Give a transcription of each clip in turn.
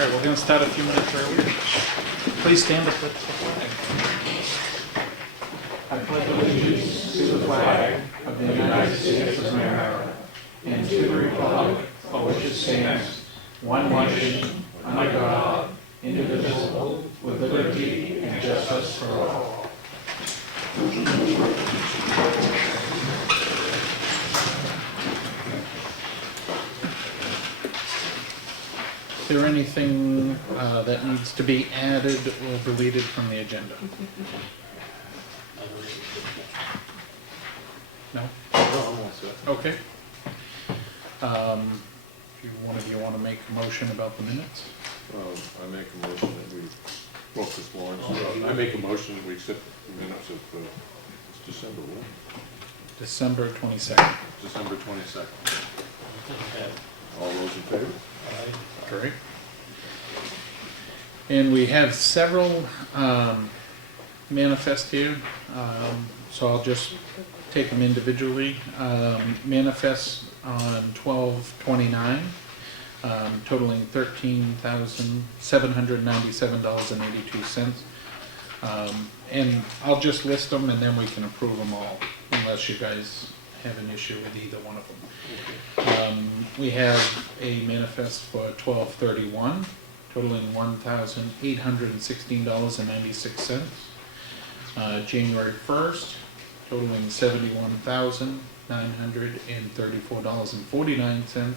right, we're going to start a few minutes early. Please stand up with the flag. I pledge allegiance to the flag of the United States of America and to the republic for which it stands, one nation, under God, indivisible, with liberty and justice for all. Is there anything that needs to be added or deleted from the agenda? No? Okay. One of you want to make a motion about the minutes? I make a motion that we, well, Chris Lawrence, I make a motion that we accept the minutes of, it's December what? December 22nd. December 22nd. All those in favor? Great. And we have several manifests here, so I'll just take them individually. Manifests on 12/29, totaling $13,797.82. And I'll just list them and then we can approve them all, unless you guys have an issue with either one of them. We have a manifest for 12/31, totaling $1,816.96. January 1st, totaling $71,934.49,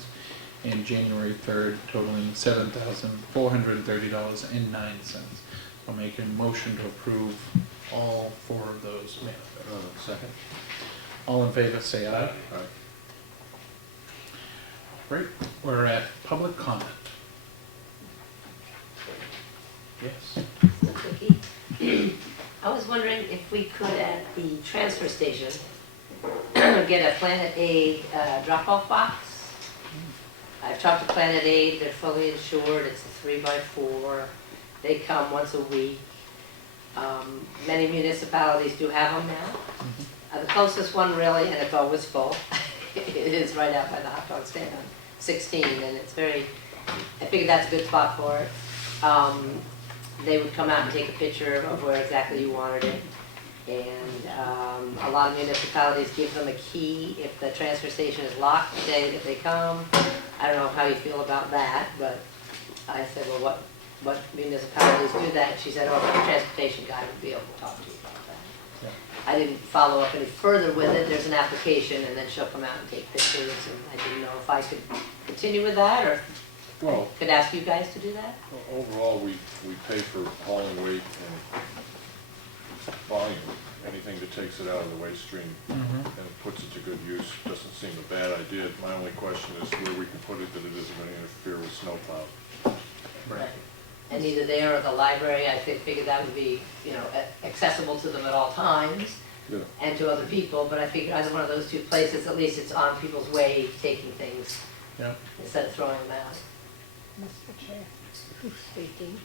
and January 3rd, totaling $7,430.09. I'll make a motion to approve all four of those manifests. Second. All in favor, say aye. Aye. Great. We're at public comment. Yes. Vicky. I was wondering if we could, at the transfer station, get a Planet Aid drop-off box. I've talked to Planet Aid, they're fully insured, it's a 3x4. They come once a week. Many municipalities do have them now. The closest one really, and it's always full, it is right out by the hot dog stand on 16, and it's very, I figured that's a good spot for it. They would come out and take a picture of where exactly you wanted it. And a lot of municipalities give them a key if the transfer station is locked the day that they come. I don't know how you feel about that, but I said, well, what municipalities do that? She said, oh, the transportation guy would be able to talk to you about that. Yeah. I didn't follow up any further with it. There's an application, and then she'll come out and take pictures, and I didn't know if I could continue with that, or Well, could ask you guys to do that. overall, we pay for hauling weight and volume, anything that takes it out of the waste stream and puts it to good use. Doesn't seem a bad idea. My only question is where we can put it that it isn't going to interfere with snowplow. Right. And either there or the library, I figured that would be, accessible to them at all times, Yeah. and to other people, but I figured either one of those two places, at least it's on people's way taking things, Yeah. instead of throwing them out. Mr. Chair, who's speaking?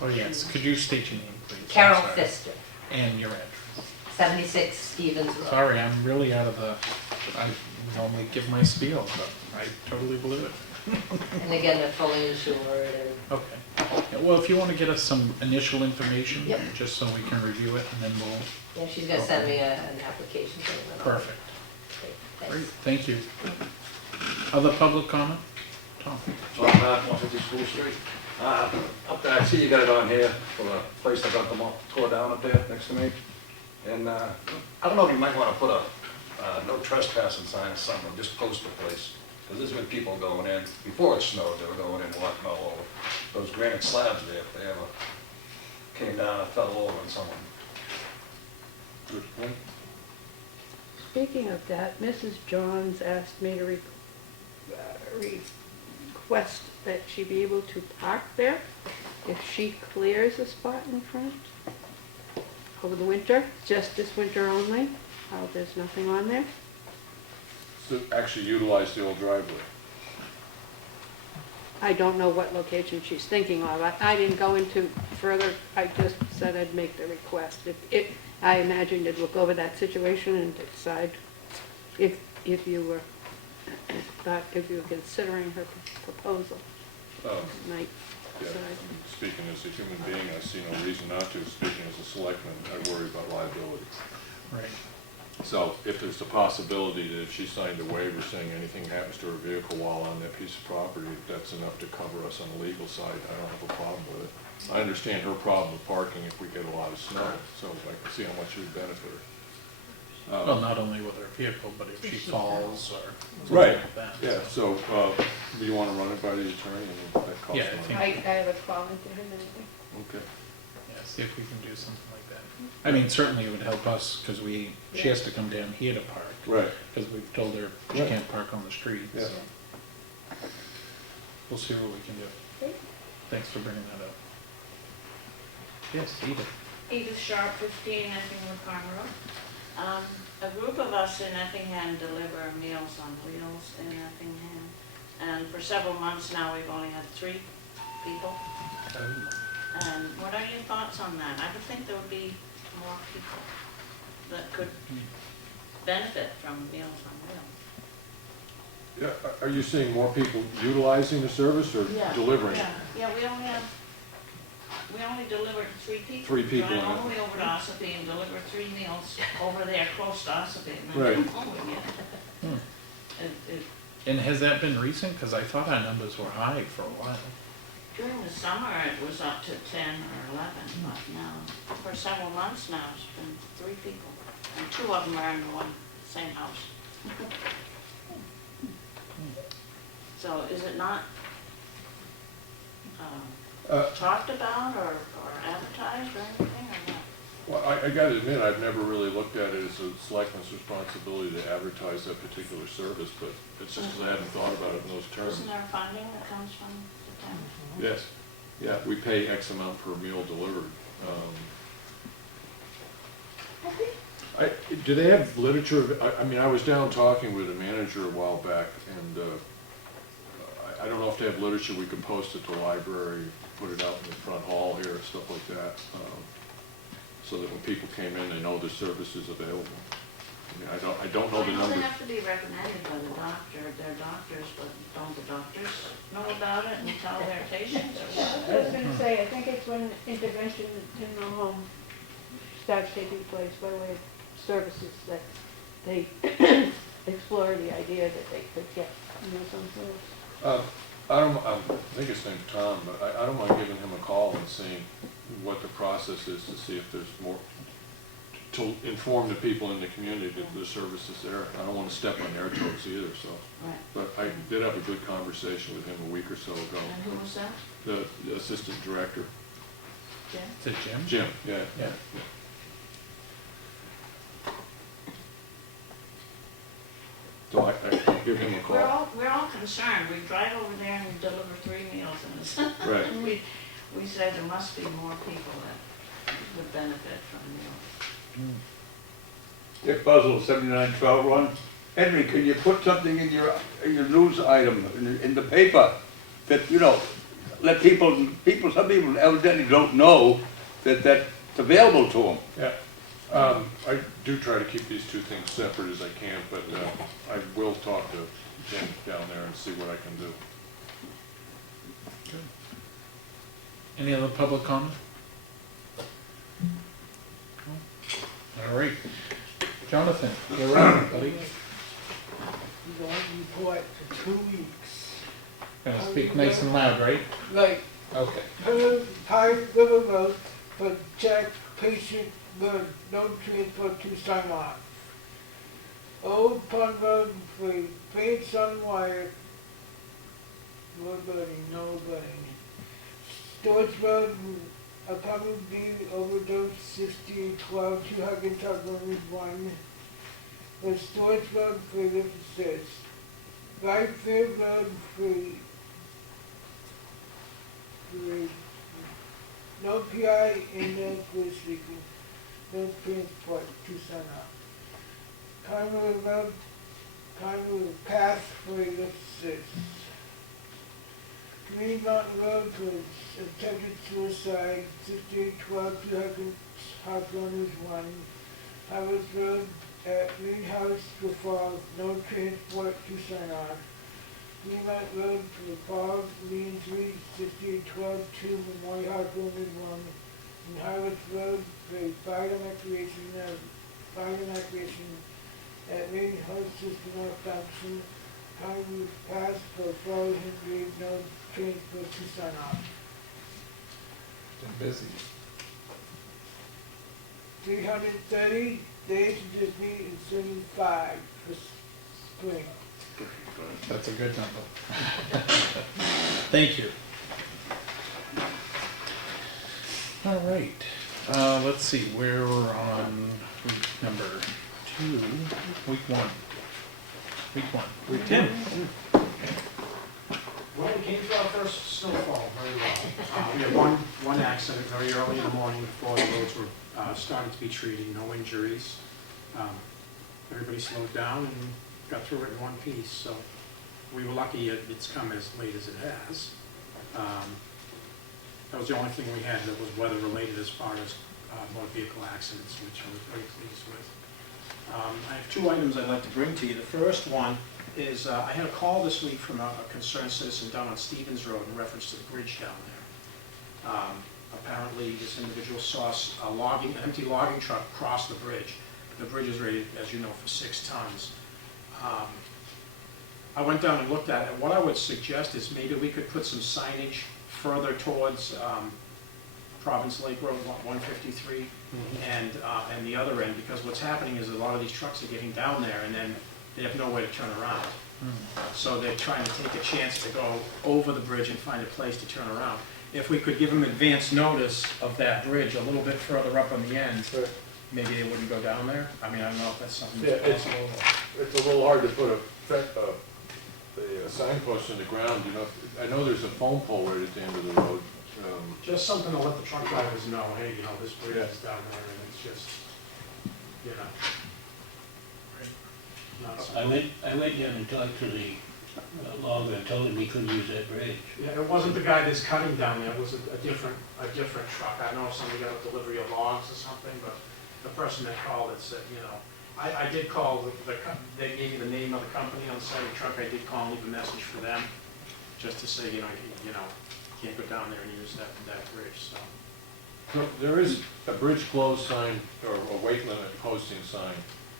Oh, yes. Could you state your name, please? Carol I'm sorry. Pfister, And your address. 76 Stevens Road. Sorry, I'm really out of the, I normally give my spiel, but I totally blew it. And again, they're fully insured, and Okay. Yeah, well, if you want to get us some initial information, Yep. just so we can review it, and then we'll... yeah, she's gonna send me an application thing. Perfect. Great, Great, thanks. thank you. Other public comment? Tom? So I'm at 150 School Street. Up there, I see you got it on here for the place that got them all tore down up there next to me. And I don't know if you might want to put a no trespassing sign or something, just post the place. Because there's been people going in, before it snowed, they were going in walking all over. Those granite slabs there, if they ever came down and fell over on someone. Good point. Speaking of that, Mrs. Johns asked me to request that she be able to park there if she clears a spot in front over the winter, just this winter only. There's nothing on there. To actually utilize the old driveway. I don't know what location she's thinking of. I didn't go into further. I just said I'd make the request. I imagined it look over that situation and decide if you were considering her proposal. night Yeah, side. speaking as a human being, I see no reason not to. Speaking as a selectman, I worry about liability. Right. So if there's the possibility that if she signed a waiver saying anything happens to her vehicle while on that piece of property, that's enough to cover us on the legal side, I don't have a problem with it. I understand her problem with parking if we get a lot of snow, so I can see how much it would benefit her. Well, not only with her vehicle, but if she falls or something Right, like that. yeah, so, do you wanna run it by the attorney? I mean, that costs Yeah, I money. think- I have a call into him anyway. Okay. Yeah, see if we can do something like that. I mean, certainly it would help us, because she has to come down here to park. Right. Because we've told her she Right. can't park on the street, Yeah. so. We'll see what we can do. Okay. Thanks for bringing that up. Yes, Edith. Edith Sharp, 15 Effingham Comeau. A group of us in Effingham deliver Meals on Wheels in Effingham. And for several months now, we've only had 3 people. And what are your thoughts on that? I would think there would be more people that could benefit from Meals on Wheels. Yeah, are you seeing more people utilizing the service or delivering it? Yeah, we only delivered 3 people. 3 people Drive in all it. the way over to Ossipee and deliver 3 meals over there close to Ossipee. And Right. then come home again. Hmm. It- And has that been recent? Because I thought our numbers were high for a while. During the summer, it was up to 10 or 11, but now, for several months now, it's been 3 people. And 2 of them are in the same house. So is it not talked about or advertised or anything, or what? Well, I gotta admit, I've never really looked at it as a selectman's responsibility to advertise that particular service, but it's just 'cause I hadn't thought about it in those terms. Isn't there funding that comes from the town? Yes, yeah, we pay X amount per meal delivered. Do they have literature, I mean, I was down talking with a manager a while back, and I don't know if they have literature we could post at the library, put it out in the front hall here, stuff like that, so that when people came in, they know the service is available. I mean, I don't know the Well, number. they have to be recommended by the doctor, their doctors, but don't the doctors know about it and tell their patients or what? I was gonna say, I think it's when intervention in the home starts taking place by way of services that they explore the idea that they could get, some sort of. I think his name's Tom, but I don't mind giving him a call and seeing what the process is to see if there's more, to inform the people in the community that the service is there. I don't want to step on their toes either, so. Right. But I did have a good conversation with him a week or so ago. And who was that? The assistant director. Jen? Is it Jim? Jim, yeah. Yeah. So I'll give him a call. We're all concerned. We drive over there and we deliver 3 meals and it's, Right. we say there must be more people that would benefit from meals. Dick Buzzell, 7912 Henry, can you put something in your news item in the paper that, let some people evidently don't know that that's available to them? Yeah. I do try to keep these 2 things separate as I can, but I will talk to Jim down there and see what I can do. Any other public comment? All right. Jonathan, you're up, buddy. Report for 2 weeks. Gonna speak nice and loud, right? Like, Okay. Pine River Road for check patient road, no transport to sign off. Old Pond Road for faint sun wire, no burning. Storage Road, apartment B, overdose 1612, 2 Hackensack Road 1. The Storage Road for lift stairs. Right Fair Road for no PI and no police vehicle, no transport to sign off. Conway Road, Conway Path for lift stairs. Green Mountain Road for attempted suicide, 6812, 200 Hawthorne 1. Howard Road at Greenhouse for fall, no transport to sign off. Green Mountain Road for fall, Lean 3, 1612 to Memorial Hall Building 1. In Harvard's Road, for fire and recreation at main house system malfunction. Time was passed for fall Henry, no transport to sign off. Been busy. 330 days to Disney and 75 for spring. That's a good number. Thank you. All right, let's see, we're on week number 2, week 1. Week 10. Well, we came through our first snowfall very well. We had one accident very early in the morning before the roads were starting to be treated, no injuries. Everybody slowed down and got through it in one piece, so we were lucky it's come as late as it has. That was the only thing we had that was weather related as far as motor vehicle accidents, which I was very pleased with. I have 2 items I'd like to bring to you. The first one is I had a call this week from a concerned citizen down on Stevens Road in reference to the bridge down there. Apparently this individual saw an empty logging truck cross the bridge. The bridge is rated, as you know, for 6 tons. I went down and looked at it. What I would suggest is maybe we could put some signage further towards Province Lake Road 153 and the other end, because what's happening is a lot of these trucks are getting down there and then they have nowhere to turn around. So they're trying to take a chance to go over the bridge and find a place to turn around. If we could give them advance notice of that bridge a little bit further up on the end, maybe they wouldn't go down there. I mean, I don't know if that's something Yeah, that's it's possible. a little hard to put a signpost in the ground, you know. I know there's a phone pole right at the end of the road. Just something to let the truck drivers know, hey, you know, this bridge is down there and it's just, you know. not I something- went down and talked to the logger and told him he couldn't use that bridge. Yeah, it wasn't the guy that's cutting down there, it was a different truck. I know somebody got a delivery of logs or something, but the person that called it said, you know, I did call, they gave me the name of the company on the side of the truck. I did call and leave a message for them, just to say, you know, can't go down there and use that bridge, so. So there is a bridge closed sign or a weight limit posting sign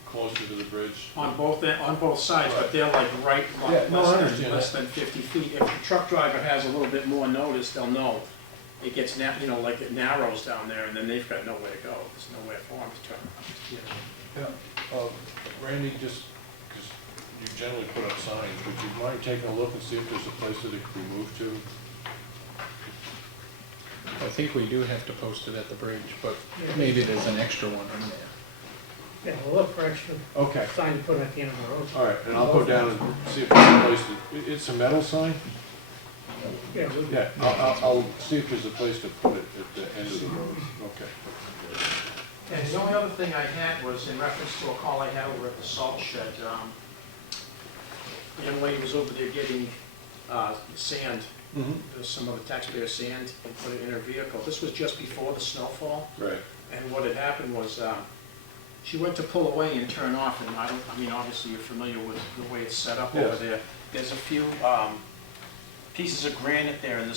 closer to the bridge. On both sides, but they're like right, Yeah, no, I understand less than 50 feet. If the truck driver has a little bit more notice, they'll know. It gets, like it narrows down there, and then they've got nowhere to go. There's nowhere for them to turn around, you know. Yeah. Randy, just because you generally put up signs, would you mind taking a look and see if there's a place that it could be moved to? I think we do have to post it at the bridge, but maybe there's an extra one in there. Yeah, we'll look for extra Okay. sign to put at the end of the road. All right, and I'll go down and see if there's a place it's a metal sign? Yeah, we'll do. Yeah, I'll see if there's a place to put it at the end of the road. Okay. And the only other thing I had was in reference to a call I had over at the salt shed. The young lady was over there getting sand, some of the taxpayer sand, and put it in her vehicle. This was just before the snowfall. Right. And what had happened was she went to pull away and turn off, and I mean, obviously you're familiar with the way it's set up over Yes. there. There's a few pieces of granite there, and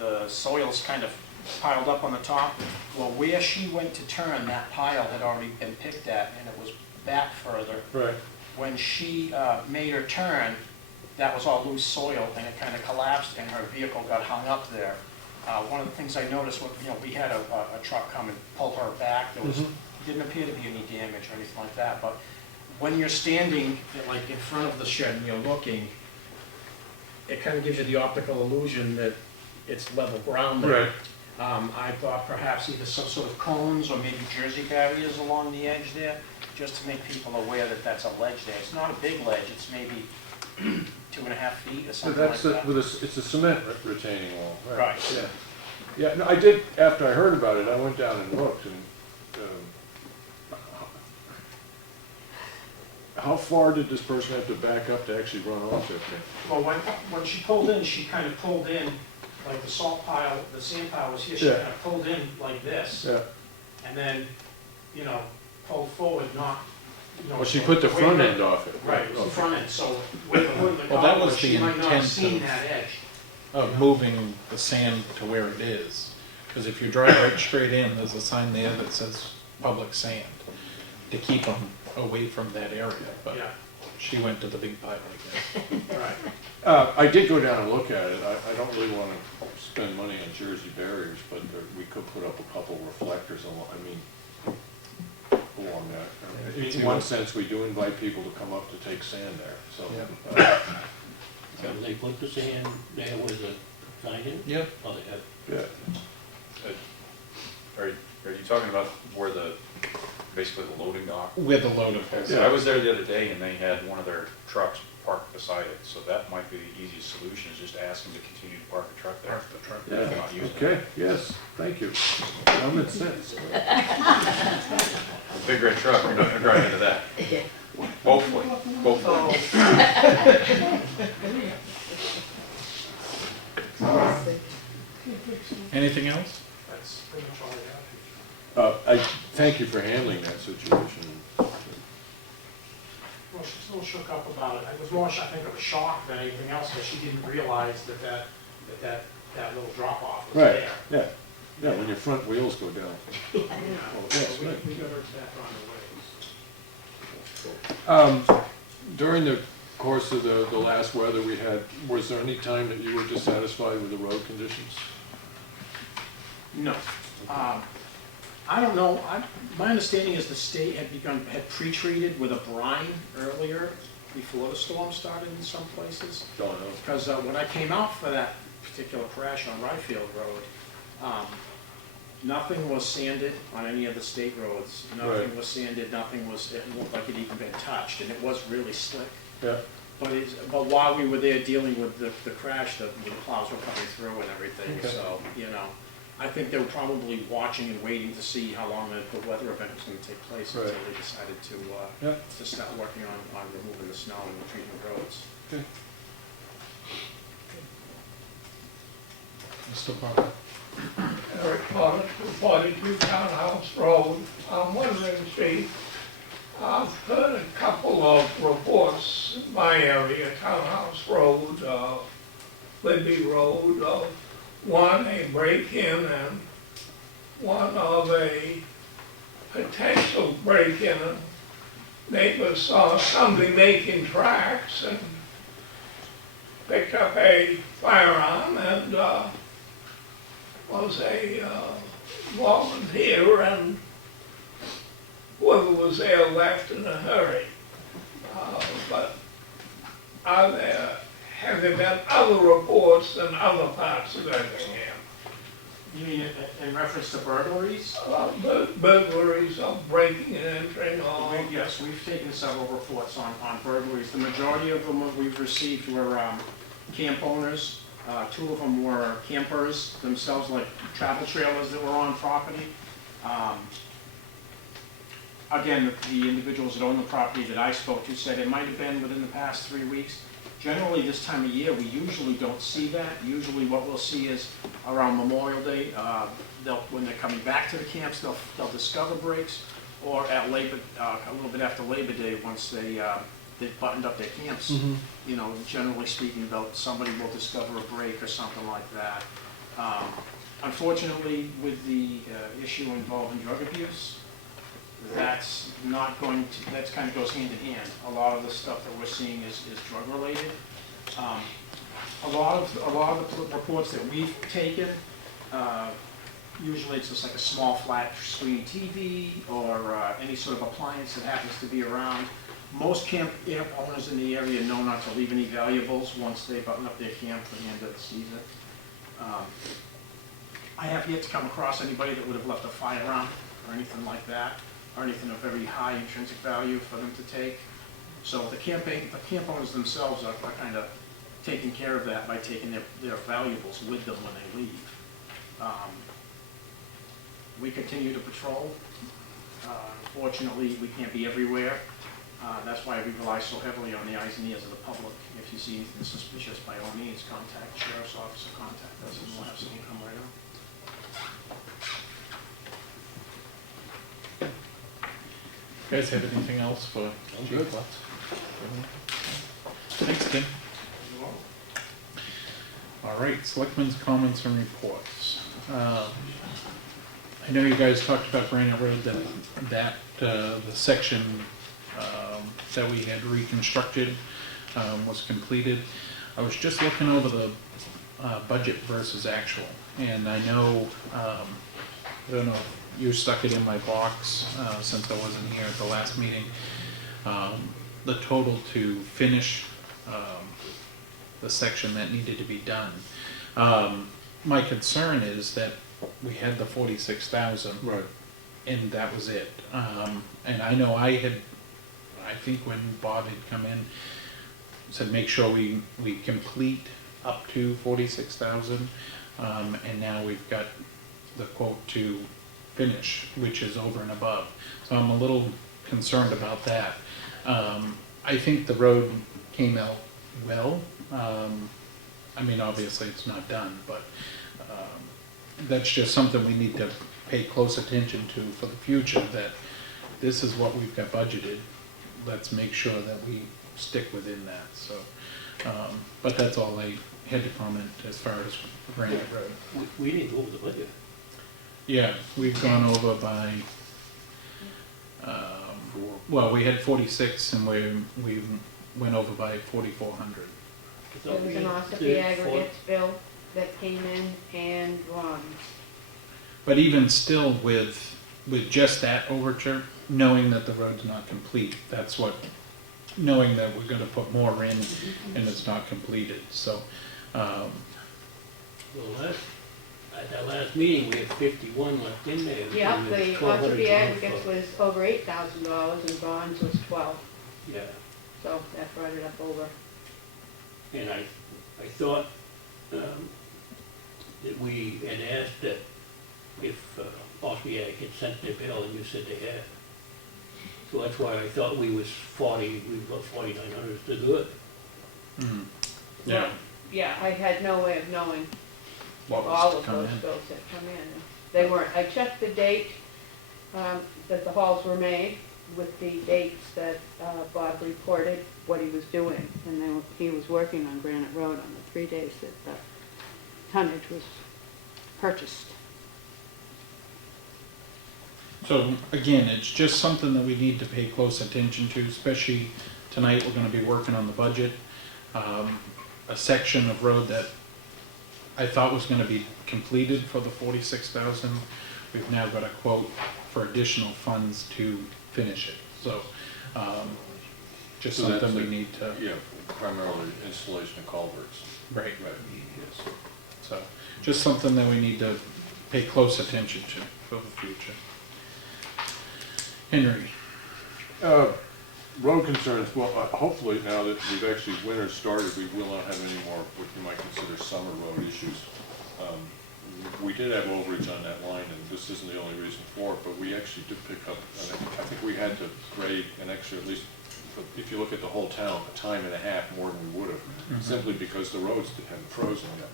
the soil's kind of piled up on the top. Well, where she went to turn, that pile had already been picked at, and it was back further. Right. When she made her turn, that was all loose soil, and it kind of collapsed, and her vehicle got hung up there. One of the things I noticed, we had a truck come and pull her back. There was didn't appear to be any damage or anything like that, but when you're standing like in front of the shed and you're looking, it kind of gives you the optical illusion that it's level ground there. Right. I thought perhaps either some sort of cones or maybe Jersey barriers along the edge there, just to make people aware that that's a ledge there. It's not a big ledge, it's maybe 2.5 feet or So something like that's that. it's a cement retaining wall. Right. Yeah. Yeah. No, I did. After I heard about it, I went down and looked. And how far did this person have to back up to actually run off that thing? Well, when she pulled in, she kind of pulled in, like the sand pile was here, she Yeah. kind of pulled in like this. Yeah. And then, pulled forward, not, Well, she put the front end off it. Right, it was the front end, so with the hood and the Well, that was collar, the she might not have intent seen of- that edge. of moving the sand to where it is. Because if you drive right straight in, there's a sign there that says public sand, to keep them away from that area, but Yeah, she went to the big pile, I guess. right. I did go down and look at it. I don't really wanna spend money on Jersey barriers, but we could put up a couple reflectors along, along that. It's In one- one sense, we do invite people to come up to take sand there, so. Yeah. So they put the sand there with the sign in? Yep. Oh, they have. Yeah. Are you talking about where basically the loading dock? With the loading So post. I was there the other day and they had one of their trucks parked beside it, so that might be the easiest solution, is just ask them to continue to park the truck there. Park the truck. If they're not using it. Okay, yes, thank you. Common sense. A big red truck, you're not gonna drive into that. Hopefully. Anything else? That's pretty much all I have. I thank you for handling that situation. Well, she's a little shook up about it. I was more, I think, of a shock than anything else, because she didn't realize that little drop-off was Right, there. yeah, when your front wheels go down. Yeah. yes, So right. we got her back on the way. During the course of the last weather we had, was there any time that you were dissatisfied with the road conditions? No. I don't know, my understanding is the state had pre-treated with a brine earlier, before the storm started in some places. Don't know. Because when I came out for that particular crash on Ryfield Road, nothing was sanded on any of the state roads. Nothing Right. was sanded, it looked like it even been touched, and it was really slick. Yeah, But while we were there dealing with the crash, the plows were coming through and everything, Okay. so, I think they were probably watching and waiting to see how long the weather event was gonna take place until Right. they decided Yeah. to start working on removing the snow and treating the roads. okay. Mr. Parker? Eric Potter, 242 Townhouse Road. I'm wondering, Steve, I've heard a couple of reports in my area, Townhouse Road, Libby Road, of one, a break-in, and one of a potential break-in. And neighbors saw somebody making tracks and picked up a firearm and was a volunteer, and whoever was there left in a hurry. But have there been other reports in other parts of Effingham? You mean in reference to burglaries? Burglaries of breaking and entering or? Yes, we've taken several reports on burglaries. The majority of them that we've received were camp owners. Two of them were campers themselves, like travel trailers that were on property. Again, the individuals that own the property that I spoke to said it might have been within the past 3 weeks. Generally, this time of year, we usually don't see that. Usually what we'll see is around Memorial Day, when they're coming back to the camps, they'll discover breaks, or at Labor, a little bit after Labor Day, once they've buttoned up their camps. Generally speaking, somebody will discover a break or something like that. Unfortunately, with the issue involving drug abuse, that's kind of goes hand in hand. A lot of the stuff that we're seeing is drug related. A lot of the reports that we've taken, usually it's just like a small flat screen TV or any sort of appliance that happens to be around. Most camp owners in the area know not to leave any valuables once they button up their camp for the end of the season. I have yet to come across anybody that would have left a firearm or anything like that, or anything of very high intrinsic value for them to take. So the camp owners themselves are kind of taking care of that by taking their valuables with them when they leave. We continue to patrol. Unfortunately, we can't be everywhere. That's why we rely so heavily on the eyes and ears of the public. If you see anything suspicious, by all means, contact the sheriff's office or contact us, and we'll have someone come right out. You guys have anything else for I'm Chief good. Lutz? Thanks, Tim. All All right, selectmen's comments and reports. I know you guys talked about Granite Road, the section that we had reconstructed was completed. I was just looking over the budget versus actual, and I know, I don't know, if you stuck it in my box since I wasn't here at the last meeting. The total to finish the section that needed to be done. My concern is that we had the 46,000. Right. And that was it. And I know I think when Bob had come in, said make sure we complete up to 46,000. And now we've got the quote to finish, which is over and above. So I'm a little concerned about that. I think the road came out well. I mean, obviously it's not done, but that's just something we need to pay close attention to for the future, that this is what we've got budgeted. Let's make sure that we stick within that. So, but that's all I had to comment as far as Granite Road. We didn't go over the budget. Yeah, we've gone over by, well, we had 46 and we went over by 4,400. There was an Ossipee aggregates bill that came in and one. But even still, with just that overture, knowing that the road's not complete, that's what, knowing that we're gonna put more in and it's not completed, so, Well, at that last meeting, we had 51 left in there. Yeah, and it was the 1,200 Ossipee to go aggregates for. was over $8,000 and bonds was 12, Yeah, so that brought it up over. and I thought that we had asked that if Austria had sent their bill, and you said they had. So that's why I thought we was 40, we got 4,900 to good. yeah. Yeah, I had no way of knowing What all was to of come those in. bills that come in. They weren't, I checked the date that the hauls were made with the dates that Bob reported what he was doing. And then he was working on Granite Road on the 3 days that the tonnage was purchased. So again, it's just something that we need to pay close attention to, especially tonight, we're gonna be working on the budget. A section of road that I thought was gonna be completed for the 46,000, we've now got a quote for additional funds to finish it, so, just So that's something we it. need to, Yeah, primarily installation of culverts. right, Right. Yes. so, just something that we need to pay close attention to for the future. Henry? Road concerns, well, hopefully now that we've actually, winter started, we will not have any more what you might consider summer road issues. We did have overage on that line, and this isn't the only reason for it, but we actually did pick up, and I think we had to grade an extra, at least, if you look at the whole town, a time and a half more than we would have, simply because the roads hadn't frozen yet.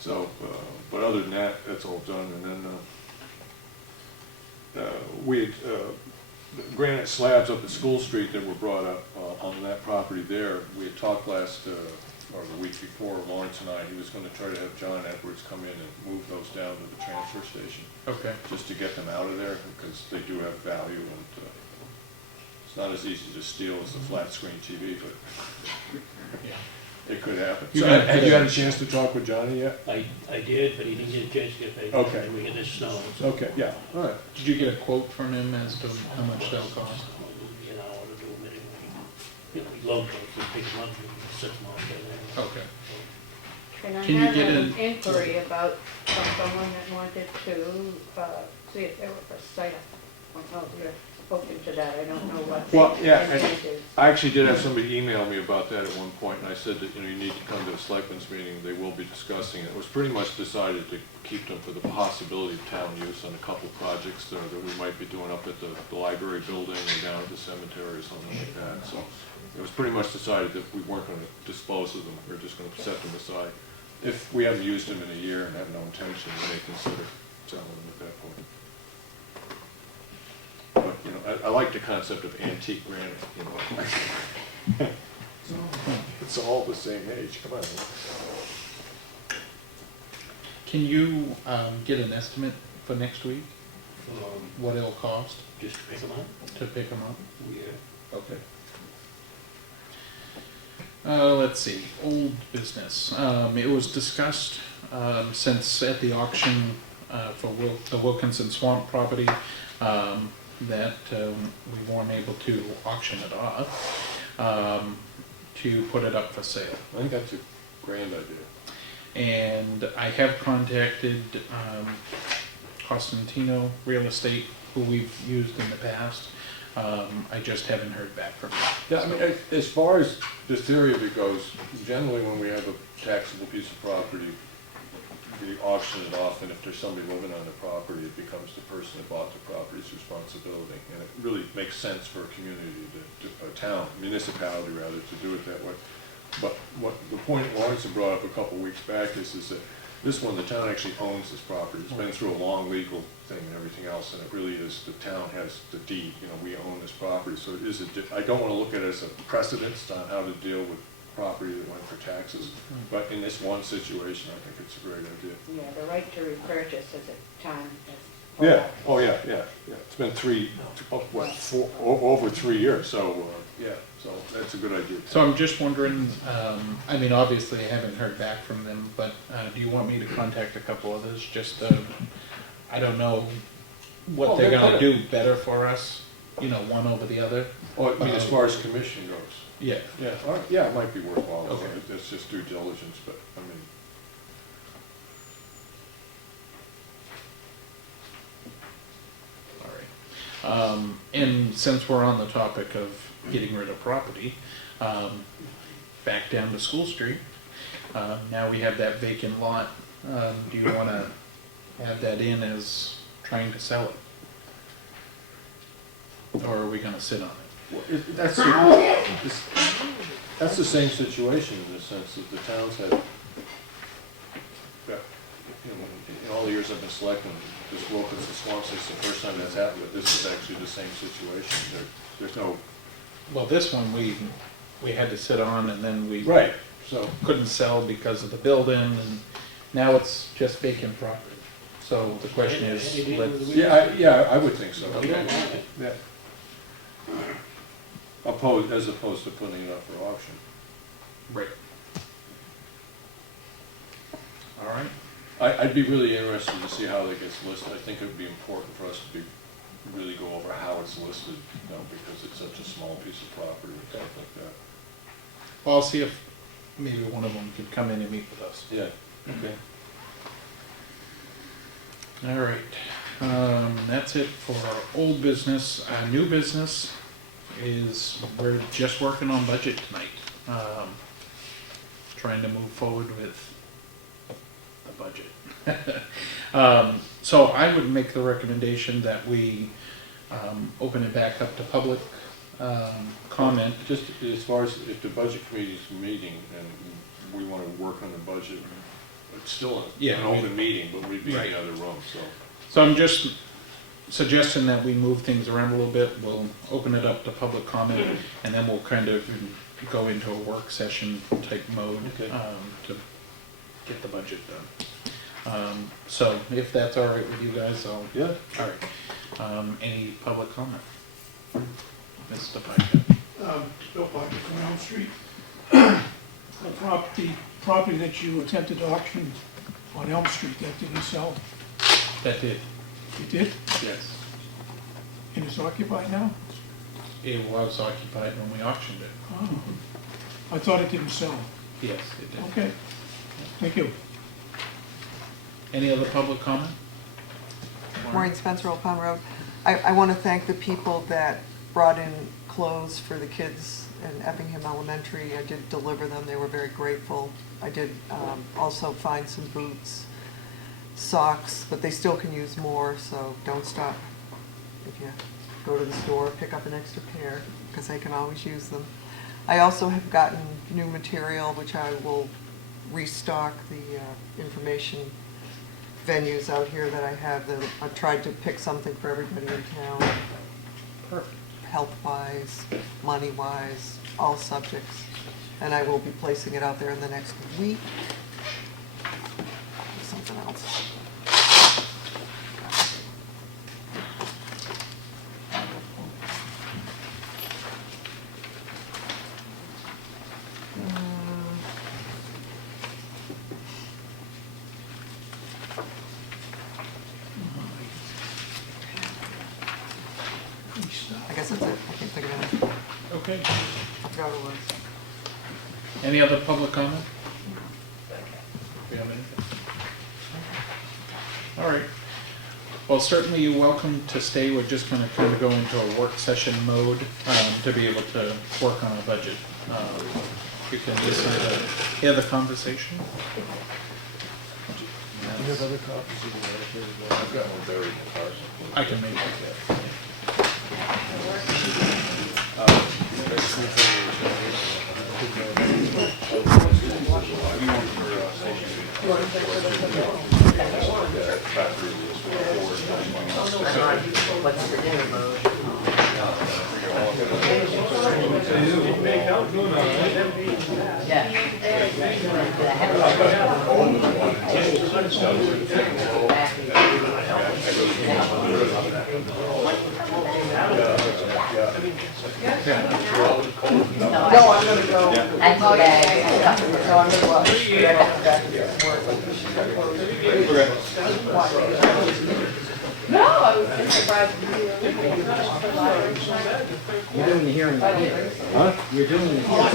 So, but other than that, that's all done, and then we had granite slabs up at School Street that were brought up on that property there. We had talked last, or the week before, Lawrence and I, he was gonna try to have John Edwards come in and move those down to the transfer station, Okay. just to get them out of there, because they do have value, and it's not as easy to steal as a flat screen TV, but Yeah. it could happen. You So, gotta have put you it- had a chance to talk with Johnny yet? I did, but he didn't get a chance to get paid. Okay. We get this snow. Okay, yeah, all right. Did you get a quote from him as to how much they'll cost? You know, to do them anyway. You know, he loves those, he picks them up, he sets them off there. Okay. And I Can you had get an an- inquiry about from someone that wanted to see if they were for sale. I don't know if you're open to that, I don't know what the Well, yeah, and intent is. I actually did have somebody email me about that at one point, and I said that, you know, you need to come to the selectmen's meeting, they will be discussing it. It was pretty much decided to keep them for the possibility of town use on a couple projects that we might be doing up at the library building or down at the cemetery or something like that. So it was pretty much decided that we weren't gonna dispose of them, we were just gonna set them aside. If we haven't used them in a year and have no intention, we may consider selling them at that point. But, you know, I like the concept of antique granite, you know. It's all the same age, come on. Can you get an estimate for next week, Um, what it'll cost Just to pick them up? to pick them up? Yeah. Okay. Let's see, old business. It was discussed, since at the auction, for the Wilkinson Swamp property, that, we weren't able to auction it off, to put it up for sale. I think that's a grand idea. And I have contacted, Costantino Real Estate, who we've used in the past. I just haven't heard back from them. Yeah, I mean, as far as this theory of it goes, generally when we have a taxable piece of property, we auction it off, and if there's somebody living on the property, it becomes the person that bought the property's responsibility. And it really makes sense for a community, a town, municipality rather, to do it that way. But what the point Lawrence had brought up a couple weeks back is that this one, the town actually owns this property. It's been through a long legal thing and everything else, and it really is, the town has the deed, you know, we own this property. So it is I don't want to look at it as a precedence on how to deal with property that went for taxes. But in this one situation, I think it's a great idea. Yeah, the right to repurchase is a time. Yeah, oh, yeah. It's been over 3 years, so, yeah, so that's a good idea. So I'm just wondering, I mean, obviously I haven't heard back from them, but do you want me to contact a couple others, just, I don't know what Oh, they're they're gonna gonna- do better for us, you know, one over the other? Oh, I mean, as far as commission goes. Yeah. Yeah, all right, yeah, it might be worthwhile. Okay. It's just due diligence, but, I mean, All right. And since we're on the topic of getting rid of property, back down to School Street, now we have that vacant lot. Do you want to add that in as trying to sell it? Or are we going to sit on it? well, that's the same situation in the sense that the towns had, in all the years I've been selecting, this Wilkinson Swamps is the first time that's happened, but this is actually the same situation. There's no. Well, this one we had to sit on, and then we Right, so. couldn't sell because of the building, and now it's just vacant property. So the question is, let's, Yeah, I would think so. We don't want it. Yeah. As opposed to putting it up for auction. right. All right. I'd be really interested to see how that gets listed. I think it would be important for us to really go over how it's listed, you know, because it's such a small piece of property and stuff like that. Well, I'll see if maybe one of them could come in and meet with us. Yeah, okay. All right, that's it for our old business. New business is we're just working on budget tonight. Trying to move forward with the budget. So I would make the recommendation that we open it back up to public comment. Just as far as if the budget committee's meeting and we want to work on the budget, it's still an open meeting, but we'd be in the other room, so. So I'm just suggesting that we move things around a little bit. We'll open it up to public comment, and then we'll kind of go into a work session type mode to get the budget done. So if that's all right with you guys, I'll. Yeah. All right. Any public comment? Mr. Piker. Bill Parker from Elm Street. The property that you attempted to auction on Elm Street, that didn't sell. That did. It did? Yes. And it's occupied now? It was occupied when we auctioned it. Oh, I thought it didn't sell. Yes, it did. Okay, thank you. Any other public comment? Maureen Spencer, Old Pond Road. I want to thank the people that brought in clothes for the kids in Effingham Elementary. I did deliver them. They were very grateful. I did also find some boots, socks, but they still can use more, so don't stop. If you go to the store, pick up an extra pair, because they can always use them. I also have gotten new material, which I will restock the information venues out here that I have. That I've tried to pick something for everybody in town. Perfect. Health-wise, money-wise, all subjects. And I will be placing it out there in the next week. Something else. Okay. I forgot what it was. Any other public comment? Do you have anything? All right. Well, certainly you're welcome to stay. We're just going to kind of go into a work session mode to be able to work on our budget. You can listen to hear the conversation. Do you have other copies of the letter? I've got one buried in the car. I can make it. What's the dinner mode? Yeah. No, I'm gonna go. That's bad. No, I'm gonna go. I got to go back to work. No, I was just surprised to see you. You're doing the hearing. Huh? You're doing the hearing.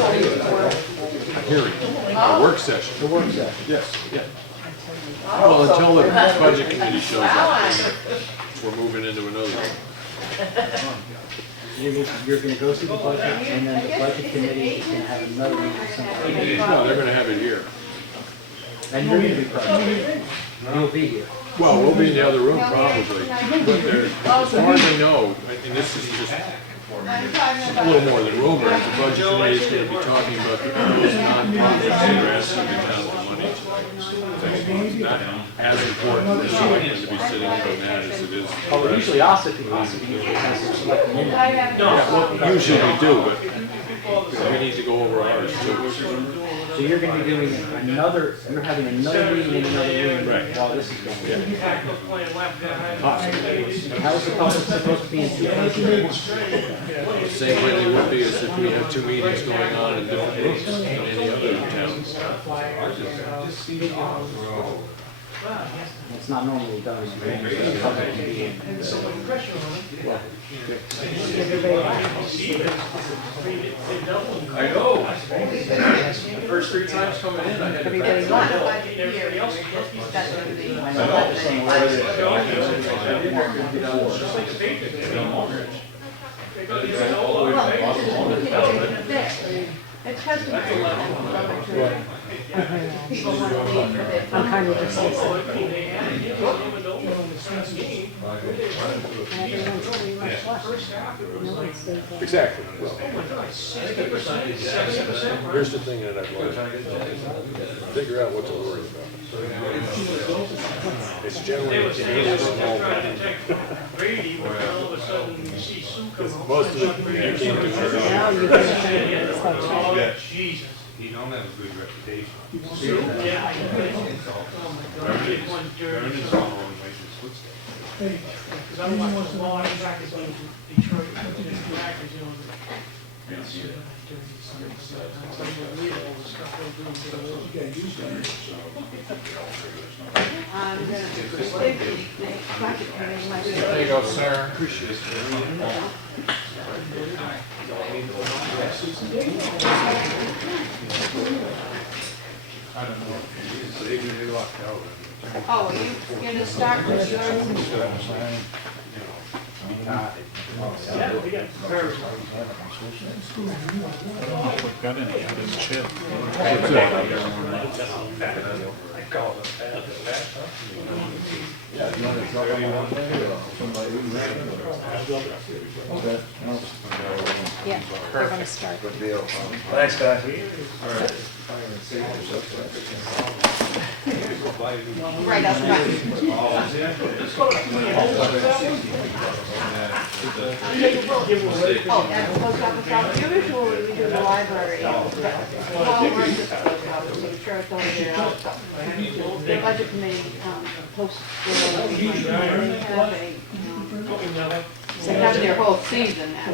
Hearing, a work session. The work session. Yes, yeah. Well, until the budget committee shows up, we're moving into another one. You're gonna go through the budget, and then the budget committee is gonna have another meeting sometime. No, they're gonna have it here. And you're gonna be present. You'll be here. Well, we'll be in the other room probably, but there, as far as I know, and this is just a little more than rumor, the budget committee is gonna be talking about the proposed non-profits that are asking the town for money. Not as important for the selectmen to be sitting on that as it is. Oh, usually also because it's selecting in. Yeah, well, usually we do, but we need to go over ours too. So you're gonna be doing another, you're having another meeting in another room Right. while this is going on. Possibly. How is the public supposed to be in two places? Same way they would be as if we had two meetings going on in different rooms in any other towns. It's not normally done. The public can be in. I know. The first 3 times coming in, I had to Everybody back wants. It's customary. I'm kind of dismissive. Exactly. Here's the thing that I've learned. Figure out what to worry about. It's generally a small thing. Because most of it, you can't do Now it. you're gonna say it's like, Jesus. He don't have a good reputation. Yeah. Because I don't want to go on back as in Detroit, back as you know. I'm gonna take the budget committee myself. There you go, sir. I don't know. Oh, are you gonna start with yours? We've got any out in chip. yeah, they're gonna start. Thanks, guys. Right up front. Oh, that's post office office. Usually we do the library. Paul works at the post office, I'm sure it's over there also. The budget committee posts their, they have a, they have their whole season now.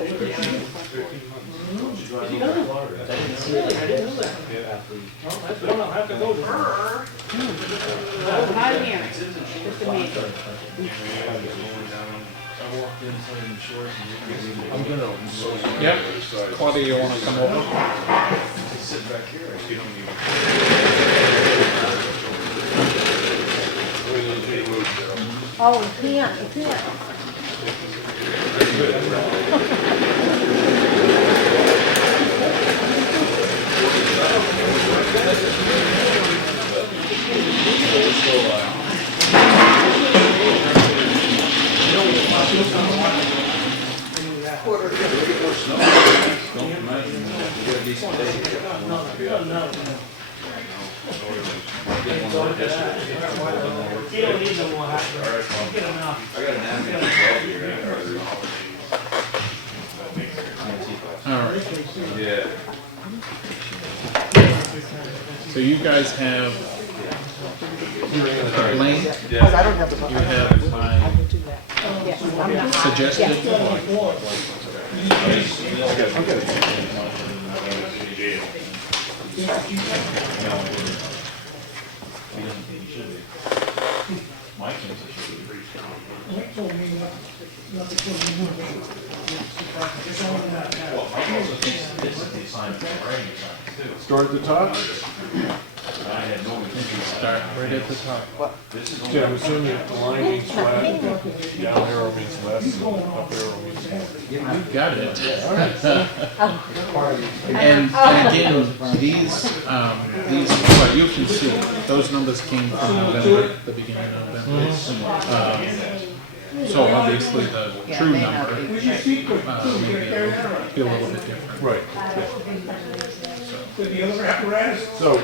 Not a hearing, just a meeting. I'm gonna. Yep. Claudia, you wanna come over? Oh, we can't, we can't. Alright. So you guys have Blaine, you have my suggested. Start at the top? Start right at the top. Yeah, I'm assuming line means flat, down arrow means less, and up arrow means more. You got it. And again, these, well, you can see, those numbers came from November, the beginning of November. So obviously the true number may be a little bit different. Right. So,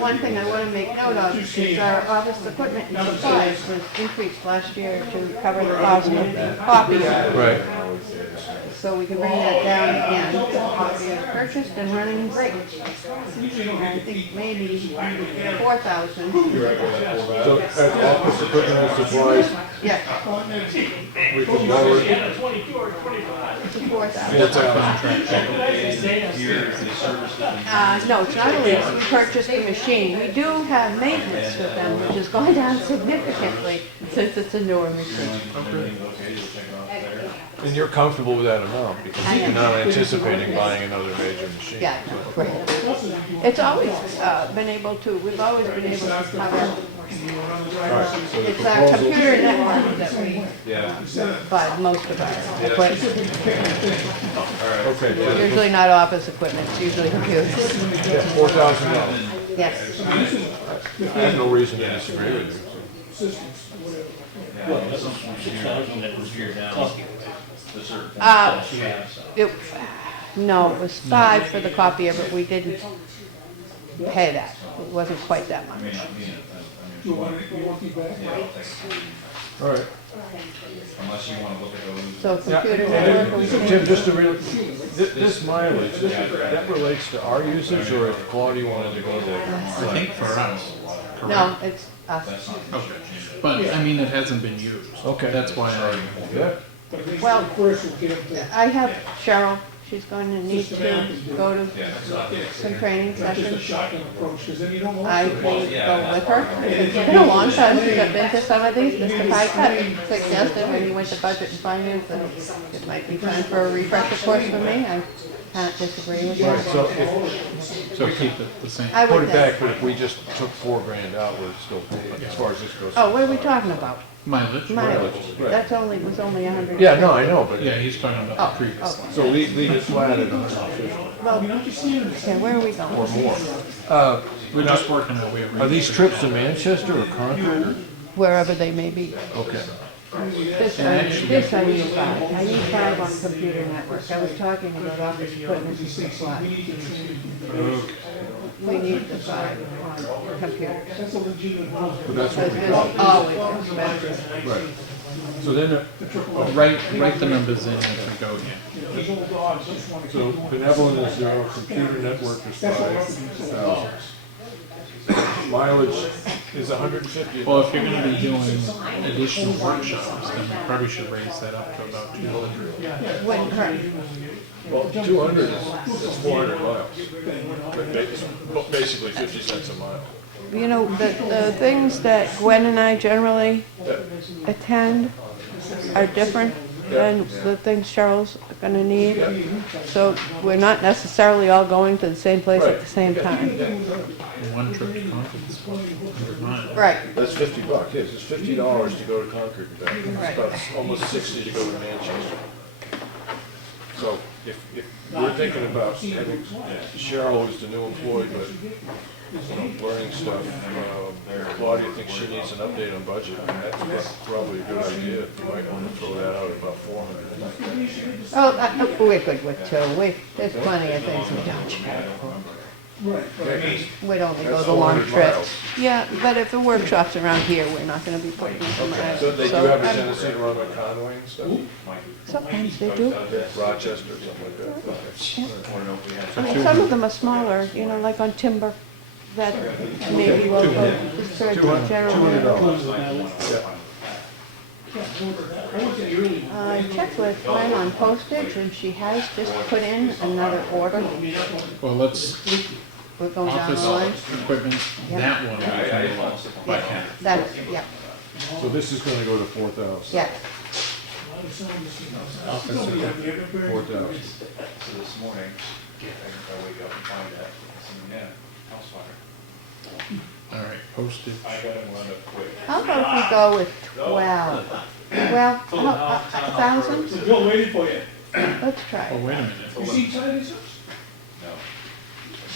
one thing I want to make note of is our office equipment and supplies was increased last year to cover the cost of the copier. Right. So we can bring that down again. The copier is purchased and running great. I think maybe 4,000. So at office equipment and supplies, Yeah, we can lower it. it's 4,000. No, it's not a lease, we purchased the machine. We do have maintenance with them, which has gone down significantly since it's a newer machine. And you're comfortable with that amount, because I you're am. not anticipating buying another major machine. Yeah, great. It's always been able to, we've always been able to cover. It's our computer network that we buy most of our equipment. Okay, Usually not office equipment, it's usually computers. $4,000. Yes. I have no reason to disagree with you. 6,000 that was your copy. It, no, it was 5 for the copier, but we didn't pay that. It wasn't quite that much. All right. So computer network, we Tim, think- just to this mileage, that relates to our usage, or if Claudia wanted to go there? I think for us. no, it's us. Okay. But, I mean, it hasn't been used. Okay. That's why I, Yeah. Well, I have Cheryl, she's going to need to go to some training sessions. I may go with her. It's been a long time since I've been to some of these. Mr. Pycutt suggested when he went to budget and finance that it might be time for a refresher course for me. I can't disagree with Right, that. so if keep it the same. I put would it think. back, but if we just took $4,000 out, we're still paying, as far as this goes. Oh, what are we talking about? Mileage. Mileage. Right. That's only, was only 100. Yeah, no, I know, but, Yeah, he's talking about the previous Oh, one. so leave it flat at 150 well, okay, where are we going? or more. We're just working our way around. Are these trips to Manchester or Concord? Wherever they may be. Okay. This I need 5. I need 5 on computer network. I was talking about office equipment and supplies. We need the 5 on computers. But that's what we It's got. always expensive. Right. So then, Write the numbers in as we go again. so benevolent is 0, computer network is 5,000. Mileage is 150. Well, if you're gonna be doing additional workshops, then we probably should raise that up to about 200. Wouldn't hurt. Well, 200 is 400 miles. But basically 50 cents a mile. You know, the things that Gwen and I generally attend, are different than the things Cheryl's gonna need. So we're not necessarily all going to the same place at the same time. One trip to Concord is $100. Right. That's $50, yes, it's $50 to go to Concord and back. Right. It's about almost 60 to go to Manchester. So if we're thinking about having Cheryl, who's the new employee, but, learning stuff, Claudia thinks she needs an update on budget, and that's probably a good idea. You might want to throw that out at about 400. Oh, we're good with two. There's plenty of things we don't. We'd only go That's the long 400 trips. miles. Yeah, but if the workshop's around here, we're not gonna be putting them Okay, in. so they do have a tendency to run like Conway and stuff? Sometimes they do. Rochester, something like that? I mean, some of them are smaller, like on timber, that maybe will go to general. I checked with Gwen on postage, and she has just put in another order. Well, let's, We're going down the line. office equipment, that one we can move by hand. That's, yeah, So this is gonna go to 4,000? yeah. Office equipment. 4,000. So this morning, I wake up and find that, house fire. All right, postage. I gotta run up quick. How about we go with 12? 1,000? Bill waiting for you. Let's try Oh, it. wait a minute. You see Chinese? No.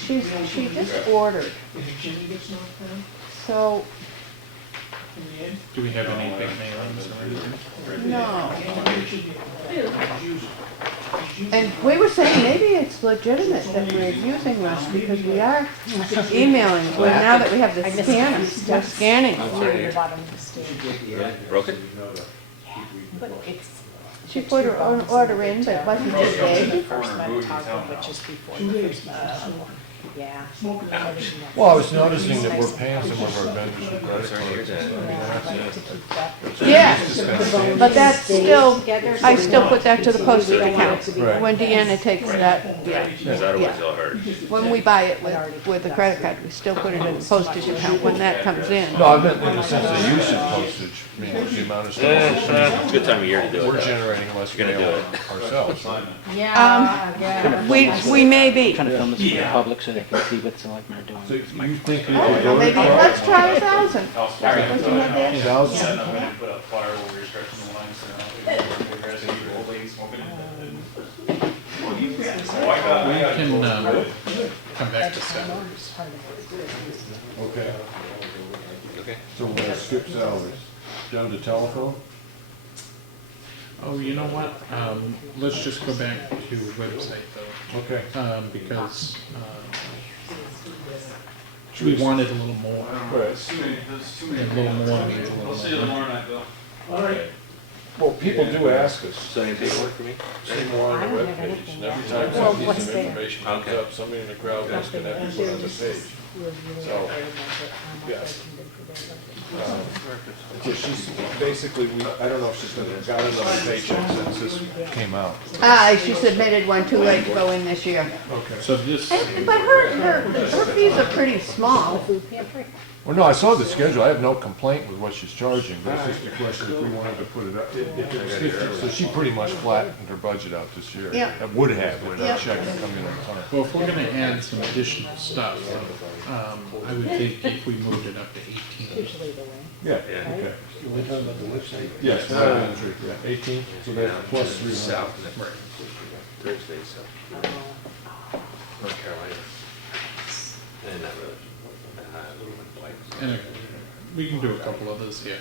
She just ordered, Did Jimmy get knocked down so, in the end? Do we have any big mailings or anything? no. Use it. And we were saying maybe it's legitimate that we're using this because we are emailing, well, now that we have the scanner, we're scanning. Broken? She put her own order in, but it wasn't too big. Yeah. Well, I was noticing that we're paying some of our vendors with credit cards. Yeah, but that's still, I still put that to the postage account. Right. When Deanna takes that, yeah. Because otherwise it'll hurt. When we buy it with the credit card, we still put it in the postage account when that comes in. No, I meant in the sense of use of postage, I mean, the amount of stuff. It's a good time of year to do it. We're though. generating less You're gonna mail do it. ourselves. We may be. Kind of film this for the public so they can see what selectmen are doing. So you think we could go to Maybe, let's try 1,000. House That's fire. what you had there? 1,000? And I'm gonna put up fire over your stretching the lines, the rest of you old ladies smoking. We can, come back to salaries. Okay, Okay. so we're gonna skip salaries. Down to telephone? Oh, you know what? Let's just go back to website though, Okay. because, we wanted a little more. Right. And a little more means a little more. night, Bill. All right. Well, people do ask us. So any paperwork for me? See more on the webpage, and every time some piece of information comes Okay. up, somebody in the crowd is gonna have to put on the page. So, yes. Yeah, she's, basically, I don't know if she's gonna, got another paycheck since this came out. She submitted one too late to go in this year. Okay. So this, But her fees are pretty small. Well, no, I saw the schedule, I have no complaint with what she's charging, but it's just a question if we wanted to put it up. If it was 50, so she pretty much flattened her budget out this year. Yeah. That would have, with Yeah. that check coming in on time. well, if we're gonna add some additional stuff, I would think if we moved it up to 18. Yeah, Yeah. okay. We're talking about the website. Yes, yeah, 18, so that's plus 300. South, Right. Thursday, so. North Carolina. And that road. And we can do a couple others here.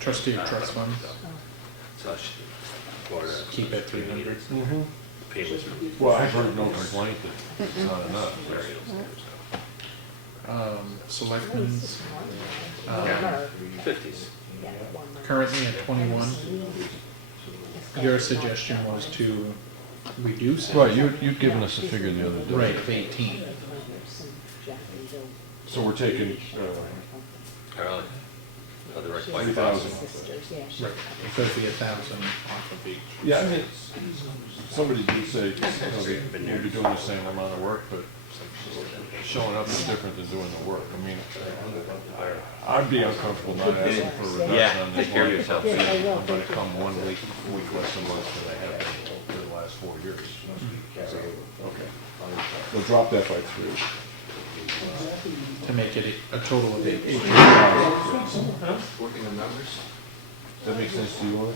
Trustee of trust funds, Florida. keep at 300. Mhm. Payments. Well, I've heard no complaint that it's not enough. Selectmen's, 50s. currently at 21. Your suggestion was to reduce it. Right, you'd given us a figure the other day. Right, of 18. So we're taking, Carolina. Oh, the right 3,000. Right, it could be 1,000 off of each. Yeah, I mean, somebody did say, you'd be doing the same amount of work, but showing up is different than doing the work. I mean, our I'd be uncomfortable not asking for a reduction Yeah, on this take care of line. yourself. Yeah, I will. I'm gonna come 1 week less a month than I have been for the last 4 years. So, okay. We'll drop that by 3. To make it a total of 8. Working on numbers? That makes sense to you, Warren?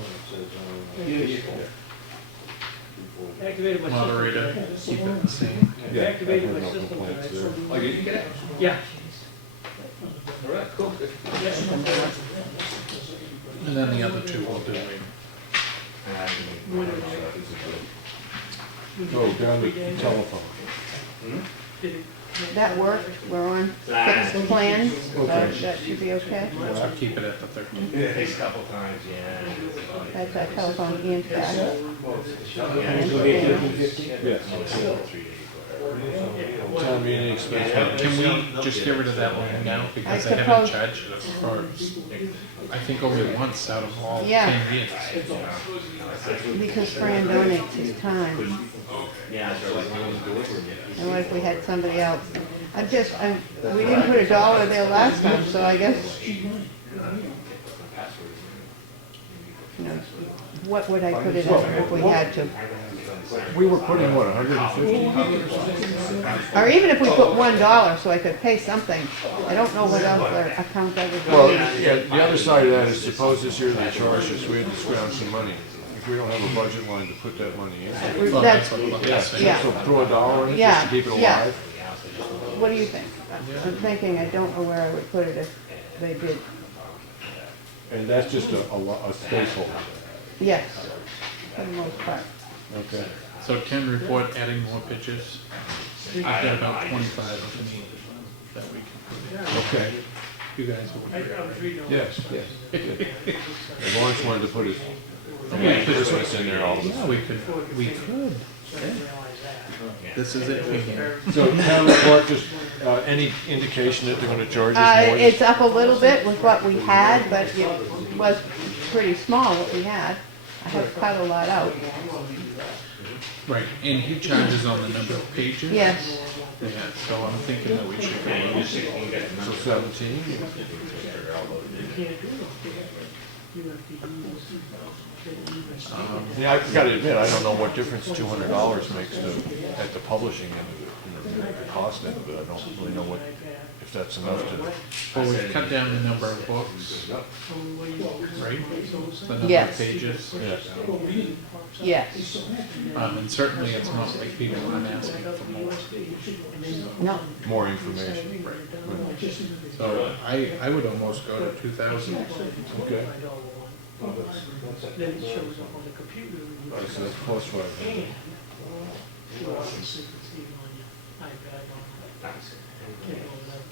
Activated my system. Moderator, keep it the same. Yeah, Activated I've my heard no system complaints tonight, there. so Oh, you get it? Yeah. All right, cool. And then the other 2 will do it. Go down the telephone. That worked, we're on fixed plan, so that should be okay. I'll keep it at the 13. Takes a couple times, yeah. That's our telephone and fax. Town meeting expense. Can we just get rid of that line now, because I they haven't suppose- charged for, I think only once out of all Yeah. 10 years. Because Fran donates his time. And what if we had somebody else? We didn't put $1 there last time, so I guess, what would I put it at if we had to? We were putting, what, 150? Or even if we put $1 so I could pay something. I don't know what else their account I would Well, use. yeah, the other side of that is suppose this year they charged us, we had to scrounge some money. If we don't have a budget line to put that money in. Well, that's what I'm Yeah, saying. Yeah. so throw $1 in it just Yeah, to keep it yeah. alive. What do you think? I'm thinking, I don't know where I would put it if they did. And that's just a placeholder. Yes, for the most part. Okay. So 10 report adding more pitches. I've got about 25 of them that we can put in. Okay. You guys will agree. Yes, yes. And Lawrence wanted to put his Christmas in there all the Yeah, we could. Yeah. This is it. So town report, just any indication that they're gonna charge us more? It's up a little bit with what we had, but it was pretty small what we had. I have cut a lot out. Right, and he charges on the number of pages? Yes. Yeah, so I'm thinking that we should go up. So 17? Yeah, I gotta admit, I don't know what difference $200 makes at the publishing and the cost end of it. I don't really know if that's enough to. Well, we've cut down the number of books, right? The number of Yes. pages. Yeah. Yes. And certainly it's not like people aren't asking for more. No. More information. So I would almost go to 2,000. Okay. Then it shows up on the computer. So that's plus 500.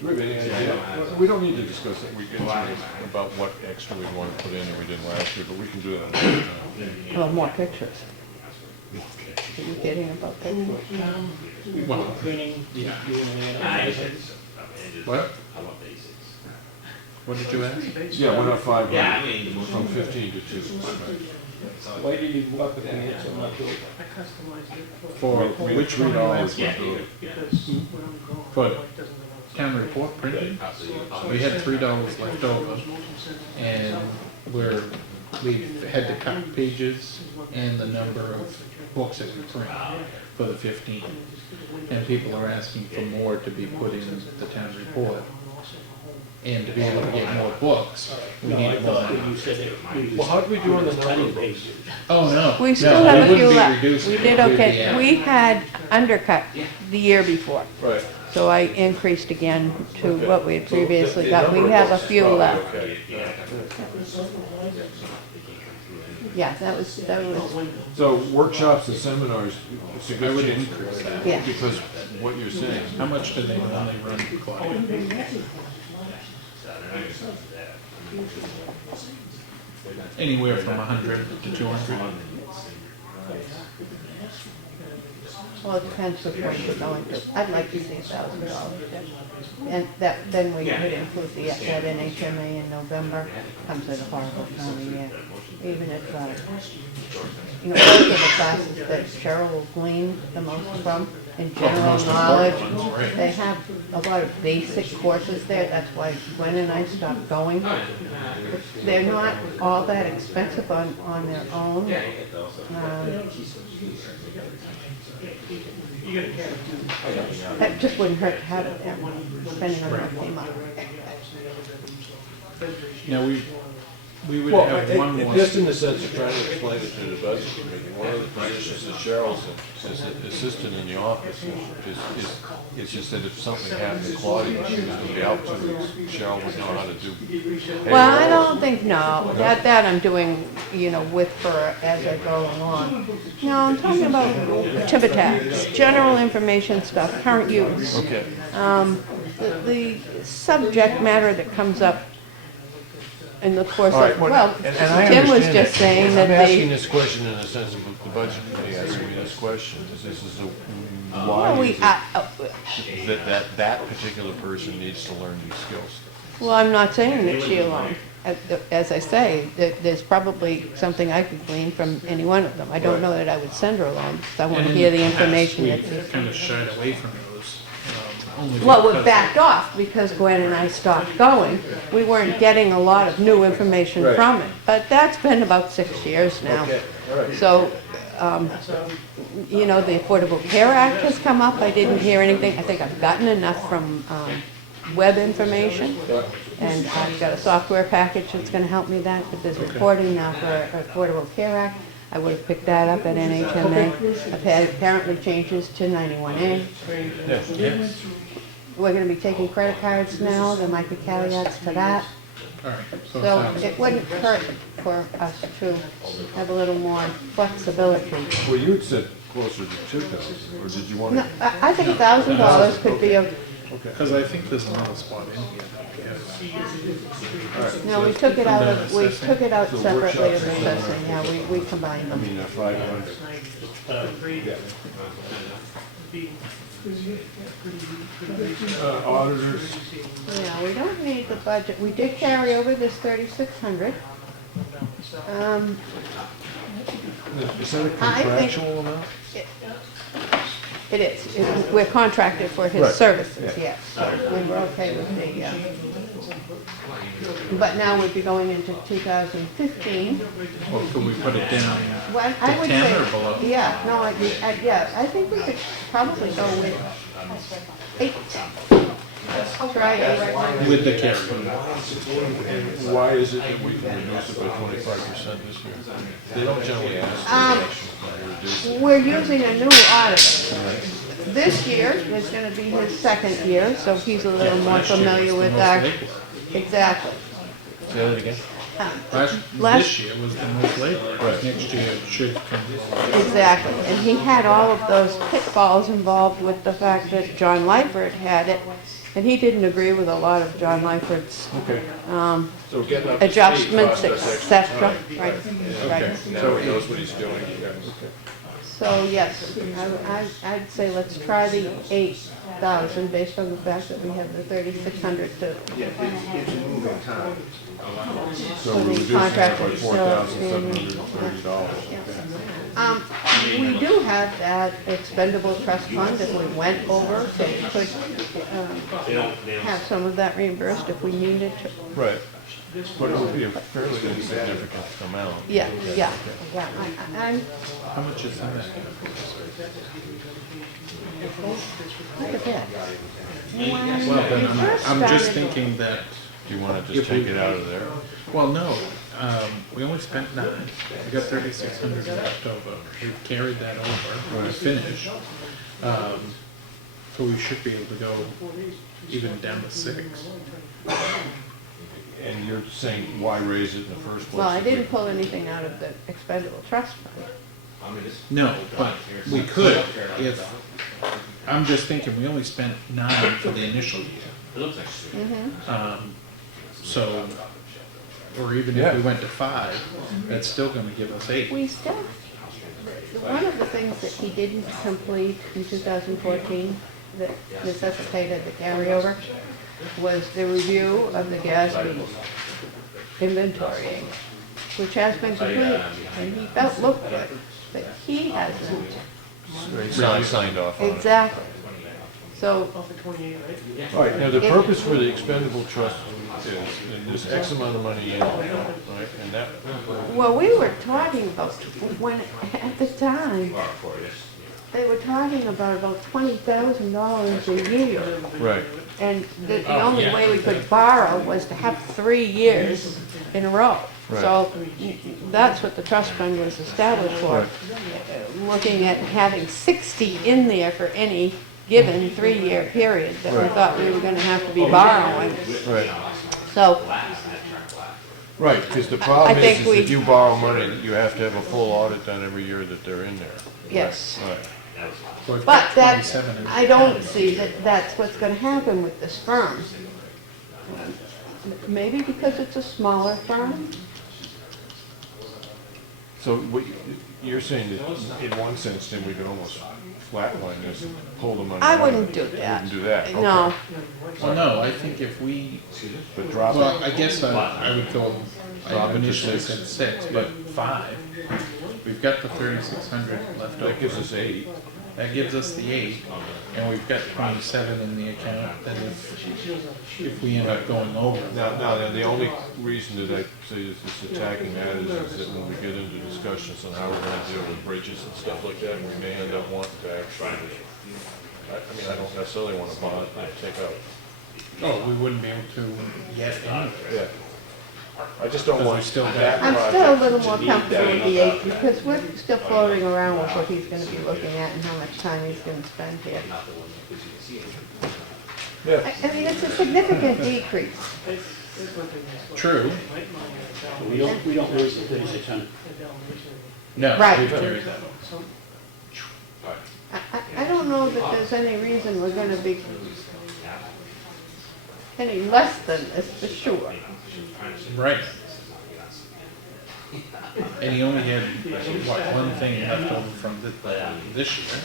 Do we have any idea? We don't need to discuss it. We can talk about what extra we want to put in that we did last year, but we can do that another time. Well, more pictures. Are you kidding about pictures? Well, Printing, yeah. doing What? What did you ask? Yeah, we're not 500, from 15 to 2. Why did you go up with me so much? I customized it For which one are you asking? because when I'm gone, For my wife doesn't know. town report printing? We had $3 left over, and we've had to cut pages and the number of books that we print for the 15. And people are asking for more to be put in the town report. And to be able to get more books, we No, I need more thought money. you said it. Well, how did we do on the number of books? Oh, no. We still No, have a wouldn't few be left. reducing We it. did We'd be okay. adding. We had undercut the year before. Right. So I increased again to Okay. what we had So previously the got. number We of have a books is few probably left. okay. Yeah, that was, So workshops and seminars, it's a I good would change. increase that. yeah. Because what you're saying, How much do they normally run, Claudia? Anywhere from 100 to 200. Well, it depends which one you're going to. I'd like to see $1,000. And that, then we would include that NHMA in November, comes at a horrible time of year. Even if, those are the classes that Cheryl will glean the most from. and Well, general most knowledge. important ones, right. They have a lot of basic courses there, that's why Gwen and I stopped going. They're not all that expensive on their own. It just wouldn't hurt to have it there, depending on what came up. Now, we would Well, have one more. just in the sense of trying to explain it to the budget committee, one of the positions that Cheryl's is an assistant in the office, it's just that if something happened to Claudia, she was gonna be out 2 weeks, Cheryl would know how to do. Well, I don't think, no, that I'm doing, with her as I go along. No, I'm talking about timber tax, general information stuff, current use. Okay. The subject matter that comes up in the course All right, of, well, and I Tim was understand just saying that I'm asking they, this question in the sense of the budget committee asking me this question, this is a, well, why is it that particular person needs to learn these skills? well, I'm not saying that she alone. As I say, there's probably something I could glean from any one of them. I don't know that I would send her alone, because I want And to in hear the past, information we've that's. kind of shied away from those. Only Well, we because- backed off because Gwen and I stopped going. We weren't getting a lot of new information Right. from it. But that's been about 6 years now. Okay, all right. So, the Affordable Care Act has come up. I didn't hear anything. I think I've gotten enough from web information. And I've got a software package that's going to help me that. But there's reporting now for Affordable Care Act. I would have picked that up at NHMA. I've had apparently changes to 91A. Yes. We're going to be taking credit cards now. There might be caveats to that. All right. So it So sounds- it wouldn't hurt for us to have a little more flexibility. Well, you had said closer to 2,000, or did you want No, to? I think $1,000 could be a, Because I think there's another spot in here that we have. no, we took it out of, we took it out So separately workshops of and assessing, yeah, we combined I them. mean, 500. Auditors, Yeah, we don't need the budget. We did carry over this 3,600. is that a I think- contractual amount? It is. We're contracted for his Right. services, Yeah. yes. So we were okay with the, but now we'd be going into 2015. Well, could we put it down Well, I to would 10 say, or below? yeah, no, I think we could probably go with 8. Try 8. With the carry. Why is it that we can reduce it by 25% this year? They don't generally ask for reduce it. We're using a new auditor. This year is going to be his second year, so he's a little more Last year familiar was the with most our, legwork. exactly. Say that again? This year was the most labor. Right. Next year it should come lower. Exactly, and he had all of those pitfalls involved with the fact that John Lightford had it, and he didn't agree with a lot of John Lightford's Okay. So we're getting up to speed, adjustments, cost us et extra cetera. time. Right, right. Okay, now he knows what he's doing. So, yes, I'd say let's try the 8,000 based on the fact that we have the 3,600 to, So For we're the reducing it by contractor, so, $4,730. we do have that expendable trust fund if we went over, so we could have some of that reimbursed if we needed to. Right. But it would be a fairly insignificant amount. Yeah. I'm, How much is in that? look at that. Well, then I'm just thinking that. Do you want to just if we- take it out of there? Well, no, we only spent 9. We got 3,600 left over. We've carried that over, we're finished. So we should be able to go even down to 6. And you're saying, why raise it in the first place? Well, I didn't pull anything out of the expendable trust fund. No, but we could if, I'm just thinking, we only spent 9 for the initial year. So, or even if we went to 5, that's still gonna give us 8. We still, one of the things that he didn't complete in 2014 that necessitated the carryover was the review of the GASB inventorying, which has been completed, and he felt looked good, but he hasn't They signed off on it. Exactly. So, All right, now the purpose for the expendable trust is, and there's X amount of money in it, right, and that, well, we were talking about, when, at the time, they were talking about $20,000 a year. right, And the only way we could borrow was to have 3 years in a row. Right. So that's what the trust fund was established for. Right. Looking at having 60 in there for any given 3-year period that we Right. thought we were gonna have to be borrowing. right. So, Right, because the problem think is we- if you borrow money, you have to have a full audit done every year that they're in there. yes. Right. So we've But got that, 27 in I don't see that that's what's gonna happen with this firm. Maybe because it's a smaller firm? So what you're saying that in one sense, then we could almost flatline this and pull the money I out? wouldn't do that. Wouldn't do that? Okay. No. Well, no, I think if we, But drop well, it, I guess I would go, Drop I it to initially 6. said 6, but 5. We've got the 3,600 left over. that gives us 8. That gives us the 8, and we've got 27 in the account, then if we end up going over. Now, the only reason that I say this attacking that is that when we get into discussions on how we're gonna deal with bridges and stuff like that, we may end up wanting to actually, I mean, I don't necessarily want to bond and take out. Oh, we wouldn't be able to yet anyway. Yeah. I just don't Because want we still that got- I'm still a little project more to need comfortable with the that. 8 because we're still floating around with what he's gonna be looking at and how much time he's gonna spend here. Yeah. I mean, it's a significant decrease. True. We don't lose the 3,600. No, Right. we've carried that. I don't know that there's any reason we're gonna be any less than this, for sure. Right. And he only had, what, one thing left over from this year?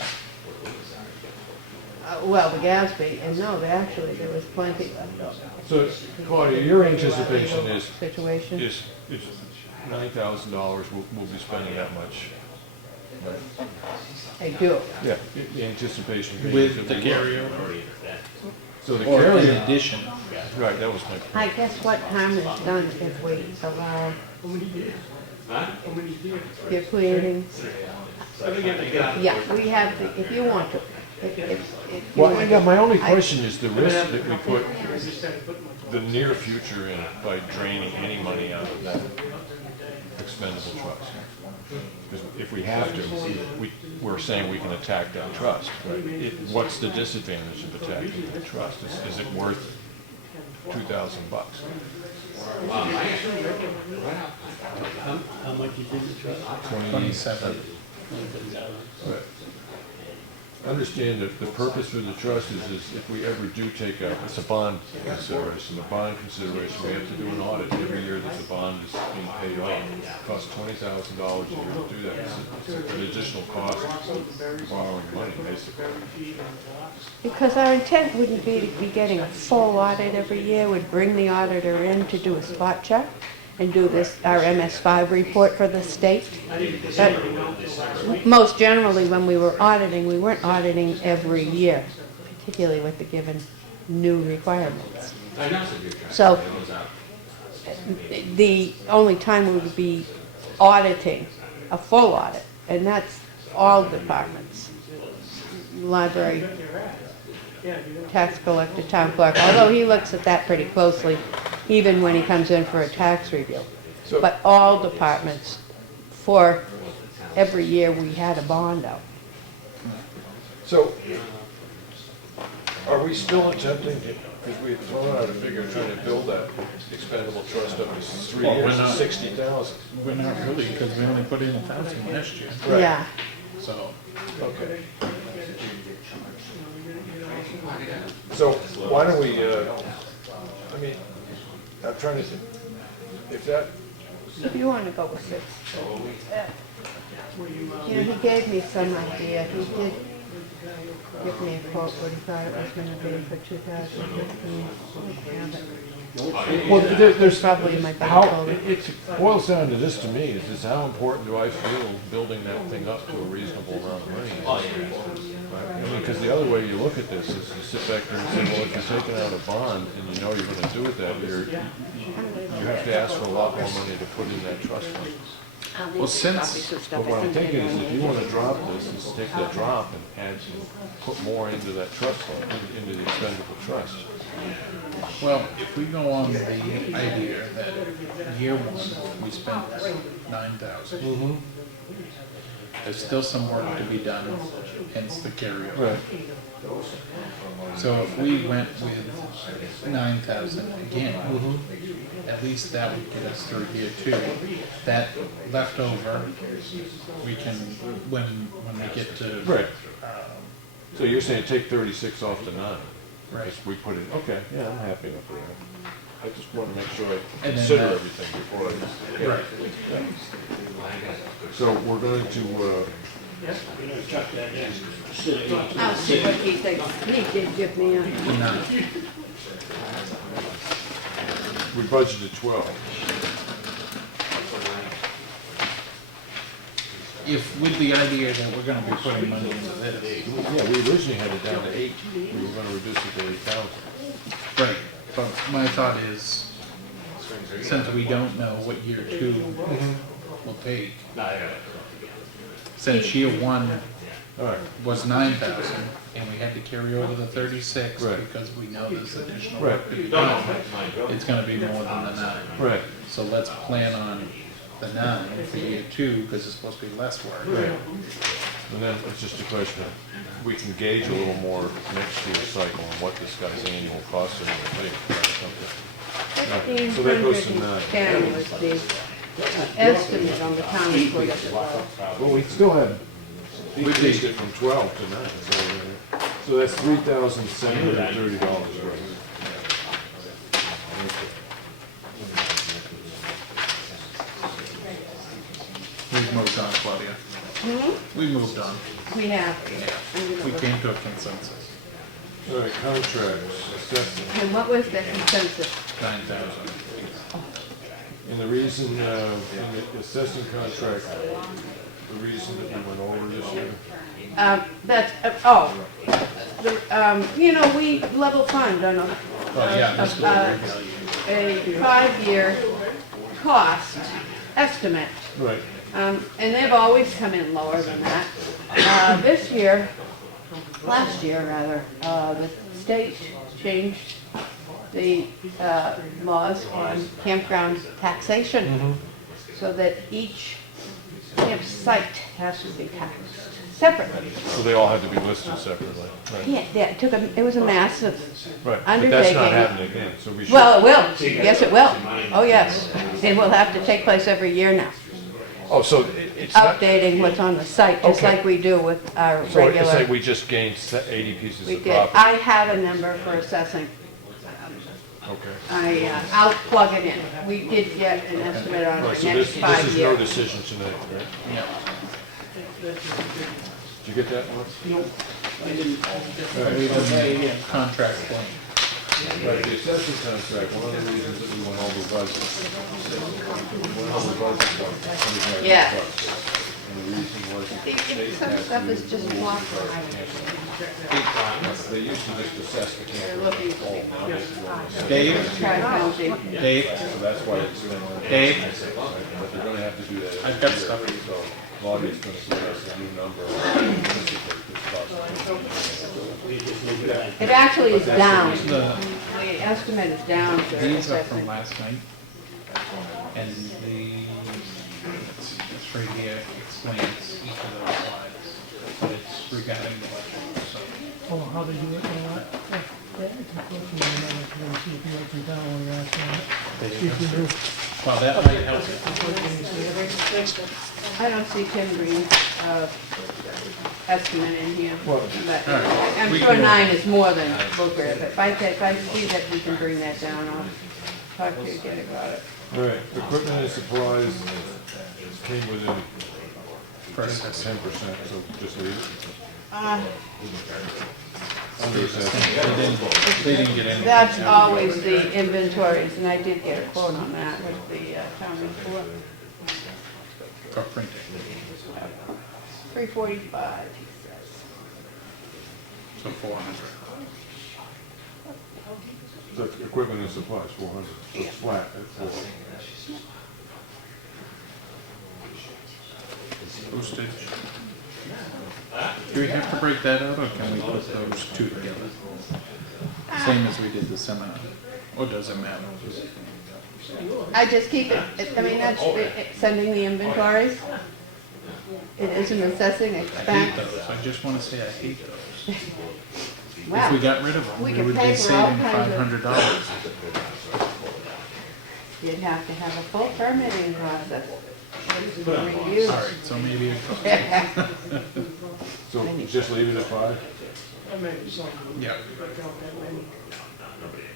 Well, the Gatsby, and no, actually, there was plenty left over. So, Claudia, your anticipation is Situation. is $9,000, we'll be spending that much. I do. Yeah, the anticipation being With that the we will. carryover? So the Or in carryover, addition? right, that was my point. I guess what harm is done if we allow, if we, yeah, we have, if you want to, if you Well, want yeah, to. my only question is the risk that we put the near future in by draining any money out of that expendable trust. Because if we have to, we're saying we can attack that trust, right? What's the disadvantage of attacking the trust? Is it worth $2,000? How much is in the trust? 27. Right. Understand that the purpose for the trust is if we ever do take out, it's a bond consideration. The bond consideration, we have to do an audit every year that the bond is being paid off. It costs $20,000 a year to do that. It's an additional cost of borrowing money, basically. Because our intent wouldn't be to be getting a full audit every year, we'd bring the auditor in to do a spot check and do this, our MS5 report for the state. But most generally, when we were auditing, we weren't auditing every year, particularly with the given new requirements. So the only time we would be auditing, a full audit, and that's all departments, library, tax collector, town clerk, although he looks at that pretty closely, even when he comes in for a tax review. So- But all departments, for every year we had a bond out. So, are we still attempting to, because we've thrown out a figure trying to build that expendable trust up to 3 Well, we're years, not- 60,000? We're not really, because we only put in 1,000 last year, Right. Yeah, so. Okay. So why don't we, I mean, I'm trying to think, if that, if you want to go with 6. You know, he gave me some idea, he did give me a quote what he thought it was going to be for 2015. Well, there's Probably in my back how, folder. it boils down to this to me, is how important do I feel building that thing up to a reasonable amount of money? Right? I mean, because the other way you look at this is you sit back there and say, well, if you're taking out a bond and you know you're gonna do it that year, you have to ask for a lot more money to put in that trust fund. Well, since, But what I'm thinking is if you wanna drop this, is take that drop and add, put more into that trust fund, into the expendable trust. well, if we go on the idea that year one, we spent 9,000. There's still some work to be done, hence the carryover. Right. So if we went with 9,000 again, at least that would get us through year two. That leftover, we can, when we get to. Right. So you're saying take 36 off to 9? Right. Just we put it, okay, yeah, I'm happy enough with that. I just want to make sure I And then consider that- everything before I. Right. So we're going to, Chuck that in. I'll see what he thinks. He did give me a, No. we budgeted 12. If, with the idea that we're gonna be putting money into this. Yeah, we originally had it down to 8. We were going to reduce it to 8,000. Right, but my thought is, since we don't know what year two will take, since year one All right. was 9,000, and we had to carry over the 36 Right. because we know there's additional Right. work to be done, it's gonna be more than the 9. Right. So let's plan on the 9 for year two, because it's supposed to be less work. Right. And then it's just a question of, we can gauge a little more next year's cycle on what this guy's annual costs are going to be. So that goes to 9. 1,510 was the estimate on the town report as well. Well, we still have decreased it from 12 to 9, so that's $3,730, right? We've moved on, Claudia. We moved on. We have. We came to a consensus, All right, contracts, assessment. And what was the consensus? 9,000. And the reason, in the assessing contract, the reason that we went over this year? You know, we level fund on Oh, yeah, this will a 5-year cost estimate. Right. And they've always come in lower than that. Last year rather, the state changed the laws on campground taxation so that each campsite has to be taxed separately. So they all had to be listed separately, right? Yeah, it was a massive Right, but that's undertaking. not happening again, so we should. Well, it will. Yes, it will. Oh, yes. It will have to take place every year now. Oh, so it's not, Updating what's on the site, just Okay. like we do with our so it's like regular. we just gained 80 pieces We of did. property? I have a number for assessing. Okay. I'll plug it in. We did get an estimate on Right, the so next this 5 is no years. decision tonight, right? Yeah. Did you get that one? We've been contract claim. Right, the assessing contract, one of the reasons that we went over budget. Went over budget was $25,000. Yeah. And the reason was. Some stuff is just blocked. They used to just assess the campground as a whole, now they do it. Dave? Tri-county. Dave? So that's why it's been. Dave? But they're gonna have to do that. every I've got year. stuff. So Claudia's gonna give us a new number. It actually is down. The- The estimate is down for These are from assessing. last night, and it's right here, explains each of those slides, but it's regarding the budget, so. Oh, how they do it, you know what? See if you write them down when you ask them. See if you do. Well, that might help you. I don't see Tim Green's estimate in here, but I'm We sure can- 9 is more than Booker, but if I see that we can bring that down, I'll talk to you again about it. All right, equipment and supplies came within 10%, so just leave it. They didn't get anything. That's always the inventories, and I did get a quote on that with the town report. For printing. $345, he says. So 400. The equipment and supplies, 400, so it's flat at 400. Postage. Do we have to break that out, or can we put those two together? Same as we did the seminar, or does it matter? I just keep it, I mean, that's sending the inventories. It isn't assessing I hate expense. those, I just wanna say I hate those. If Wow. we got rid of them, We we could would pay be for all saving kinds of- $500. You'd have to have a full permitting process. Review. All right, so maybe it goes. So just leave it at 5? Yeah.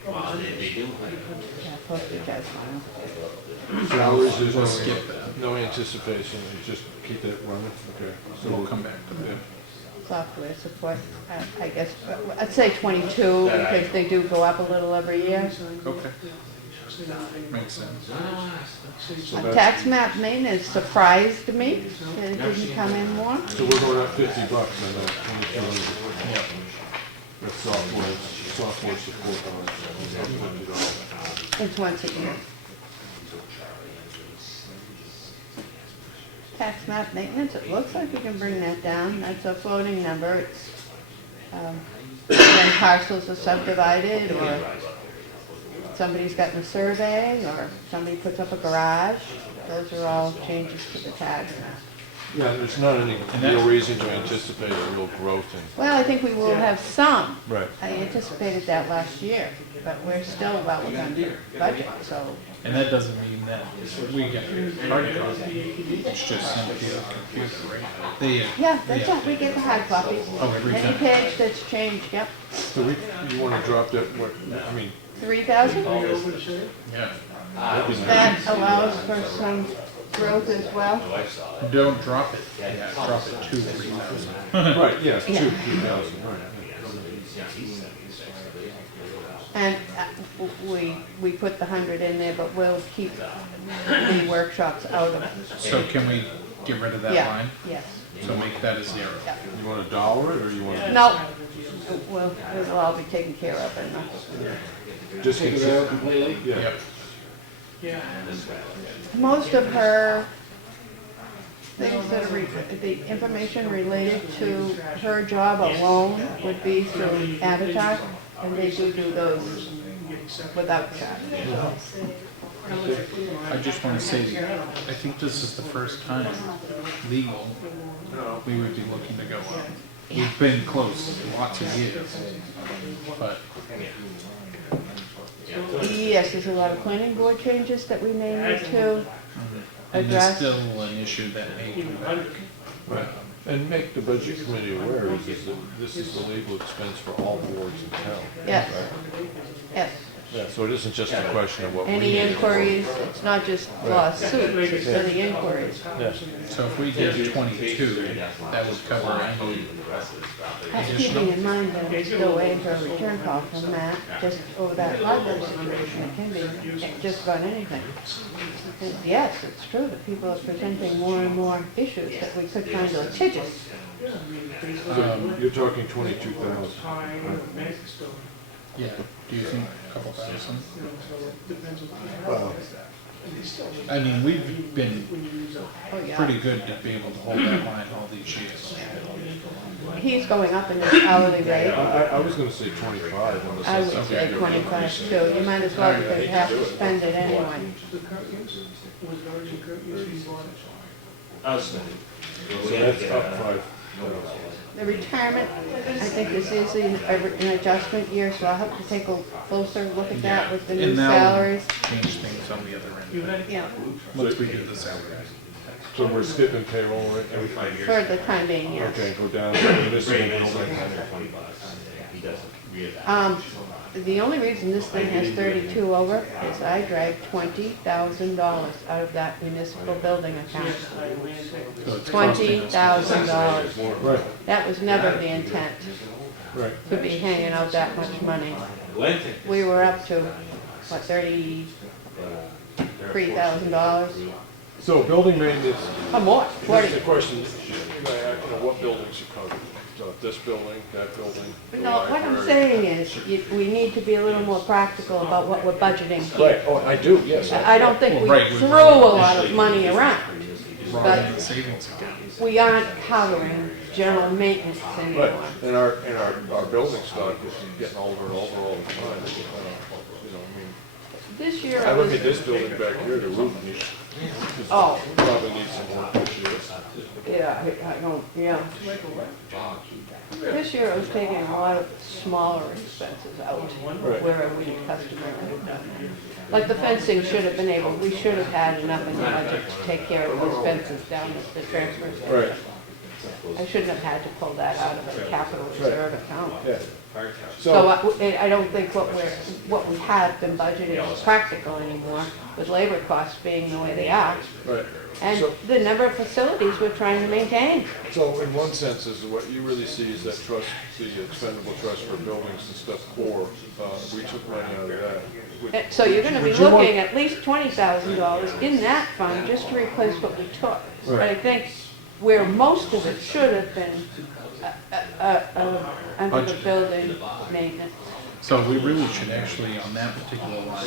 Yeah, postage has one. Salaries, there's We'll skip that. no anticipation, you just keep that running, okay? So we'll come back to that. Software support, I guess, I'd say 22, because they do go up a little every year. Okay. Makes sense. So A that's- tax map maintenance surprised me, that it didn't come in more. So we're going up $50 on that, 2,200. Yep. That's software support on $50. It's once a year. Tax map maintenance, it looks like we can bring that down, that's a floating number, it's, when parcels are subdivided, or somebody's gotten a survey, or somebody puts up a garage, those are all changes to the tax map. Yeah, there's not any real reason to anticipate a real growth in. Well, I think we will have some. Right. I anticipated that last year, but we're still well within budget, so. And that doesn't mean that we get hard copy, it's just sent to the computer, right? They, Yeah, that's all, we get the hard copies. Oh, every Any time. page that's changed, yep. So you want to drop that, what, I mean, 3,000? yeah. That allows for some growth as well. Don't drop it, yeah, drop it to 3,000. right, yes, Yeah. 2,000, right. And we put the 100 in there, but we'll keep the workshops out of it. So can we get rid of that Yeah, line? yes. So make that a 0. Yeah. You want to dollar it, or you want to? No, it'll all be taken care of and Just Take it out completely? Yeah. Yep. most of her things that are, the information related to her job alone would be through Avatar, and they do those without charge. I just want to say, I think this is the first time legal we would be looking to go up. We've been close lots of years, but Yes, there's a lot of planning board changes that we may need to and there's address. still an issue that may come back. Right. And make the budget committee aware is that this is the legal expense for all boards in town. Yes, Right? yes. Yeah, so it isn't just a question of what we need. Any inquiries, it's not just lawsuits, it's any inquiries. Yes. So if we did 22, that would cover any Keeping in mind that I'm still waiting for a return call from Matt, just over that library situation, it can be just about anything. And yes, it's true that people are presenting more and more issues that we could find litigious. You're talking 22,000. Yeah, do you think a couple thousand? Well, I mean, we've been Oh, yeah. pretty good to be able to hold that line all these years. He's going up in his hourly rate. I was gonna say 25 on the. I would say 25 too. You might as well because you have to spend it anyway. So that's up 5. The retirement, I think this is an adjustment year, so I'll have to take a closer look at that with the new And that'll salaries. change things on the other end. Yeah, Once we do the salaries. So we're skipping payroll, right? for the time being, yes. Okay, go down to municipal building. The only reason this thing has 32 over is I dragged $20,000 out of that municipal building account. So it's costing us. $20,000. Right. That was never the intent. Right. to be hanging out that much money. We were up to, what, $33,000? So building maintenance, Or more, here's 40. the question, you know, what buildings are covered? So this building, that building, the No, what I'm library? saying is, we need to be a little more practical about what we're budgeting here. Right, oh, I do, yes. I don't think we Well, right, threw a lot of money around, Brought but in savings account. we aren't covering general maintenance Right, anymore. and our building stock is getting older and older all the time. You know, I mean, This year I I look was, at this building back here, the roof needs, oh, probably needs some work this year. yeah, I don't, yeah. This year I was taking a lot of smaller expenses out where we customarily done. Like the fencing should have been able, we should have had enough in the budget to take care of those fences down at the transfer station. Right. I shouldn't have had to pull that out of the capital reserve account. Yeah. So I don't think what we have been budgeted is practical anymore, with labor costs being the way they are. Right. And So- the number of facilities we're trying to maintain. So in one sense, is what you really see is that trust, the expendable trust for buildings and stuff, core, we took money out of that. So you're gonna be Would you want- looking at least $20,000 in that fund just to replace what we took. But I think where most of it should have been under the building maintenance. So we really should actually, on that particular line,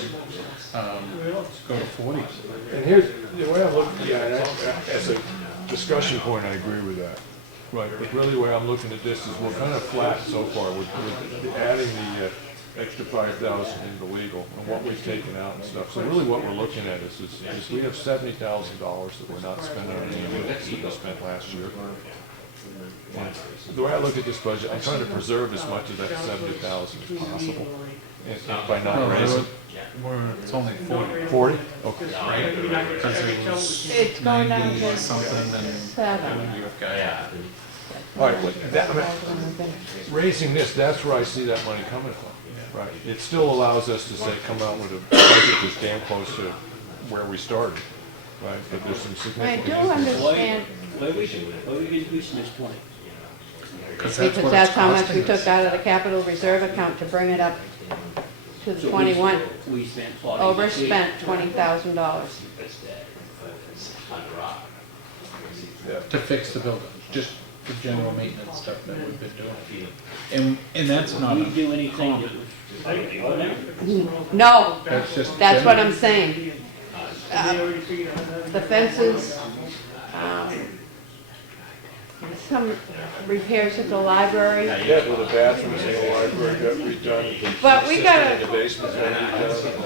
go to 40. And here's, the way I'm looking at it, as a discussion point, I agree with that. Right, but really the way I'm looking at this is we're kind of flat so far with adding the extra 5,000 into legal and what we've taken out and stuff. So really what we're looking at is we have $70,000 that we're not spending on any bills that we spent last year. And the way I look at this budget, I'm trying to preserve as much of that 70,000 as possible, and by not raising. It's only 40. 40? Okay. Right? Because it was It's going down 90 to something, and 7. you've got. All right, but raising this, that's where I see that money coming from. Right. It still allows us to say, come out with a budget that's damn close to where we started. Right, but there's some I significant do increases. understand, Why are we increasing this 20? Because because that's how much we took out of the capital reserve account to bring it up to the 21. We spent 40. Overspent $20,000. To fix the building, just the general maintenance stuff that we've been doing. And that's not, Did we do anything that was? No, that's just. that's what general. I'm saying. The fences, some repairs at the library. Yeah, with the bathrooms in the library got redone. But we gotta- The basement got redone.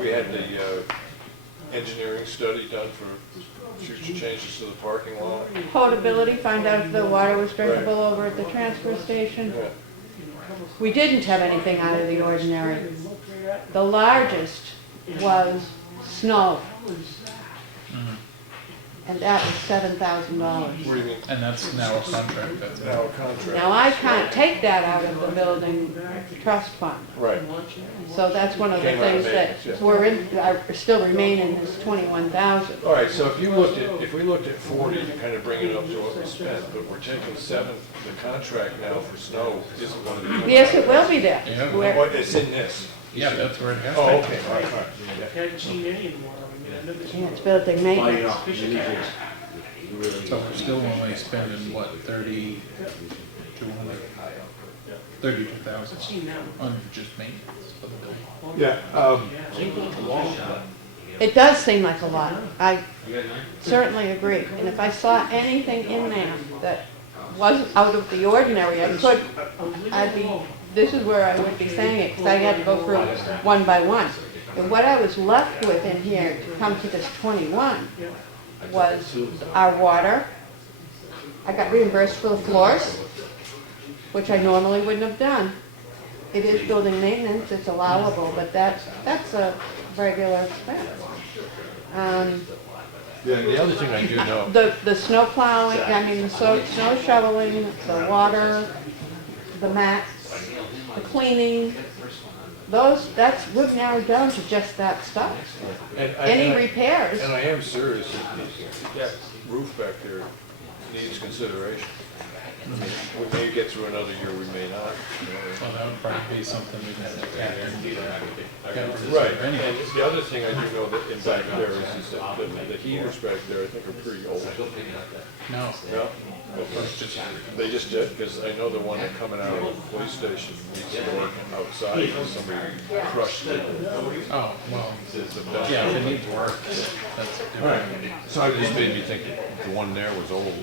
We had the engineering study done for future changes to the parking lot. Potability, find out if the water was drinkable over at the transfer station. Yeah. We didn't have anything out of the ordinary. The largest was snow. And that was $7,000. What do you mean? And that's now a contract, that's Now a contract. Now, I can't take that out of the building trust fund. Right. So that's one of the Came out of things that maintenance, yeah. are still remain in this 21,000. All right, so if we looked at 40, to kind of bring it up to what we spent, but we're taking 7, the contract now for snow isn't one of the. Yes, it will be there. Yeah. Where- What, it's in this? Yeah, that's where it has. Oh, been. okay, all right, all right. Yeah. Haven't seen any anymore. I mean, I know this- Yeah, it's building maintenance. So we're still only spending, what, 32,000 on just maintenance for the building. Yeah, It does seem like a lot. I certainly agree. And if I saw anything in there that wasn't out of the ordinary, this is where I would be saying it, because I had to go through one by one. And what I was left with in here to come to this 21 was our water. I got reimbursed for the floors, which I normally wouldn't have done. It is building maintenance, it's allowable, but that's a regular expense. yeah, and the other thing I do know, The snow plowing, the snow shoveling, the water, the mats, the cleaning, we've narrowed down to just that stuff. Any repairs, and I am serious, that roof back there needs consideration. We may get through another year, we may not. Well, that would probably be something we can look at and Right, and the other thing I do know that in back there is that the heaters back there, I think are pretty old. No. No? They just did, because I know the one that coming out of the police station needs to work outside, because somebody crushed it. Oh, well, It's the best. yeah, if it needs work, that's Right, different. so it just made me think that the one there was old.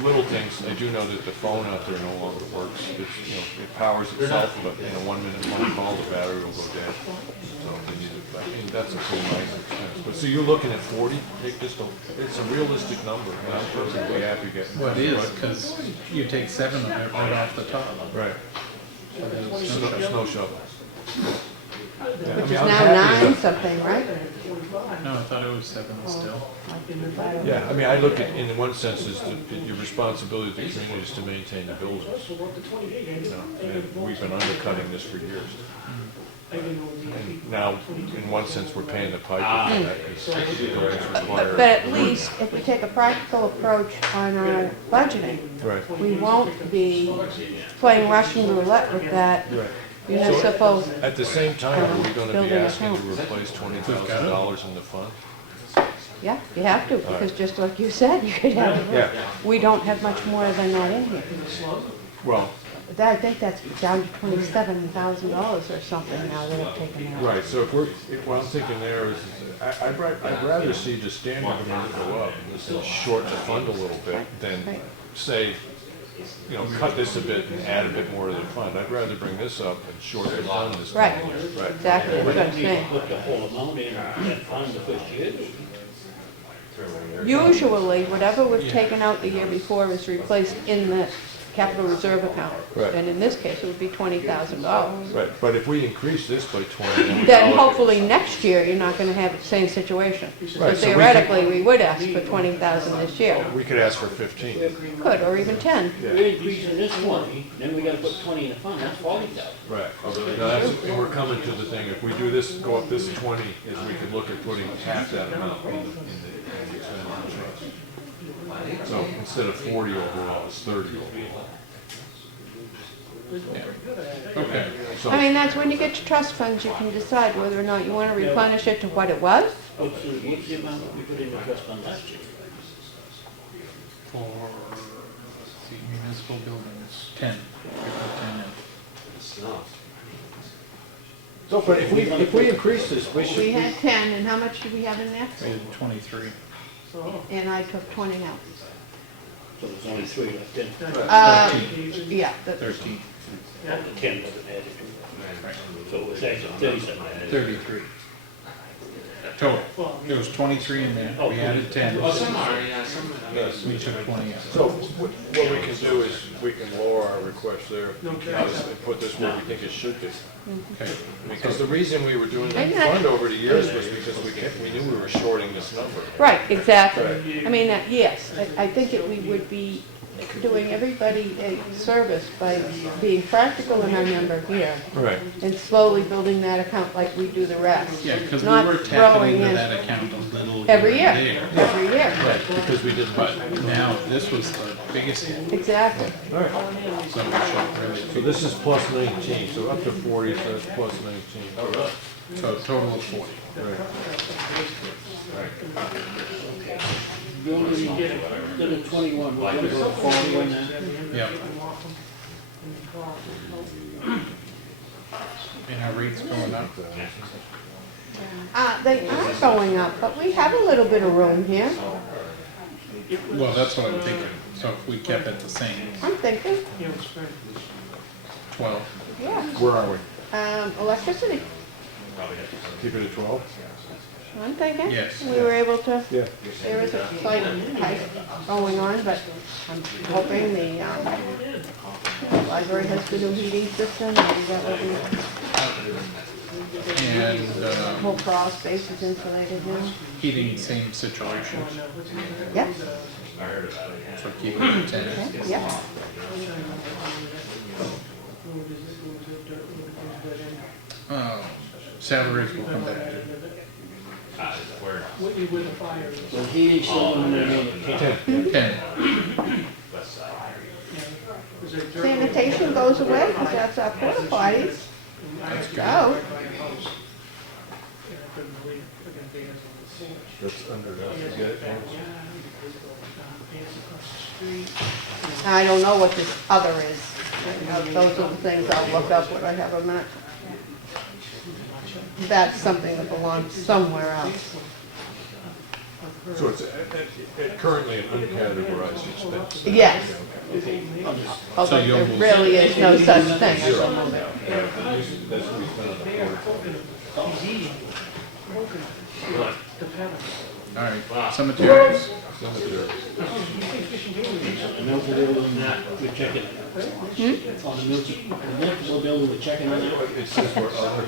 Little things, I do know that the phone out there no longer works. It's, you know, it powers itself, but in a 1 minute phone call, the battery will go dead. So they need it, I mean, that's a pretty nice expense. But so you're looking at 40? It's a realistic number, and I'm perfectly happy getting. Well, it is, because you take 7 of it right off the top. Right. Snow shovel. Which is now 9 something, right? No, I thought it was 7 still. Yeah, I mean, I look at, in one sense, is your responsibility to the community is to maintain the buildings. You know, and we've been undercutting this for years. And now, in one sense, we're paying the piper for that, because the buildings require. But at least if we take a practical approach on our budgeting, Right. we won't be playing Russian roulette with that Right. municipal. At the same time, are we gonna be building asking to account. replace $20,000 in the fund? Yeah, you have to, because just like you said, you could have, Yeah. we don't have much more than that in here. Well, I think that's down to $27,000 or something now that it's taken out. right, so what I'm thinking there is, I'd rather see the standard amount go up and short the fund a little bit than Right. say, you know, cut this a bit and add a bit more to the fund. I'd rather bring this up and short the fund this Right, time. Right. exactly, that's what I'm saying. Put the whole amount in and fund the first year. Usually, whatever was taken out the year before is replaced in the capital reserve account. Right. And in this case, it would be $20,000. Right, but if we increase this by 20, then we Then allocate- hopefully next year, you're not gonna have the same situation. Right, So so we can- theoretically, we would ask for 20,000 this year. we could ask for 15. Could, or even 10. We're increasing this 20, then we gotta put 20 in the fund, that's 40,000. Right. Now, that's, and we're coming to the thing, if we do this, go up this 20, is we could look at putting half that amount in the expenditure trust. So instead of 40 overall, it's 30 overall. Okay. So, I mean, that's when you get to trust funds, you can decide whether or not you wanna replenish it to what it was. What's the amount that we put in the trust fund last year? For the municipal buildings, 10. We put 10 in. so, but if we increase this, we We should, had 10, and how much did we have in there? We had 23. And I took 20 out. So there's only 3 left in. Yeah, 13. Well, the 10 wasn't added to it. So it was actually 37 added. 33. Total. There was 23 in there. We added 10. We took 20 out. so what we can do is, we can lower our request there and put this where we think it should be. Okay. Because the reason we were doing the fund over the years was because we knew we were shorting this number. right, exactly. I mean, yes, I think that we would be doing everybody a service by being practical in our number here Right. and slowly building that account like we do the rest. Yeah, because we Not were tapping throwing into in that account a little every here year, and there. every year. Right, because we didn't, but now this was the biggest hit, Exactly. All right. so we should really. So this is plus 19, so up to 40, so that's plus 19. Oh, really? So a total of 40. You only did a 21, we're gonna go to 41 now? Yeah. And our rates going up. They are going up, but we have a little bit of room here. Well, that's what I'm thinking. So if we kept it the same, I'm thinking, 12. yeah. Where are we? Electricity, Keep it at 12? I'm thinking. Yes. We were able to, Yeah. there is a slight hike going on, but I'm hoping the library has the new heating system, and that will be, And the whole crawl space is insulated now. heating, same situation. Yep, So keep it at 10. yep. Salaries will come back. Whitney where the fire is. So he is someone that can. 10. Is there dirt? Sanitation goes away, because that's our porta potties. Let's go. And I couldn't believe it, put in bears on the porch. That's under that, Bears you get it, back James? yard, bears across the street. I don't know what this other is. Those are the things I'll look up when I have a minute. That's something that belongs somewhere else. So it's currently an uncategorized expense? Yes. Although there really is no such thing as a limit. That should be spent on the floor. He's eating, broken, the pedal. All right, cemeteries. Cemetery. The municipal building, we're checking it out. On the municipal building, we're checking it out. It says where other.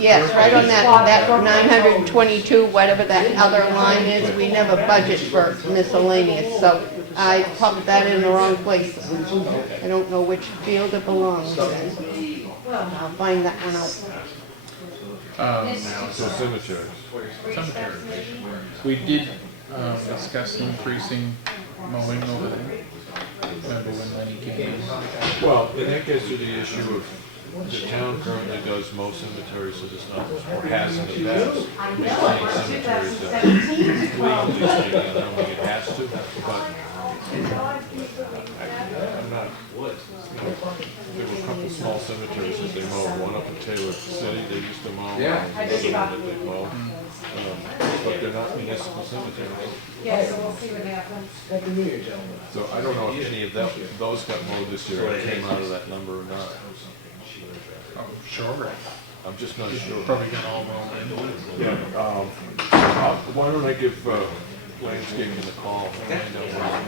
Yes, right on that 922, whatever that other line is, we never budget for miscellaneous, so I popped that in the wrong place. I don't know which field it belongs in. I'll find that one out. So cemeteries. Cemetery. We did discuss increasing mowing over there. Remember when Lenny came in? Well, and that gets to the issue of the town currently does most cemeteries, so there's not, or has in the past, maintained cemeteries that legally speaking, I don't think it has to, but I'm not, there were a couple small cemeteries that they mow, one up in Taylor City, they used to mow, another one that they mow, but they're not municipal cemeteries. Yes, we'll see what happens. Happy New Year, gentlemen. So I don't know if any of those got mowed this year, or came out of that number or not. Oh, sure. I'm just not sure. Probably got all mowed in. Yeah, why don't I give landscaping the call? And find out where-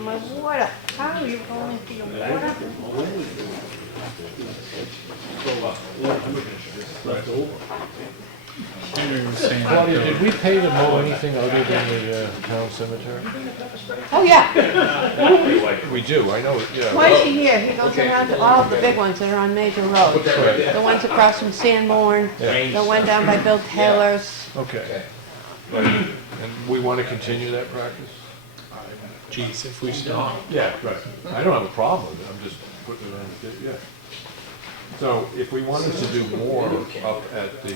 My water, how are you going for your water? Left over. Henry was saying that Claudia, there did we pay to mow anything other than the town cemetery? Oh, yeah, We do, I know, yeah. twice a year, he goes around to all the big ones that are on major roads. The ones across from Sanborn, the one down by Bill Taylor's. Okay. And we want to continue that practice? geez, if we stop. Yeah, right. I don't have a problem with it, I'm just putting it on the, yeah. So if we wanted to do more up at the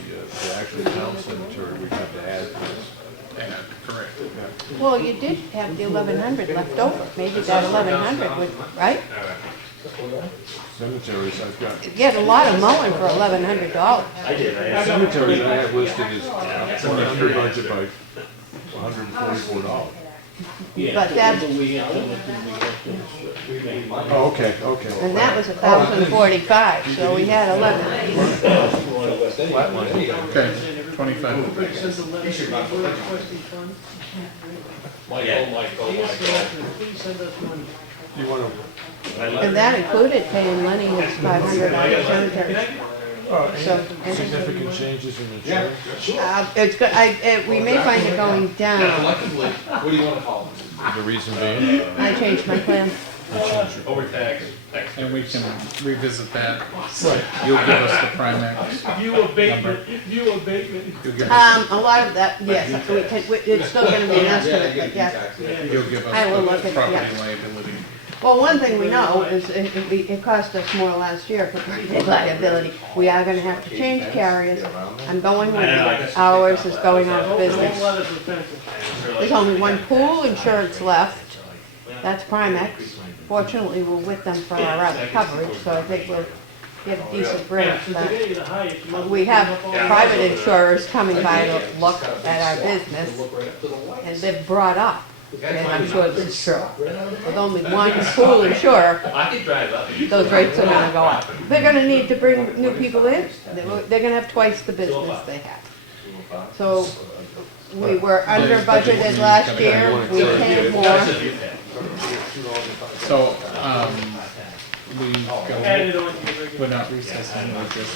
actual town cemetery, we'd have to add this. Yeah, correct. Well, you did have the 1,100 left over, maybe that 1,100 would, right? Cemeteries, I've got, You get a lot of mowing for $1,100. cemeteries I have listed is under budget by $144. Yeah, But that's- we have to look and we have to. Oh, okay, okay. And that was 1,045, so we had 11. Okay, 25. Please send us money. You want to, And that included paying Lenny his $500 cemetery. So, significant changes in insurance? it's good, we may find it going down. What do you want to call it? The reason being? I changed my plan. Overtax. And we can revisit that. Right. You'll give us the Primex. View abatement, view abatement. You'll give us, A lot of that, yes, it's still gonna be an estimate, but yes. you'll give I will us look the at- property yeah. liability. Well, one thing we know is it cost us more last year for property liability. We are gonna have to change carriers. I'm going with it. Ours is going out of business. There's only one pool insurance left. That's Primex. Fortunately, we're with them for our other coverage, so I think we'll get a decent rate. But we have private insurers coming by to look at our business, and they've brought up, and I'm sure this is true, with only one pool insurer, I can drive up. those rates are gonna go up. They're gonna need to bring new people in. They're gonna have twice the business they have. So we were under budgeted last year, we paid more. So, we're not recessing, we're just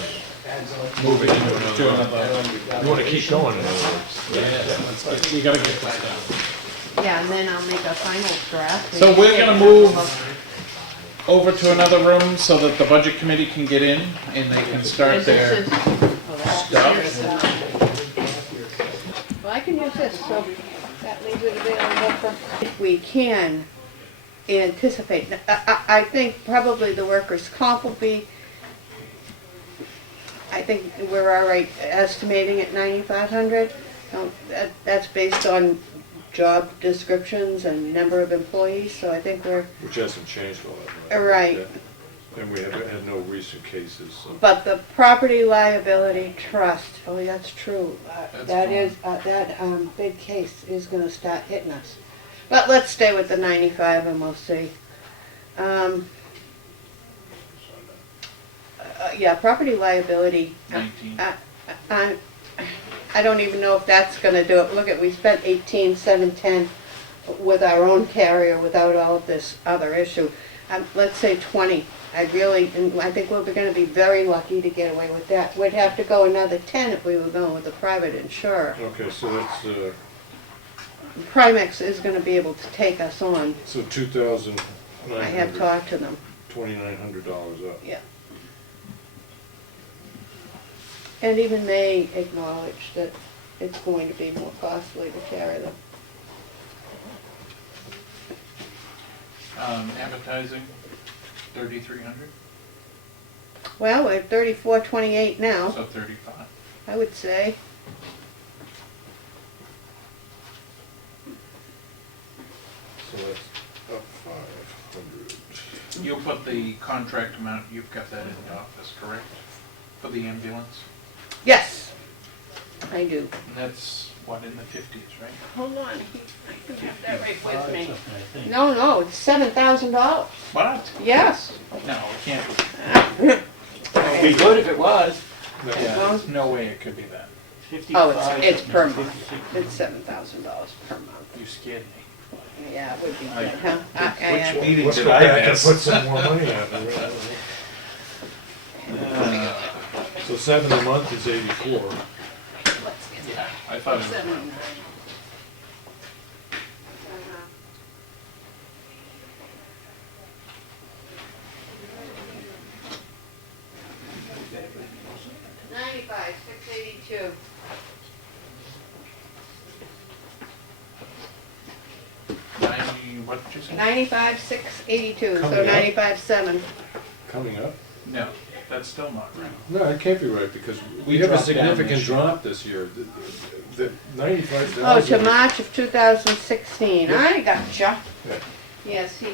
moving into another. You want to keep going, in other words? Yeah, we gotta get this done. Yeah, and then I'll make a final draft. So we're gonna move over to another room so that the budget committee can get in and they can start And their this is- oh, that's- stuff. can use this, so that leaves it available for, if we can anticipate. I think probably the workers' comp will be, I think we're all right estimating at 9,500. That's based on job descriptions and number of employees, so I think we're, Which hasn't changed all that much. right. Yeah. And we have had no recent cases, so. But the property liability trust, oh, that's true. That's That fine. is, that big case is gonna start hitting us. But let's stay with the 95 and we'll see. Yeah, property liability. 19. I don't even know if that's gonna do it. Look at, we spent 18,710 with our own carrier without all of this other issue. Let's say 20. I think we're gonna be very lucky to get away with that. We'd have to go another 10 if we were going with a private insurer. Okay, so that's, Primex is gonna be able to take us on. so 2,900. I have talked to them, $2,900 up. yeah. And even they acknowledge that it's going to be more costly to carry them. Advertising, 3,300, Well, we're at 34.28 now, so 35. I would say. So that's up 500. You put the contract amount, you've got that in the office, correct? For the ambulance? Yes, I do. And that's, what, in the 50s, right? Hold on, I do have that right with Something, me. I think. No, it's $7,000. What? Yes. No, it can't be. It'd be good if it was. Yeah, there's no way it could be that. Oh, it's per something, month. 56. It's $7,000 per month. You scared me. Yeah, it would be I- good, huh? Which meeting Let's did go I back and miss? put some more money out there. So 7 a month is 84. Let's get Yeah, I thought it was. 7. $95,682. What did you say? 95,682, so Coming up? 95,7. Coming up? No, that's still not right. No, it can't be right, because We we have a dropped down significant this year. drop this year. The 95,000. Oh, to March of 2016. Yeah. I gotcha. Yeah. Yes, he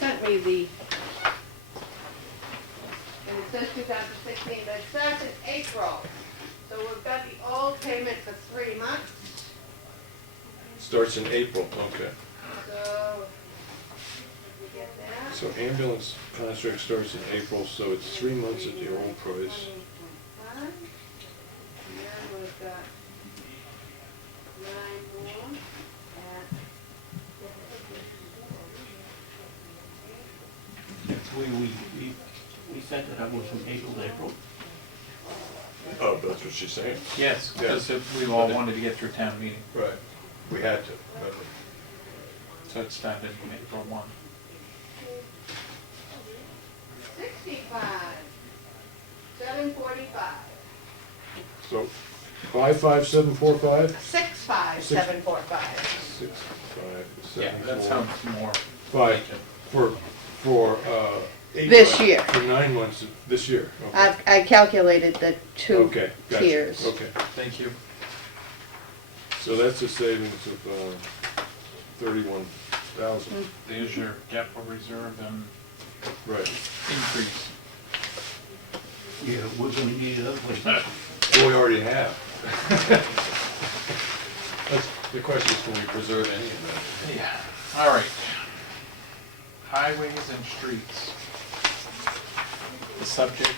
sent me the, and it says 2016, but it starts in April. So we've got the old payment for 3 months. Starts in April, okay. So, did you get that? So ambulance contract starts in April, so it's 3 months at the old price. And then we've got 9 more at We set it up with from April to April. Oh, that's what she's saying? Yes, because we all wanted to get through town meeting, Right. We had to. so it started in April 1. 65, 745, So 55745? 65745. 6, 5, 7, Yeah, that 4, sounds more. 5 for 8 This months- year. For 9 months this year. Okay. I calculated the 2 Okay, gotcha. tiers. Okay, Thank you. so that's a savings of 31,000. There's your capital reserve and Right. increase. Yeah, we're gonna need it other places. Well, we already have. That's, the question is, can we preserve any of that? Yeah, all right. Highways and streets. The subject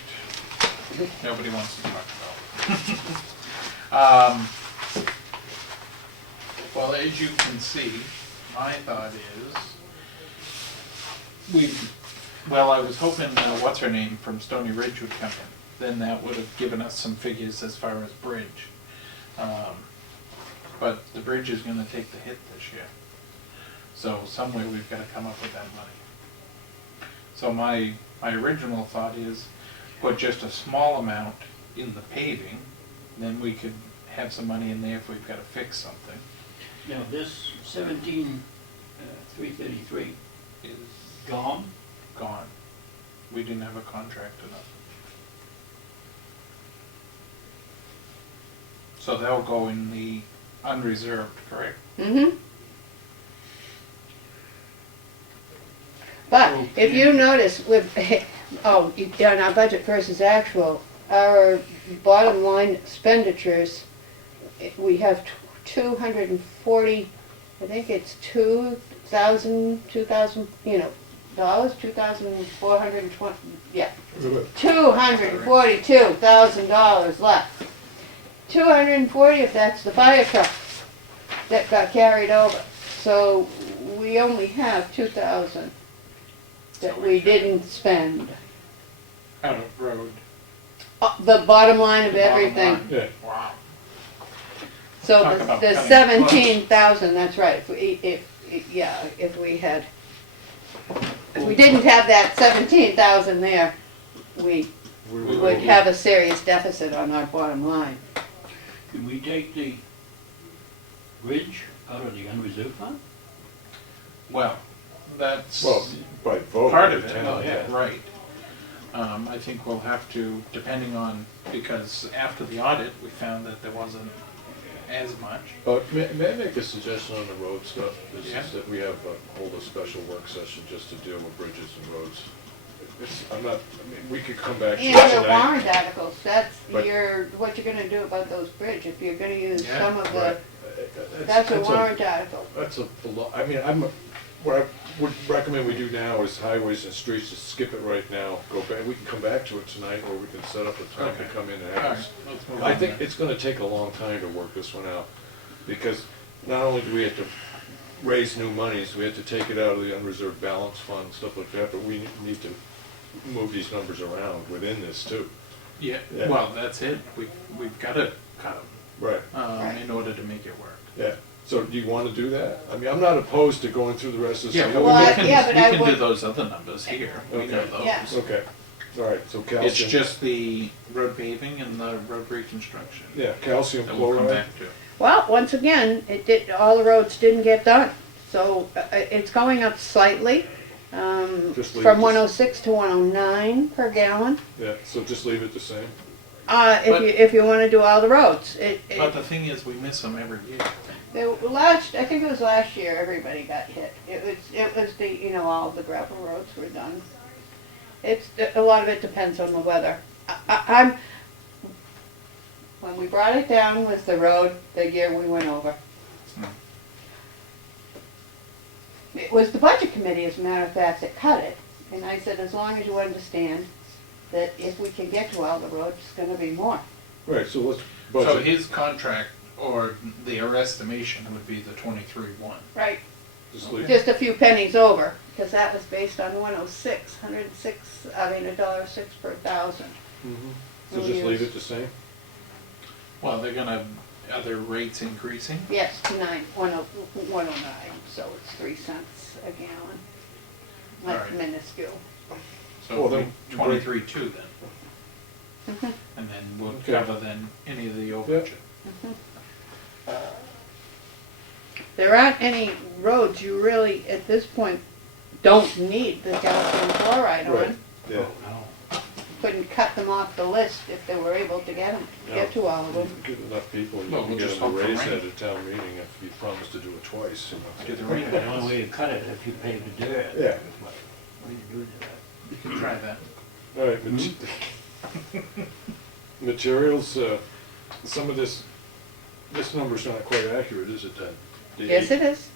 nobody wants to talk about. Well, as you can see, my thought is, I was hoping, what's her name from Stony Ridge would come in. Then that would have given us some figures as far as bridge. But the bridge is gonna take the hit this year. So some way we've gotta come up with that money. So my original thought is put just a small amount in the paving, then we could have some money in there if we've gotta fix something. Now, this 17,333 Is gone? gone. We didn't have a contract enough. So that'll go in the unreserved, correct? Mm-hmm. But if you notice with, on our budget versus actual, our bottom line expenditures, we have 240, I think it's 2,000, dollars, 2,420, yeah. $242,000 left. 240 if that's the fire trucks that got carried over. So we only have 2,000 that we didn't spend. Out of road. The bottom line of The bottom everything. line. Yeah. Wow. So Talk about the cutting 17,000, that's right, if we had, if we didn't have that 17,000 there, we would have a serious deficit on our bottom line. Can we take the bridge out of the unreserved fund? Well, that's Well, by vote. part of the it, town, right. I think we'll have to, depending on, because after the audit, we found that there wasn't as much. But may I make a suggestion on the road stuff? Is Yeah. that we have, hold a special work session just to deal with bridges and roads. We could come back to it And your tonight. warrant articles, that's But- what you're gonna do about those bridge, if you're gonna use Yeah, some of the, Right. that's a warrant article. That's what I would recommend we do now is highways and streets, just skip it right now, go back, we can come back to it tonight, or we can set up a time to Okay. come in and All have right, this. let's move I on think then. it's gonna take a long time to work this one out, because not only do we have to raise new monies, we have to take it out of the unreserved balance fund, stuff like that, but we need to move these numbers around within this too. Yeah, Yeah. well, that's it. We've gotta cut them, Right. in order to make it work. Yeah, so do you wanna do that? I mean, I'm not opposed to going through the rest of this. Yeah, thing. but Well, we can, yeah, but we I can do would- those other numbers here. We know Okay. those. Yeah. Okay, all right, so calcium. It's just the road paving and the road reconstruction Yeah, calcium that we'll come chloride. back to. Well, once again, all the roads didn't get done, so it's going up slightly, Just leave from it. 106 to 109 per gallon. Yeah, so just leave it the same. If you wanna do all the roads. But the thing is, we miss them every year. I think it was last year, everybody got hit. It was all the gravel roads were done. A lot of it depends on the weather. When we brought it down was the road the year we went over. It was the budget committee, as a matter of fact, that cut it. And I said, as long as you understand that if we can get to all the roads, it's gonna be more. Right, so let's So budget. his contract, or their estimation would be the 23-1. Right. Just leave. Just a few pennies over, because that was based on 106, $1.06 per thousand. So just leave it the same? Well, they're gonna, are their rates increasing? Yes, 109, so it's 3 cents a gallon. Like Alright. minuscule. So Well, it'll be then 23.2 then. Mhm. And then we'll Okay. cover then any of the overage. There aren't any roads you really, at this point, don't need the calcium chloride Right, on. yeah. Couldn't cut them off the list if they were able to get to all of them. Get enough people, you Well, can we'll get just them to hope for raise rain. that at town meeting if you promise to do it twice. Do the The rain only way to cut it is if you pave the dirt. Yeah. We can do that. You can try that. All right, materials, some of this number's not quite accurate, is it then? Yes, it is.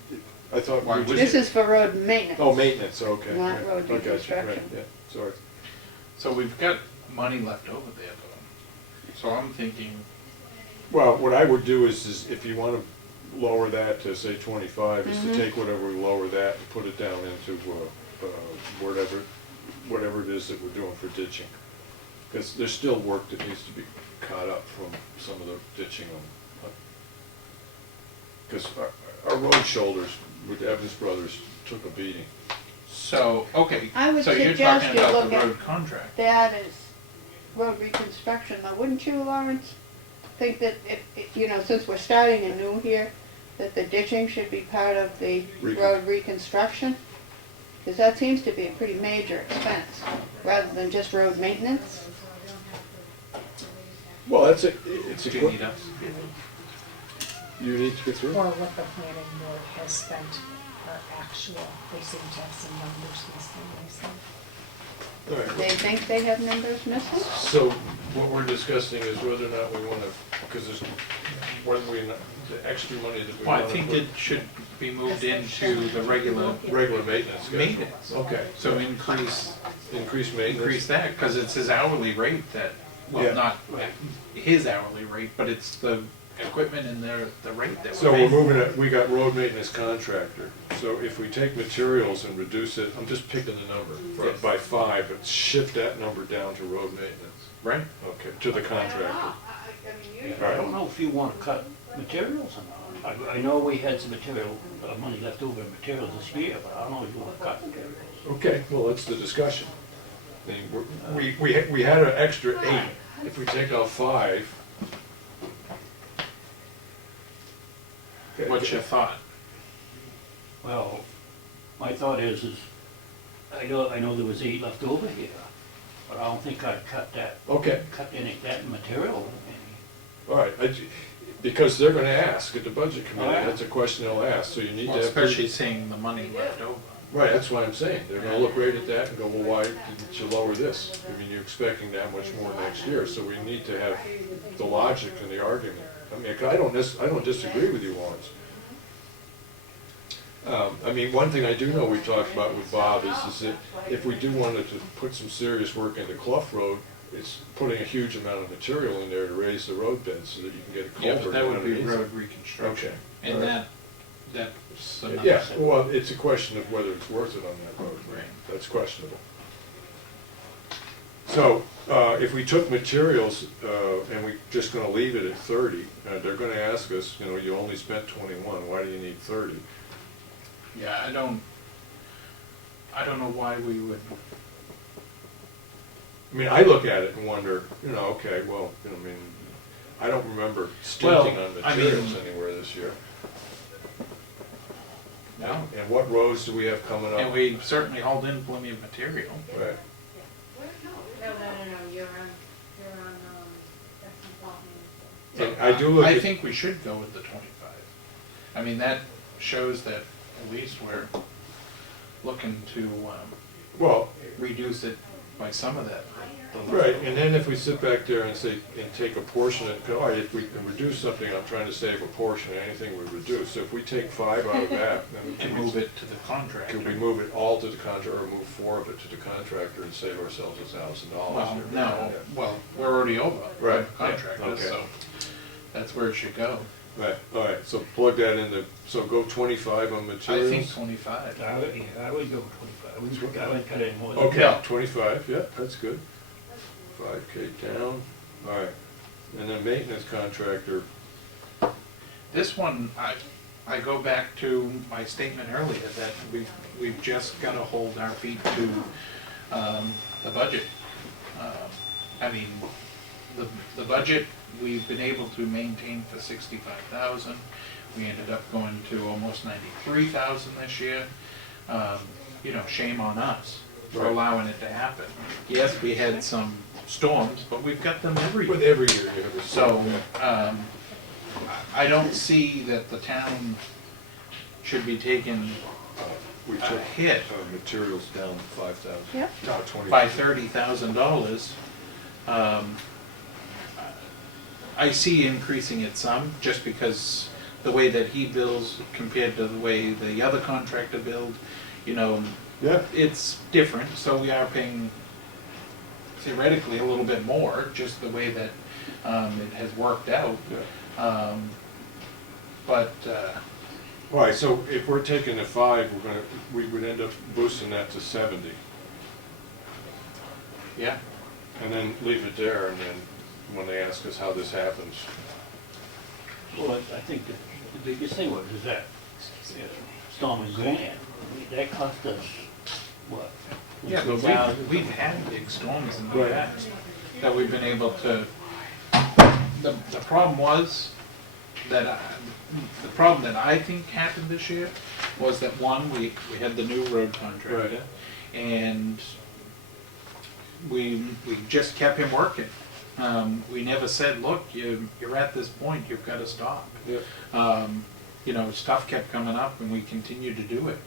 I thought. Why we would just- This is for road maintenance. Oh, maintenance, okay. Not right. road I got you, right, reconstruction. yeah, sorry. So we've got money left over there though. So I'm thinking, Well, what I would do is if you want to lower that to say 25, is to take whatever we lower that and put it down into whatever it is that we're doing for ditching. Because there's still work that needs to be caught up from some of the ditching. Because our road shoulders with Evans Brothers took a beating. so, okay, I would so you're suggest talking you about look the at road contract. that is road reconstruction, though, wouldn't you, Lawrence? think that, you know, since we're starting anew here, that the ditching should be part of the road reconstruction? Because that seems to be a pretty major expense, rather than just road maintenance. Well, it's a, Do you need us? you need to get through? Or what the planning board has spent actual, they seem to have some numbers missing, they said. All right. They think they have numbers missing? So what we're discussing is whether or not we want to, because there's, whether we, the extra money that we Well, want I to think put. it should be moved into the regular Regular maintenance schedule. maintenance. Okay. So increase Increase that, because it's his hourly rate that, Yeah. well, not his hourly rate, but it's the equipment and the rate that So we're we're paying. moving it, we got road maintenance contractor. So if we take materials and reduce it, I'm just picking the number, Yes. by 5, but shift that number down to road maintenance. Right? Okay, to the contractor. I don't know if you want to cut materials or not. I know we had some money left over in materials this year, but I don't know if you want to cut materials. Okay, well, that's the discussion. We had an extra 8. If we take out 5. What's your thought? Well, my thought is I know there was 8 left over here, but I don't think I'd cut that, Okay, cut that material. all right. Because they're gonna ask at the budget committee, Oh, yeah. that's a question they'll ask, so you need to Well, have. especially seeing the money left over. Right, that's what I'm saying. They're gonna look right at that and go, well, why didn't you lower this? I mean, you're expecting that much more next year, so we need to have the logic and the argument. I mean, 'cause I don't disagree with you, Lawrence. I mean, one thing I do know we talked about with Bob is that if we do wanted to put some serious work into Clough Road, it's putting a huge amount of material in there to raise the road bed so that you can get a Yeah, culvert but that would be underneath it. road reconstruction. Okay. And All right. that's another. Yeah, set. well, it's a question of whether it's worth it on that road. Right. That's questionable. So, if we took materials, and we're just gonna leave it at 30, they're gonna ask us, you know, you only spent 21, why do you need 30? Yeah, I don't know why we would, I mean, I look at it and wonder, you know, okay, well, you know, I mean, I don't remember stinting Well, on I materials mean- anywhere this year. no. And what roads do we have coming up? And we certainly hauled in plenty of material. Right. No, you're on, And I do look I at, think we should go with the 25. I mean, that shows that at least we're looking to well, reduce it by some of that. the right, leftover. and then if we sit back there and say, and take a portion, all right, if we can reduce something, I'm trying to save a portion, anything we reduce. So if we take 5 out of that, then And move it to the contractor. could we move it all to the contractor, or move 4 of it to the contractor and save ourselves $1,000? Well, no, well, we're already over. Right, the Contractor, okay. so that's where it should go. Right, all right, so plug that in the, so go 25 on I materials? think 25. I would go 25. I wouldn't cut any more than Okay, No. 25, yeah, that's good. 5K down, all right. And then maintenance contractor, This one, I go back to my statement earlier that we've just got to hold our feet to the budget. I mean, the budget, we've been able to maintain for 65,000. We ended up going to almost 93,000 this year. You know, shame on us for Right. allowing it to happen. Yes, we had some storms, but we've got them every year. with every year you have a. So, I don't see that the town should be taking We a took hit materials down 5,000. Yep. No, 20. by $30,000. I see increasing it some, just because the way that he bills compared to the way the other contractor billed, you know, Yeah, it's different, so we are paying theoretically a little bit more, just the way that it has worked out. yeah. But, All right, so if we're taking the 5, we would end up boosting that to 70. yeah, And then leave it there, and then when they ask us how this happens. Well, I think the biggest thing was is that Storm and Grant, that cost us, what? yeah, but we've had big storms in the Right. past that we've been able to the problem was that, the problem that I think happened this year was that, one, we had the new road contractor, and we just kept him working. We never said, look, you're at this point, you've got to stop. Yeah. You know, stuff kept coming up, and we continued to do it.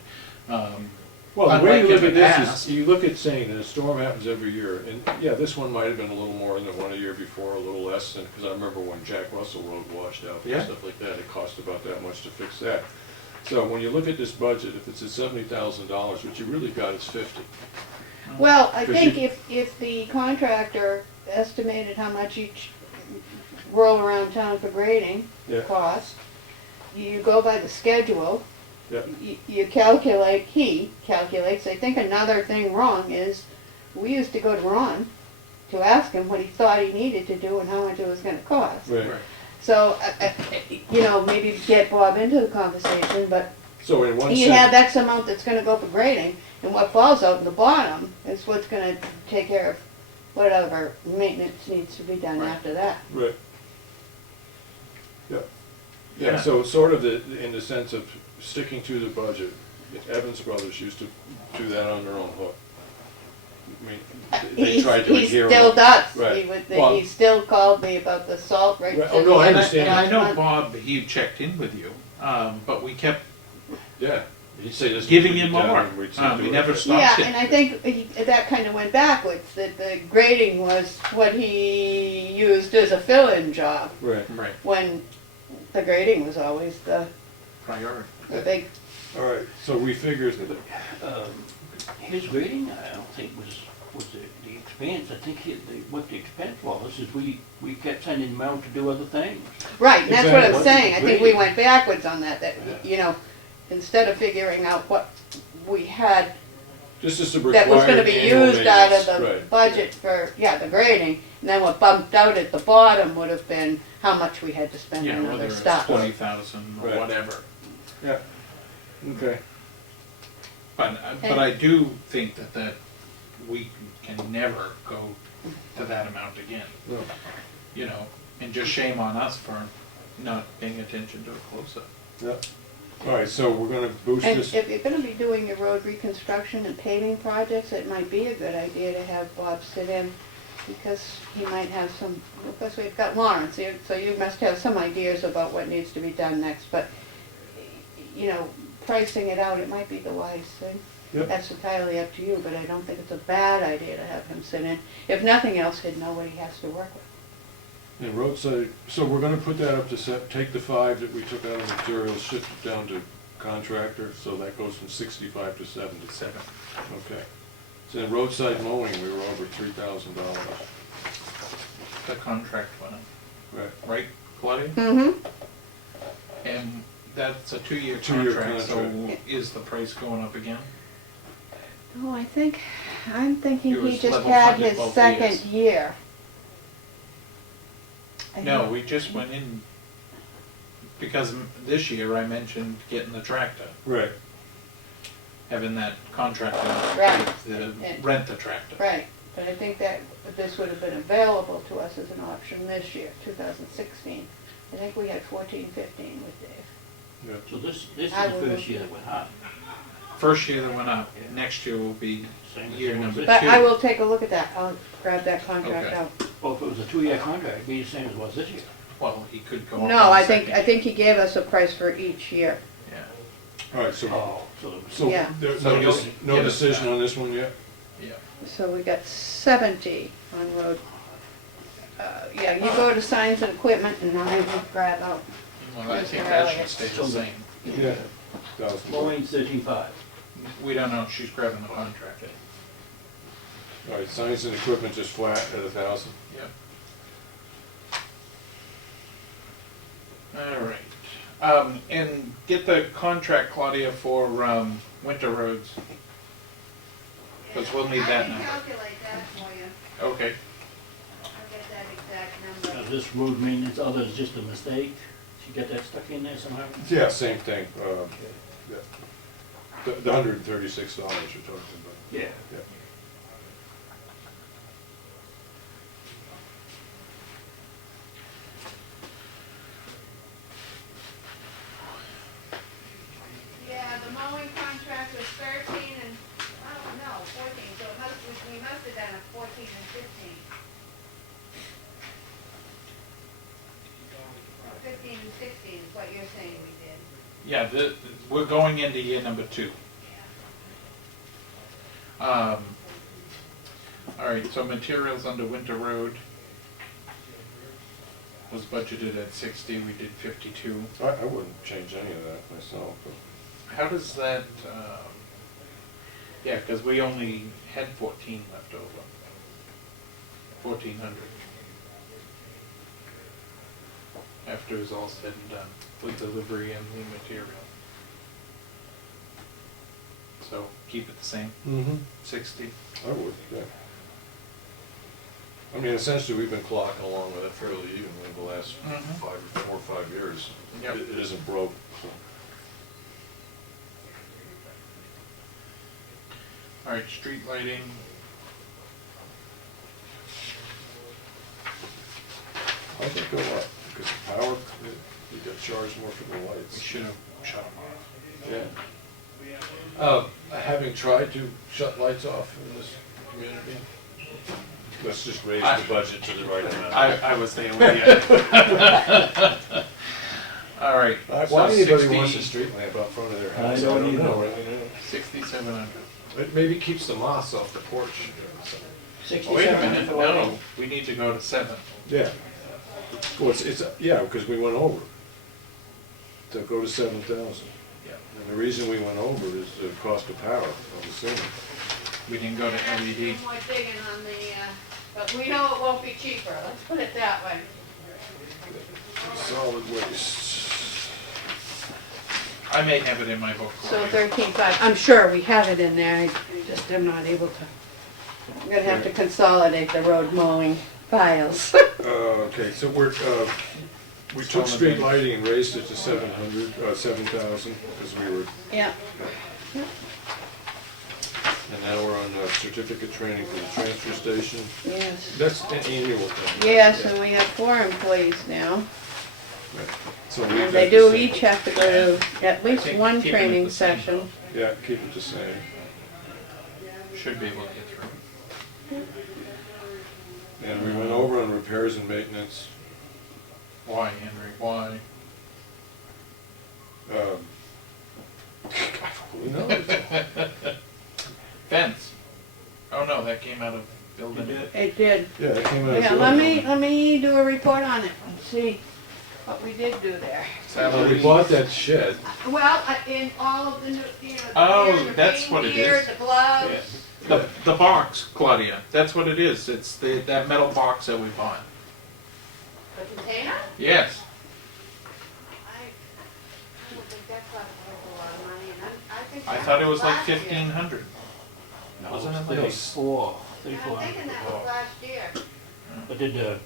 Well, the way you Unlike look in at the this past. is, you look at saying that a storm happens every year, and yeah, this one might have been a little more than the one a year before, a little less than, because I remember when Jack Russell Road washed out and Yeah. stuff like that, it cost about that much to fix that. So when you look at this budget, if it's at $70,000, what you really got is 50. Well, I Because think you- if the contractor estimated how much each roll around town for grading Yeah. cost, you go by the schedule, Yeah. you calculate, he calculates. I think another thing wrong is, we used to go to Ron to ask him what he thought he needed to do and how much it was gonna cost. Right. So, you know, maybe get Bob into the conversation, but So in one you sense, have X amount that's gonna go for grading, and what falls out in the bottom is what's gonna take care of whatever maintenance needs to be done Right. after that. right. Yeah. Yeah. Yeah, so sort of in the sense of sticking to the budget, Evans Brothers used to do that on their own hook. I mean, they tried to He adhere still on. does. Right. Well- He still called me about the salt right. Right. Oh, no, I And understand. and I know last month. Bob, he checked in with you, but we kept Yeah, he'd say this. giving needs to him be done, more. and we'd say do We it. never Yeah, stopped and it. I think that kind of went backwards, that the grading was what he used as a fill-in job, Right, Right, when the grading was always the priority. big. all right, so we figured, His grading, I don't think was the expense. I think what the expense was is we kept sending him out to do other things. Right, and that's what I'm Exactly. saying, I think we Grading. went backwards on that, you know, instead of figuring out what we had this is the that was gonna required be annual used out of maintenance, the right. budget for, the grading, and then what bumped out at the bottom would have been how much we had to spend Yeah, on whether other it's stuff. 20,000 or Right. whatever. Yeah, okay. But I do think that we can never go to that amount again, No. you know, and just shame on us for not paying attention to it closer. Yeah. All right, so we're gonna boost And this, if you're gonna be doing your road reconstruction and paving projects, it might be a good idea to have Bob sit in, because he might have some, because we've got Lawrence, so you must have some ideas about what needs to be done next, but, you know, pricing it out, it might be the wise thing. Yep. That's entirely up to you, but I don't think it's a bad idea to have him sit in. If nothing else, he'd know what he has to work with. and roadside, so we're gonna put that up to take the 5 that we took out of materials, shift it down to contractor, so that goes from 65 to 70. 7. Okay. So then roadside mowing, we were over $3,000. The contract went up, Right. right, Claudia? Mm-hmm. And that's a 2-year Two-year contract, so contract. is the price going up again? Oh, I'm thinking It he was just level had funded his both second years. year. I No, think- we just went in, because this year I mentioned getting the tractor, Right. having that contractor Right. rent the tractor. Right, but I think that this would have been available to us as an option this year, 2016. I think we had 14, 15 with Dave. Yeah. So this is I the will first look. year that went up. First year that went up, next year will be Same as year it was number 2. this But I will take a look at that, I'll grab that contract Okay. out. Well, if it was a 2-year contract, it'd be the same as it was this year. Well, he could go up. No, on I the think second. he gave us a price for each year. Yeah, All right, so, So there was- so Yeah. there's So you'll no get us decision that. on this one yet? yeah. So we got 70 on road. Yeah, you go to signs and equipment and I will grab out. Well, I Mr. think that should Elliott. stay the So- same. Yeah. 1,000. Mowing 13.5. We don't know if she's grabbing the contract. All right, signs and equipment just flat at 1,000. Yep. All right. And get the contract, Claudia, for winter roads. Because we'll need that number. calculate that for you. Okay. I'll get that exact Now, this road maintenance, other is just a mistake. She got that stuck in there somehow? Yeah, same thing. Yeah. The $136 you're talking about. Yeah. Yeah. you're saying we did. Yeah, we're going into year number 2. All right, so materials under Winter Road was budgeted at 60, we did 52. I wouldn't change any of that myself, but. How does that, yeah, because we only had 14 left over. 1,400. After it's all said and done, with delivery and the material. So keep it the same, 60. I would, yeah. I mean, essentially, we've been clocking along with it fairly evenly the last 4 or 5 years. Yep. It isn't broke, so. All right, street lighting. How'd that go up? Because the power, you got charged more for the We lights. should have shut them off. Yeah. Having tried to shut lights off in this community, let's just raise the budget to the right amount. I was there with you. All right. Why so anybody 60 wants a street lamp out front of their house? I don't either. know, really, no. 6,700. It maybe keeps the moths off the porch. Oh, wait a minute, no, we need to go to 7. Yeah. Well, yeah, because we went over. To go to 7,000. Yeah. And the reason we went over is the cost of power, I'm assuming. We didn't go to LED. More digging on the, but we know it won't be cheaper, let's put it that way. Solid waste. I may have it in my book. So 13.5, I'm sure we have it in there, I just am not able to. I'm gonna have to consolidate the road mowing files. Okay, so we took street lighting and raised it to 7,000, because we were, Yeah. and now we're on certificate training for the transfer station. Yes. That's an annual thing. Yes, and we have 4 employees now. Right. So we've And got they the do same. each have to go to at least Keep- one keep them at training the same session. Yeah, keep it the same. Should be able to get through. And we went over on repairs and maintenance. Why, Henry, why? Who knows? Fence. Oh, no, that came out of building. It did. Yeah, that came out of. Yeah, let me do a report on it and see what we did do there. Well, we bought that shed. Well, in all of the new, you know, Oh, the gear, the that's paint what it gear, is. the gloves. The box, Claudia, that's what it is. It's that metal box that we bought. The container? Yes. I don't think that cost a lot of money, and I think I that thought it was like last year. 1,500. No, Wasn't it like- 34, Yeah, I'm 3400. thinking that was last year. But did the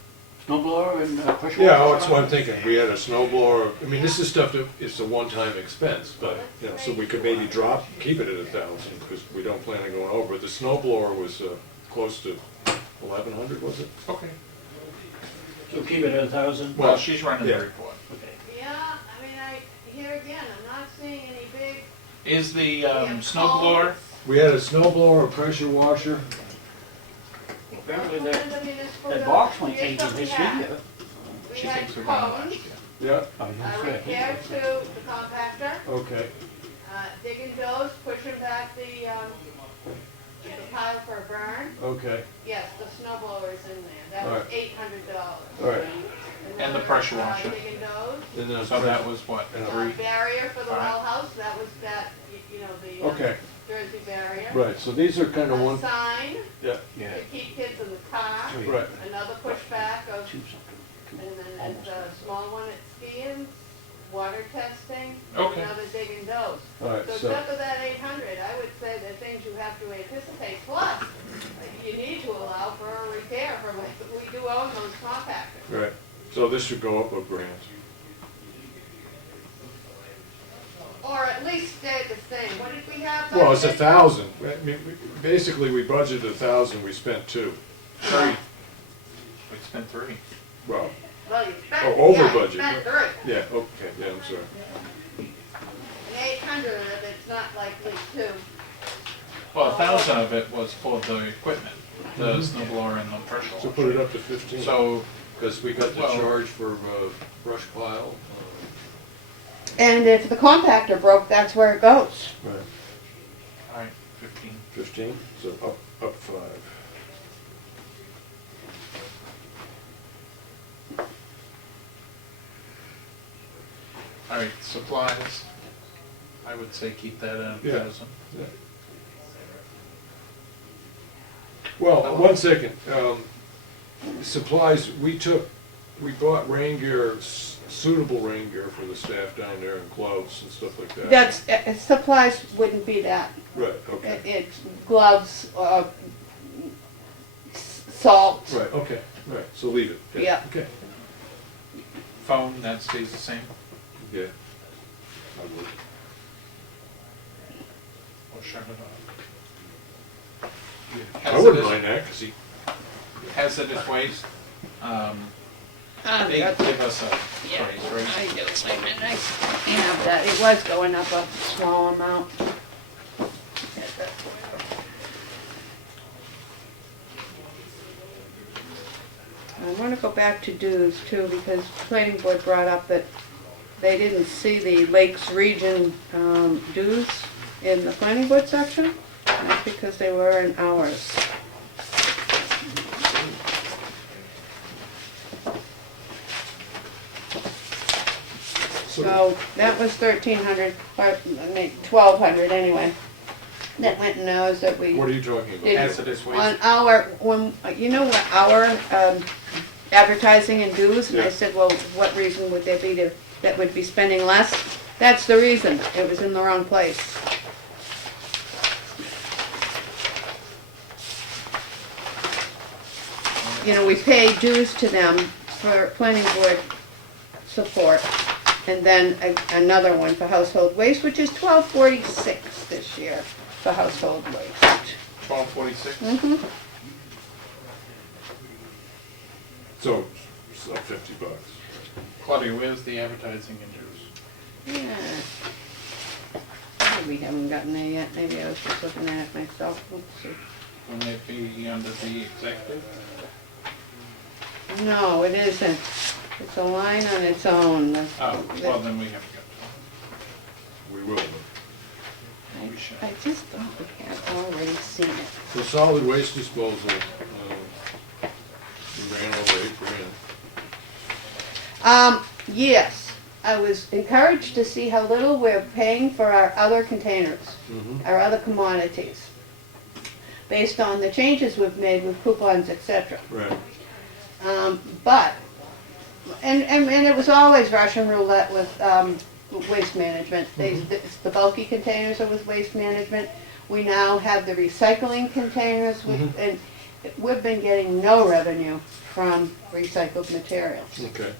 snow blower and pressure Yeah, washer that's what I'm thinking. We had a snow blower. I mean, this is stuff that is a one-time expense, but, you know, so we could maybe keep it at 1,000, because we don't plan on going over. The snow blower was close to 1,100, was it? Okay. So keep it at 1,000? Well, she's running yeah. the report. Okay. Yeah, I mean, here again, I'm not seeing any big. Is the Yeah, snow cold. blower? We had a snow blower, a pressure washer. Apparently Well, that, the municipal that bill- box went here's into what we this had. year. We She had thinks we ran last cones, year. Yeah, repair to the compactor, okay. digging those, pushing back the pile for a burn. Okay, Yes, the snow blower's in there, that was Alright. $800. all right. And the pressure washer. Digging those. Then there's So that was what, And a- 3? Barrier for the Alright. well house, that was that, you know, the Okay, Jersey barrier. right, so these are kind of A one, sign yeah, Yeah. to keep kids in the car, right. another pushback of, Two something. and then there's a small one at skiing, water testing, Okay. another digging those. All right, So so, except for that 800, I would say the things you have to anticipate, plus you need to allow for a repair for, we do own those compactors. right, so this should go up a grand. Or at least stay the same, what did we have? Well, it's budgeted? 1,000. I mean, basically, we budgeted 1,000, we spent 2. 3. We spent 3. Well, Well, you spent, Oh, over yeah, you budget. spent 3. yeah, okay, yeah, I'm sorry. And 800 of it's not likely to. Well, 1,000 of it was for the equipment, the snow blower and the pressure washer. So put it up to 15. So, Because we got the Well- charge for brush pile. And if the compactor broke, that's where it goes. Right. All right, 15. 15, so up 5. All right, supplies, I would say keep that at Yeah. 1,000. Well, one second, supplies, we bought rain gear, suitable rain gear for the staff down there and gloves and stuff like that. That's, supplies wouldn't be that. Right, okay. It's gloves, salt. Right, okay, right, so leave it. Yeah. Okay. Phone, that stays the same. Yeah. I would. We'll shut it off. I wouldn't mind that, because he, Hazardous waste, they That's- give us a Yeah, price, right? I do, wait a minute, I have that, it was going up a small amount. I want to go back to dues too, because planning board brought up that they didn't see the Lakes Region dues in the planning board section. That's because they were in ours. So that was 1,300, 1,200 anyway. That went in ours that we. what are you talking about? did Hazardous waste. On our, when, you know what, our advertising and dues, and I Yeah. said, well, what reason would there be to, that would be spending less? That's the reason, it was in the wrong place. You know, we pay dues to them for planning board support, and then another one for household waste, which is $12.46 this year for household waste. 1246? Mm-hmm. So, it's up $50. Claudia, where's the advertising and dues? Yeah. Maybe we haven't gotten there yet, maybe I was just looking at it myself. Let's see. Wouldn't it be under the executive? No, it isn't. It's a line on its own. Oh, well, then we have to go. We will. I just thought we had already seen it. For solid waste disposal, we ran over $8,000. Yes, I was encouraged to see how little we're paying for our other containers, our other commodities, based on the changes we've made with coupons, etc. Right. But, and it was always Russian roulette with waste management. It's the bulky containers are with waste management. We now have the recycling containers, and we've been getting no revenue from recycled materials. Okay.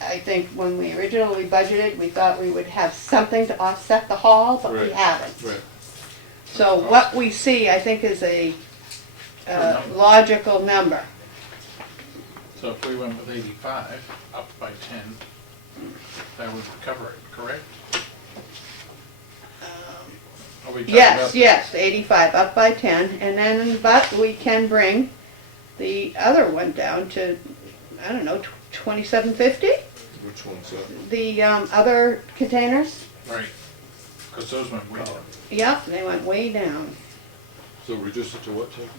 I think when we originally budgeted, we thought we would have something to offset the haul, but we Right. haven't. Right. So what we see, I think, is a logical number. So if we went with 85, up by 10, that would cover it, correct? Are we talking about- Yes, 85, up by 10, and then, but we can bring the other one down to, I don't know, 2750? Which one's that? The other containers? Right, because those went way down. Yep, they went way down. So reduce it to what, Tim?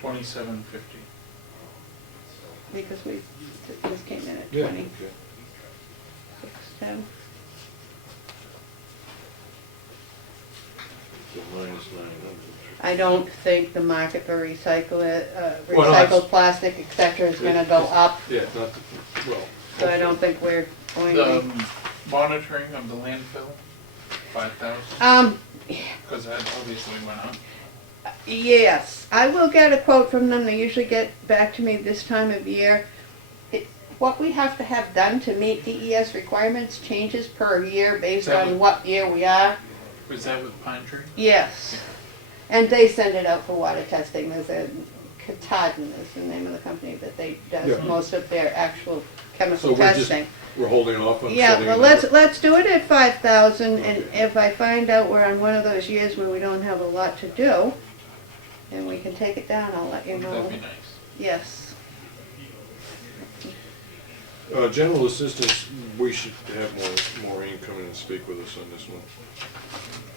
2750. Because this came in at Yeah. 20, Okay. 610. So minus 900. I don't think the market for Well, no, recycled plastic, et cetera, is gonna go up, Yeah, not, the- well. so I don't think we're going The to. monitoring of the landfill, 5,000, because that obviously went up. Yes, I will get a quote from them, they usually get back to me this time of year. What we have to have done to meet DES requirements changes per year based That on would- what year we are. Was that with Pine Tree? Yes, and they send it out for water testing, there's a, Katahdin is the name of the company that they does Yeah. most of their actual So chemical we're just, testing. we're holding off on Yeah, setting well, it up. let's do it at 5,000, and Okay. if I find out we're on one of those years where we don't have a lot to do, and we can take it down, I'll let you know. That'd be nice. Yes. General assistance, we should have Maureen come in and speak with us on this one.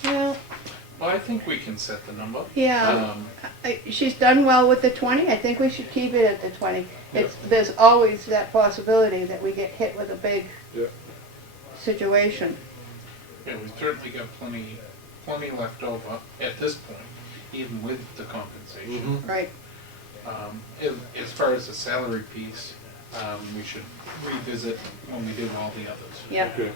Well, Well, I think we can set the number. yeah, she's done well with the 20, I think we should keep it at the 20. There's always that possibility that we get hit with a big Yeah. situation. Yeah, we've certainly got plenty left over at this point, even with the compensation. Right. As far as the salary piece, we should revisit when we do all the others. Yeah. Okay.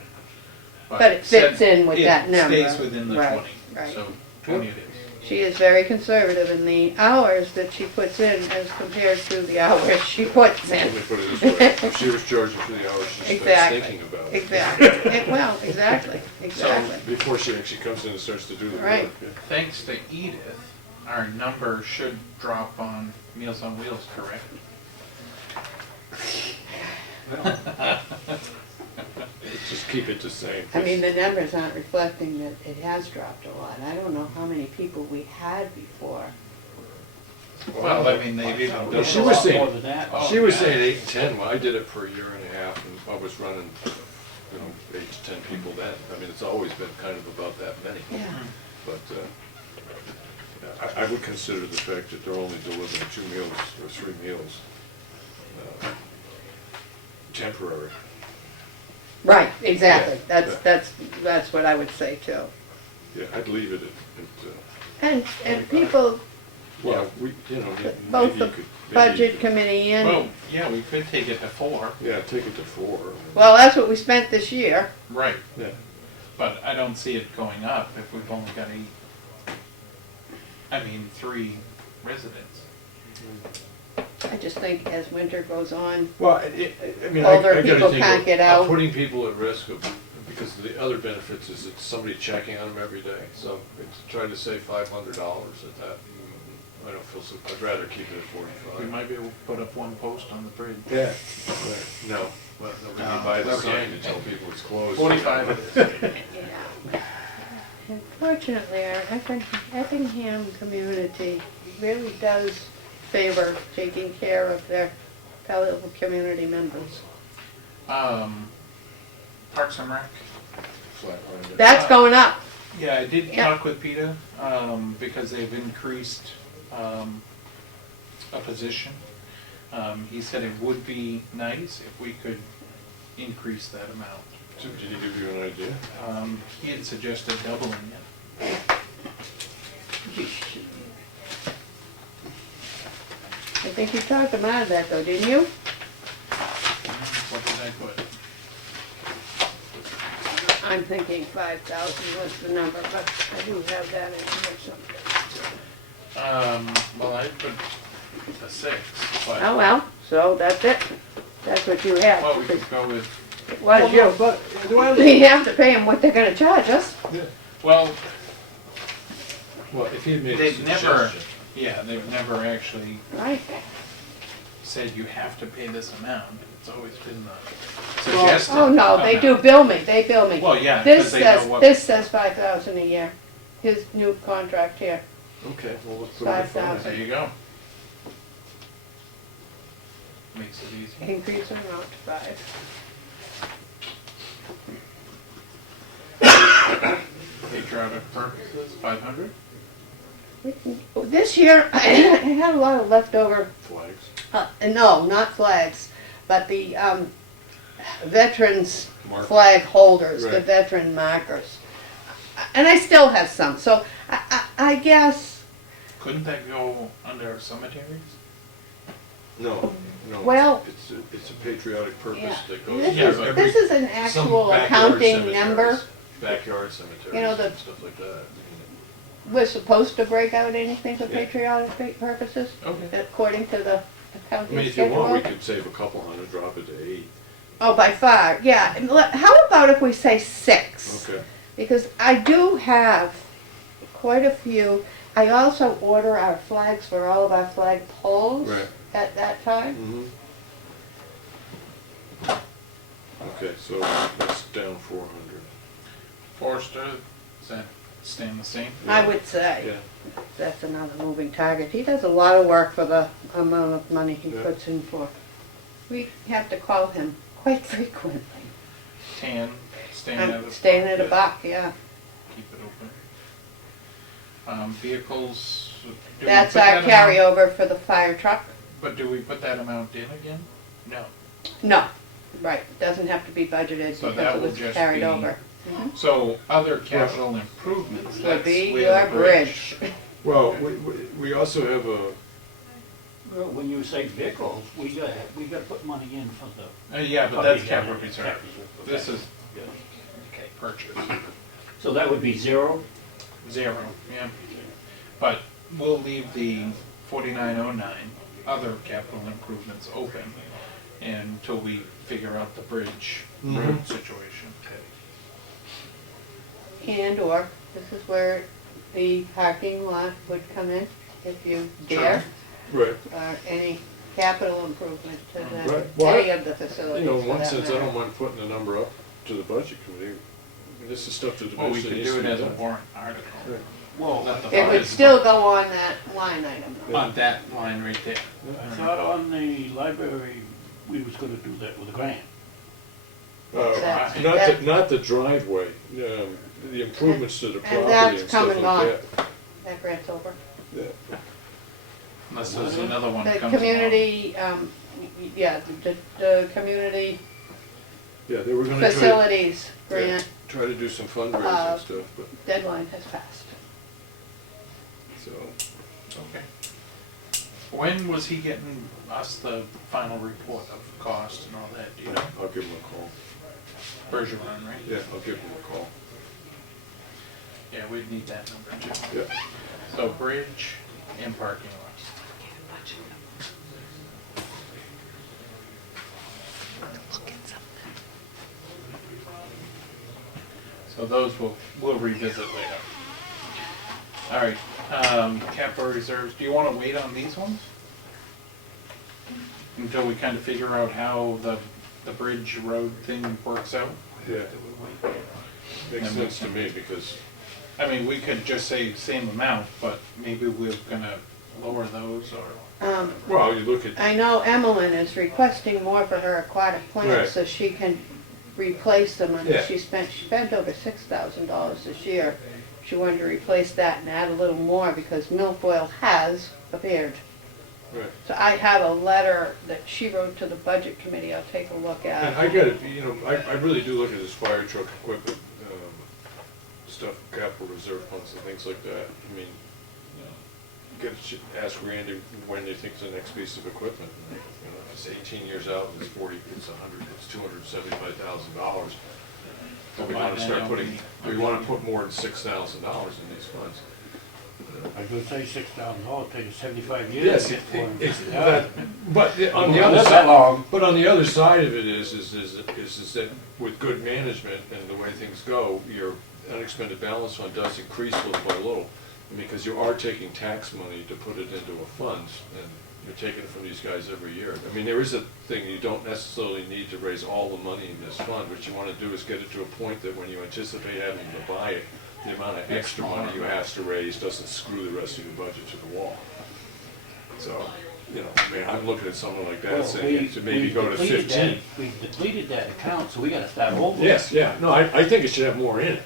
But it fits in with that number. It stays within the Right, 20, right. so 20 it is. She is very conservative in the hours that she puts in as compared to the hours she puts in. Let me put it this way, if she was charging for the hours, she starts Exactly. thinking about it. Exactly. Well, exactly, exactly. Before she actually comes in and starts to do the work. Right. Yeah. Thanks to Edith, our number should drop on Meals on Wheels, correct? Just keep it the same. I mean, the numbers aren't reflecting that it has dropped a lot. I don't know how many people we had before. Well, I mean, they've even Well, done she a was lot saying, more than that. she was saying 8 and 10, well, I did it for a year and a half, and I was running, 8 to 10 people then. I mean, it's always been kind of about that many. Yeah. But, I would consider the fact that they're only delivering 2 meals or 3 meals, temporary. Right, exactly. Yeah. That's what I would say too. Yeah, I'd leave it And people, well, maybe both you the could. budget committee and, Well, yeah, we could take it to 4. Yeah, take it to 4. well, that's what we spent this year. Right. Yeah. But I don't see it going up if we've only got 3 residents. I just think as winter goes on, Well, I mean, older I gotta people think can't of get out. putting people at risk because the other benefits is it's somebody checking on them every day. So it's trying to save $500 at that. I don't feel so, I'd rather keep it at 45. We might be able to put up one post on the bridge. Yeah. No, well, nobody can buy the okay. sign to tell people it's closed. 45 it is. yeah. Unfortunately, our Effingham community really does favor taking care of their fellow community members. Parks and Rec. Flatlined. That's going up. Yeah, I did Yeah. talk with Peter, because they've increased a position. He said it would be nice if we could increase that amount. So did he give you an idea? He had suggested doubling it. I think you talked him out of that though, didn't you? What did I put? I'm thinking 5,000 was the number, but I do have that in here somewhere. Well, I put a 6, but, Oh, well, so that's it. That's what you have. well, we could go with, It was you. But do I, We have to pay them what they're gonna charge us. well, Well, if he had made a they've never, suggestion. yeah, they've never actually Right. said you have to pay this amount. It's always been the suggested. Oh, no, they do bill me, they bill me. Well, yeah, This because they know says, what. this says 5,000 a year. His new contract here. Okay, well, let's put it at 5,000. There you go. Makes it easy. Increase the amount to 5. Patriotic purposes, 500. This year, I had a lot of leftover, Flags. no, not flags, but the veterans Mark. flag holders, the Right. veteran markers. And I still have some, so I guess, Couldn't that go under cemeteries? No, no. Well- It's a patriotic purpose yeah. that goes. This Yeah, is, but this is an Some actual backyard accounting cemeteries, number. Backyard cemeteries, You know, the- and stuff like that. We're supposed to break out anything for Yeah. patriotic purposes, Okay. according to the I accounting mean, if you want, we schedule. could save a couple hundred, drop it to 8. Oh, by far, yeah. And how about if we say 6? Okay. Because I do have quite a few. I also order our flags for all of our flag poles Right. at that time. Okay, so that's down 400. Forrester, is that staying the same? I would say Yeah. that's another moving target. He does a lot of work for the amount of money he Yeah. puts in for. We have to call him quite frequently. Tan, staying at I'm a. staying at a buck, yeah. Keep it open. Vehicles. do we That's put our that amount- carryover for the fire truck. But do we put that amount in again? No. No, right, it doesn't have to be budgeted So because that it will was just carried be- over. So other capital improvements, Would that's be where your the bridge. bridge. Well, we also have a, Well, when you say vehicles, we gotta put money in for the. Yeah, but that's capital reserve. This is Yeah. purchase. So that would be zero? 0, yeah. But we'll leave the 4909 other capital improvements open until we figure out the bridge road situation. And or, this is where the parking lot would come in, if you dare, right, or any capital improvement to Right. Well, any of the facilities. you know, in for one that sense, I matter. don't mind putting the number up to the budget committee. I mean, this is stuff that Well, we eventually could needs do to it be as a done. warrant article. Right. Well, Let the It would funds- still go on that line item. On that line right there. I thought on the library, we was gonna do that with a grant. That's- Not the driveway, the improvements to the property And and that's stuff come like and gone. that. That grant's over. Yeah. Unless there's another one that The comes along. community, yeah, the community Yeah, they were gonna facilities grant try to do some fundraising Uh, stuff, but, deadline has passed. so. Okay. When was he getting us the final report of cost and all that, do you know? I'll give him a call. Bergeron, right? Yeah, I'll give him a call. Yeah, we'd need that number too. Yeah. So bridge and parking lots. So those we'll revisit later. All right, capital reserves, do you want to wait on these ones? Until we kind of figure out how the bridge road thing works out? Yeah. Makes sense to me, because, I mean, we could just say same amount, but maybe we're gonna lower those or, well, you look at, I know Emmeline is requesting more for her aquatic Right. plants so she can replace them. And Yeah. she spent over $6,000 this year. She wanted to replace that and add a little more because milfoil has appeared. right. So I have a letter that she wrote to the budget committee. I'll take a look And at. I get it, you know, I really do look at this fire truck equipment, stuff, capital reserve funds and things like that. I mean, ask Randy when they think the next piece of equipment. You know, if it's 18 years out, it's 40, it's 100, it's $275,000. But we want to start putting, we want to put more than $6,000 in these funds. I was gonna say $6,000, take us 75 years Yes, to get for them. but on the Well, other not that side, long. but on the other side of it is that with good management and the way things go, your unexpended balance fund does increase little by little. Because you are taking tax money to put it into a fund, and you're taking it from these guys every year. I mean, there is a thing, you don't necessarily need to raise all the money in this fund. What you want to do is get it to a point that when you anticipate having to buy it, the amount of extra money you have to raise doesn't screw the rest of your budget to the wall. So, you know, I mean, I'm looking at something like that, Well, saying to maybe go to 15. We depleted that account, so we gotta start over. Yes, yeah, no, I think it should have more in it.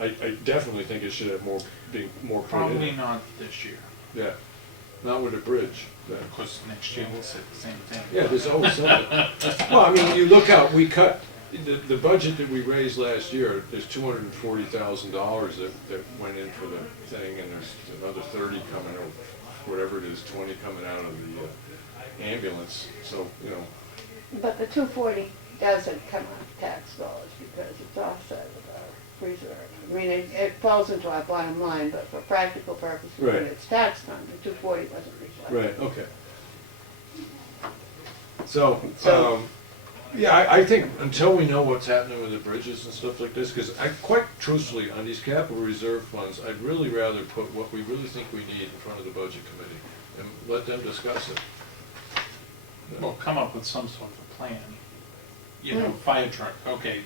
I definitely think it should have more, be more put in probably it. not this year. Yeah, not with a bridge. Yeah. Of course, next year we'll say the same thing. Yeah, there's always something. Well, I mean, you look out, we cut, the budget that we raised last year, there's $240,000 that went in for the thing, and there's another 30 coming, or whatever it is, 20 coming out of the ambulance, so, you know. But the 240 doesn't come out of tax dollars because it's offset with our reserve. I mean, it falls into our bottom line, but for practical purposes, when Right. it's tax time, the 240 wasn't reflected. Right, okay. So, So- yeah, I think until we know what's happening with the bridges and stuff like this, because I, quite truthfully, on these capital reserve funds, I'd really rather put what we really think we need in front of the budget committee and let them discuss it. We'll come up with some sort of a plan. You know, fire truck, okay,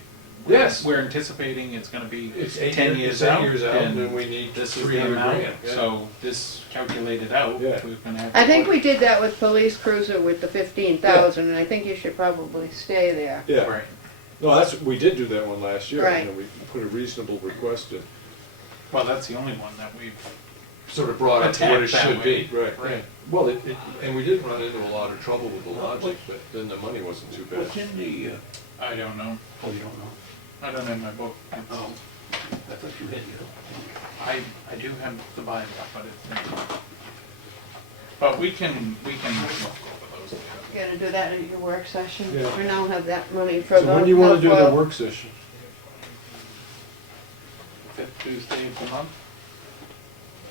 Yes. We're anticipating it's gonna be It's 10 years it's 8 out, years out, and and we need this is the 300 amount, grand. Yeah. so this calculated out, Yeah. we're gonna have. I think we did that with police cruiser with the 15,000, and I think you should probably stay there. Yeah. Right. No, we did do that one last year. Right. You know, we put a reasonable request in. Well, that's the only one that we've, Sort of brought up to what it Attacked that should be. way. Right. Right. Well, and we did run into a lot of trouble with the logic, but then the money wasn't too bad. What's in the, I don't know, oh, you don't know? I don't have my book. Oh, I thought you had your. I do have the Bible, but it's, but we can go over those. You gotta do that at your work session. Yeah. We don't have that money for So the when do you wanna do the milfoil. work session? Fifth Tuesday of the month?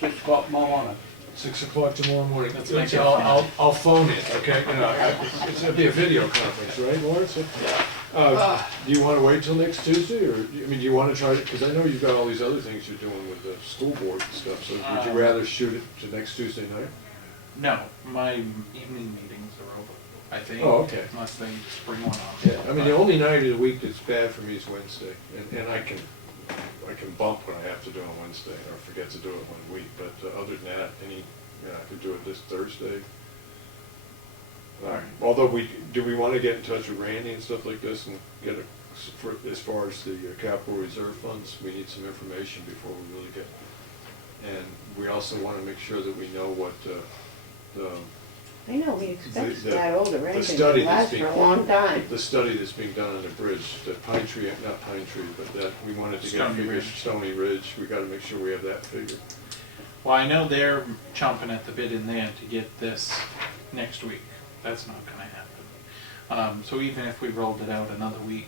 6 o'clock tomorrow morning. 6 o'clock tomorrow morning. Let's make it I'll phone it, okay? You know, it's gonna be a video conference, right, Lawrence? Do you wanna wait till next Tuesday, or, I mean, do you wanna try to, because I know you've got all these other things you're doing with the school board and stuff, so would you rather shoot it to next Tuesday night? No, my evening meetings are over, I think. Oh, okay. Unless they spring one on. Yeah, I mean, the only night of the week that's bad for me is Wednesday, and I can bump when I have to do it on Wednesday, or forget to do it one week, but other than that, I could do it this Thursday. Although do we want to get in touch with Randy and stuff like this and get as far as the capital reserve funds, we need some information before we really get, and we also want to make sure that we know what I know, we expect the- that older the engine study to that's last for being- a long time. the study that's being done on the bridge, the Pine Tree, not Pine Tree, but that, we wanted to get Stony figures, Ridge. Stony Ridge, we gotta make sure we have that figure. Well, I know they're chomping at the bit in there to get this next week. That's not gonna happen. So even if we rolled it out another week,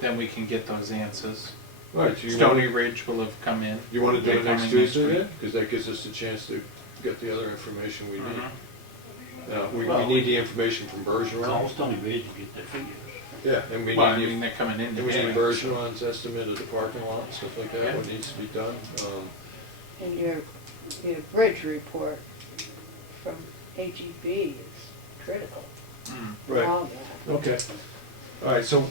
then we can get those answers. Right, so you Stony wanna, Ridge will have come in. you wanna do They're it next coming Tuesday week. then? Cause that gives us a chance to get the other information we need. We Well, need the information from Call Bergeron. Stony Ridge and get the figures. Yeah, and we Well, I need, mean, they're coming in. and we need anyway, Bergeron's estimate of the parking lot and stuff like that, Yeah. what needs to be done. And your bridge report from AGB is critical. Mm. Right. All that. Okay, all right, so,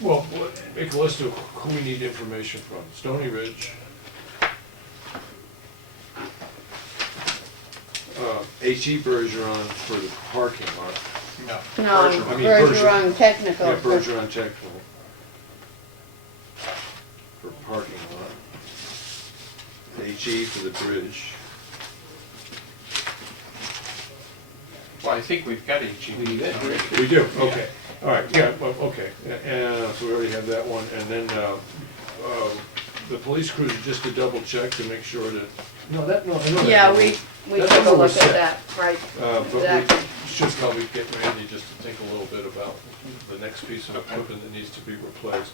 well, make a list of who we need information from. Stony Ridge. H.E. Bergeron for the parking lot. No. No, I mean, Bergeron technical. Yeah, Bergeron technical. For parking lot. H.E. for the bridge. Well, I think we've got HE. We got it. We do, okay. All right, yeah, well, okay. And so we already have that one. And then the police cruiser, just to double check to make sure that, I know that. Yeah, we That took a number was look at set. that, right, But we exactly. should probably get Randy just to think a little bit about the next piece of equipment that needs to be replaced.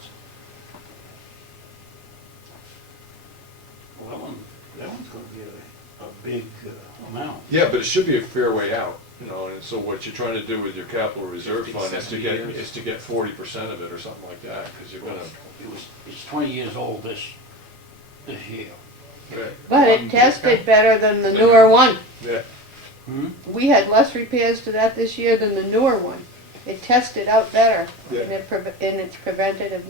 Well, that one's gonna be a big amount. Yeah, but it should be a fair way out, you know, and so what you're trying to do with your capital reserve 50, fund is to 70 get, years. is to get 40% of it or something like that, because you're gonna, It's 20 years old this year. okay, But it tested better than the newer one. yeah. We had less repairs to that this year than the newer one. It tested out better Yeah. in its preventative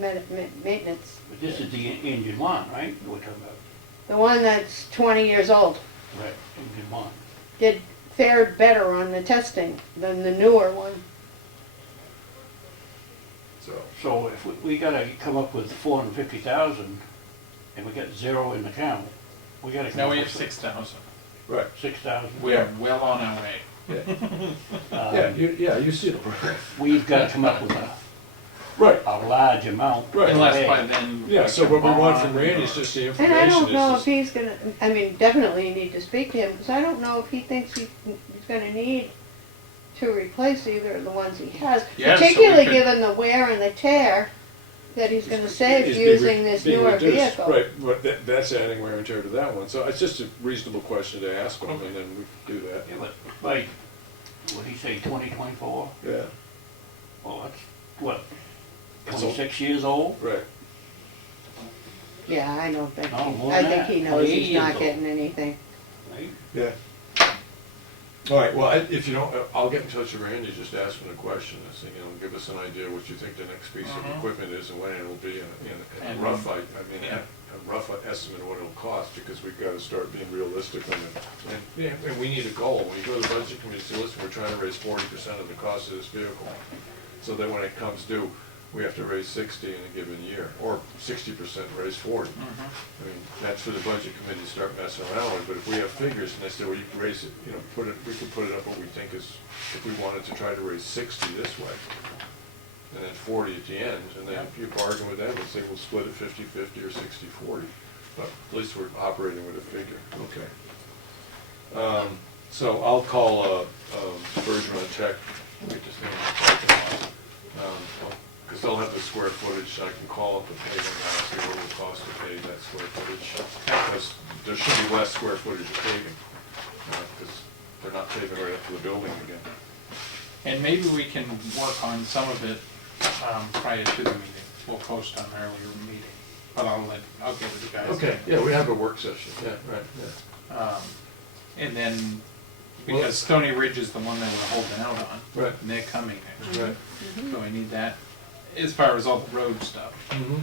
maintenance. But this is the engine one, right, we're talking about? The one that's 20 years old Right, engine one. fared better on the testing than the newer one. So if we gotta come up with 450,000 and we got zero in the account, we gotta come Now up we with have 6,000. Right. 6,000. We're well on our way. Yeah, you see the program. We've gotta come up with Right. a large amount. Right. Unless Hey, by then. Yeah, we so can what we want bond from Randy is or- just the And information. I don't know It's if he's gonna, I mean, definitely you need to speak to him, because I don't know if he thinks he's gonna need to replace either of the ones he has. Yeah, so we Particularly could- given the wear and the tear that he's gonna Is save being using this being newer reduced. vehicle. Right, but that's adding wear and tear to that one, so it's just a reasonable question to ask him, and then we can do that. Yeah, but like, what'd he say, 2024? Yeah, Well, that's, what, That's 26 years old? right. Yeah, I don't think, No, more I than think that. he knows 28 he's not years old. getting anything. Right? Yeah. All right, well, if you don't, I'll get in touch with Randy, just ask him the question, and say, give us an idea what you think the next piece of equipment is and when it'll be, and a rough, a rough estimate of what it'll cost, because we've got to start being realistic on it. And we need a goal. When you go to the budget committee, say, listen, we're trying to raise 40% of the cost of this vehicle, so that when it comes due, we have to raise 60 in a given year, or 60% raise 40. I mean, that's for the budget committee to start messing around with, but if we have figures and they say, well, you can raise it, we can put it up what we think is, if we wanted to try to raise 60 this way, and then 40 at the end, and then if you bargain with them and say, we'll split it 50-50 or 60-40, but at least we're operating with a figure. Okay. So I'll call Bergeron Tech, get this thing in the parking lot. Because they'll have the square footage, I can call up the paving and see what it will cost to pave that square footage. Because there should be less square footage of paving, because they're not paving right up to the building again. And maybe we can work on some of it prior to the meeting. We'll post on earlier meeting, but I'll get with the guys. Okay, yeah, we have a work session, yeah, right, yeah. And then, because Stony Ridge is the one that we're holding out on. Right. And they're coming next week. Right. So I need that, as far as all the road stuff. Mm-hmm.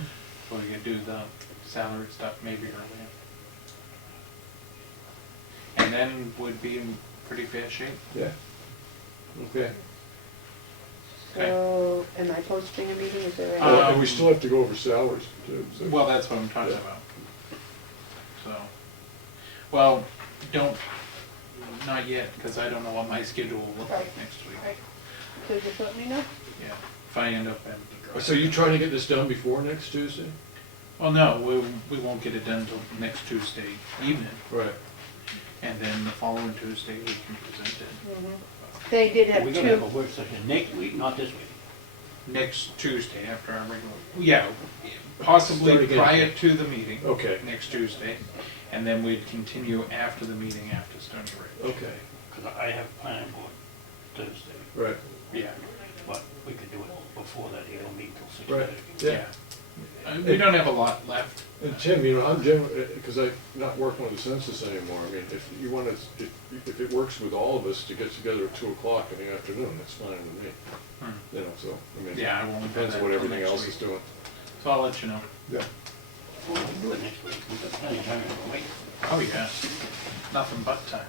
So we could do the salary stuff maybe earlier. And then would be in pretty fair shape. Yeah. Okay. So, am I posting a meeting, is there any? And we still have to go over salaries too. So. Well, that's what I'm talking about. So, well, not yet, because I don't know what my schedule will look like next week. Right. So just let me know. Yeah, if I end up having to go. So you're trying to get this done before next Tuesday? Well, no, we won't get it done until next Tuesday evening. Right. And then the following Tuesday we can present it. They did have We're gonna have a two, work session next week, not this week. Next Tuesday after our regular, yeah, possibly Start again. prior to the meeting. Okay. Next Tuesday, and then we'd continue after the meeting after Stony Ridge. Okay. Because I have planning board Thursday, Right. Yeah, but we could do it before that, you don't meet till 6:30. Right. yeah. We don't have a lot left. And Tim, I'm because I'm not working with the census anymore. I mean, if you want to, if it works with all of us to get together at 2 o'clock in the afternoon, that's fine with me. So, I mean, Yeah, I won't do depends that on what till everything next else week. is doing. So I'll let you know. Yeah. Well, we can do it next week, we've got plenty of time to wait. Oh, yeah, nothing but time.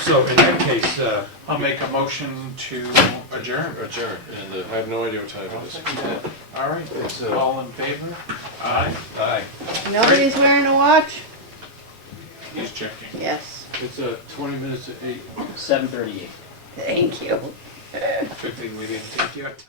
So in that case, I'll make a motion to adjourn. Adjourn, and I have no idea what time it is. All right, It's, all in favor? Aye. aye. nobody's wearing a watch? He's checking. Yes, It's 20 minutes to 8. 7:38. thank you. Good thing we didn't take your time.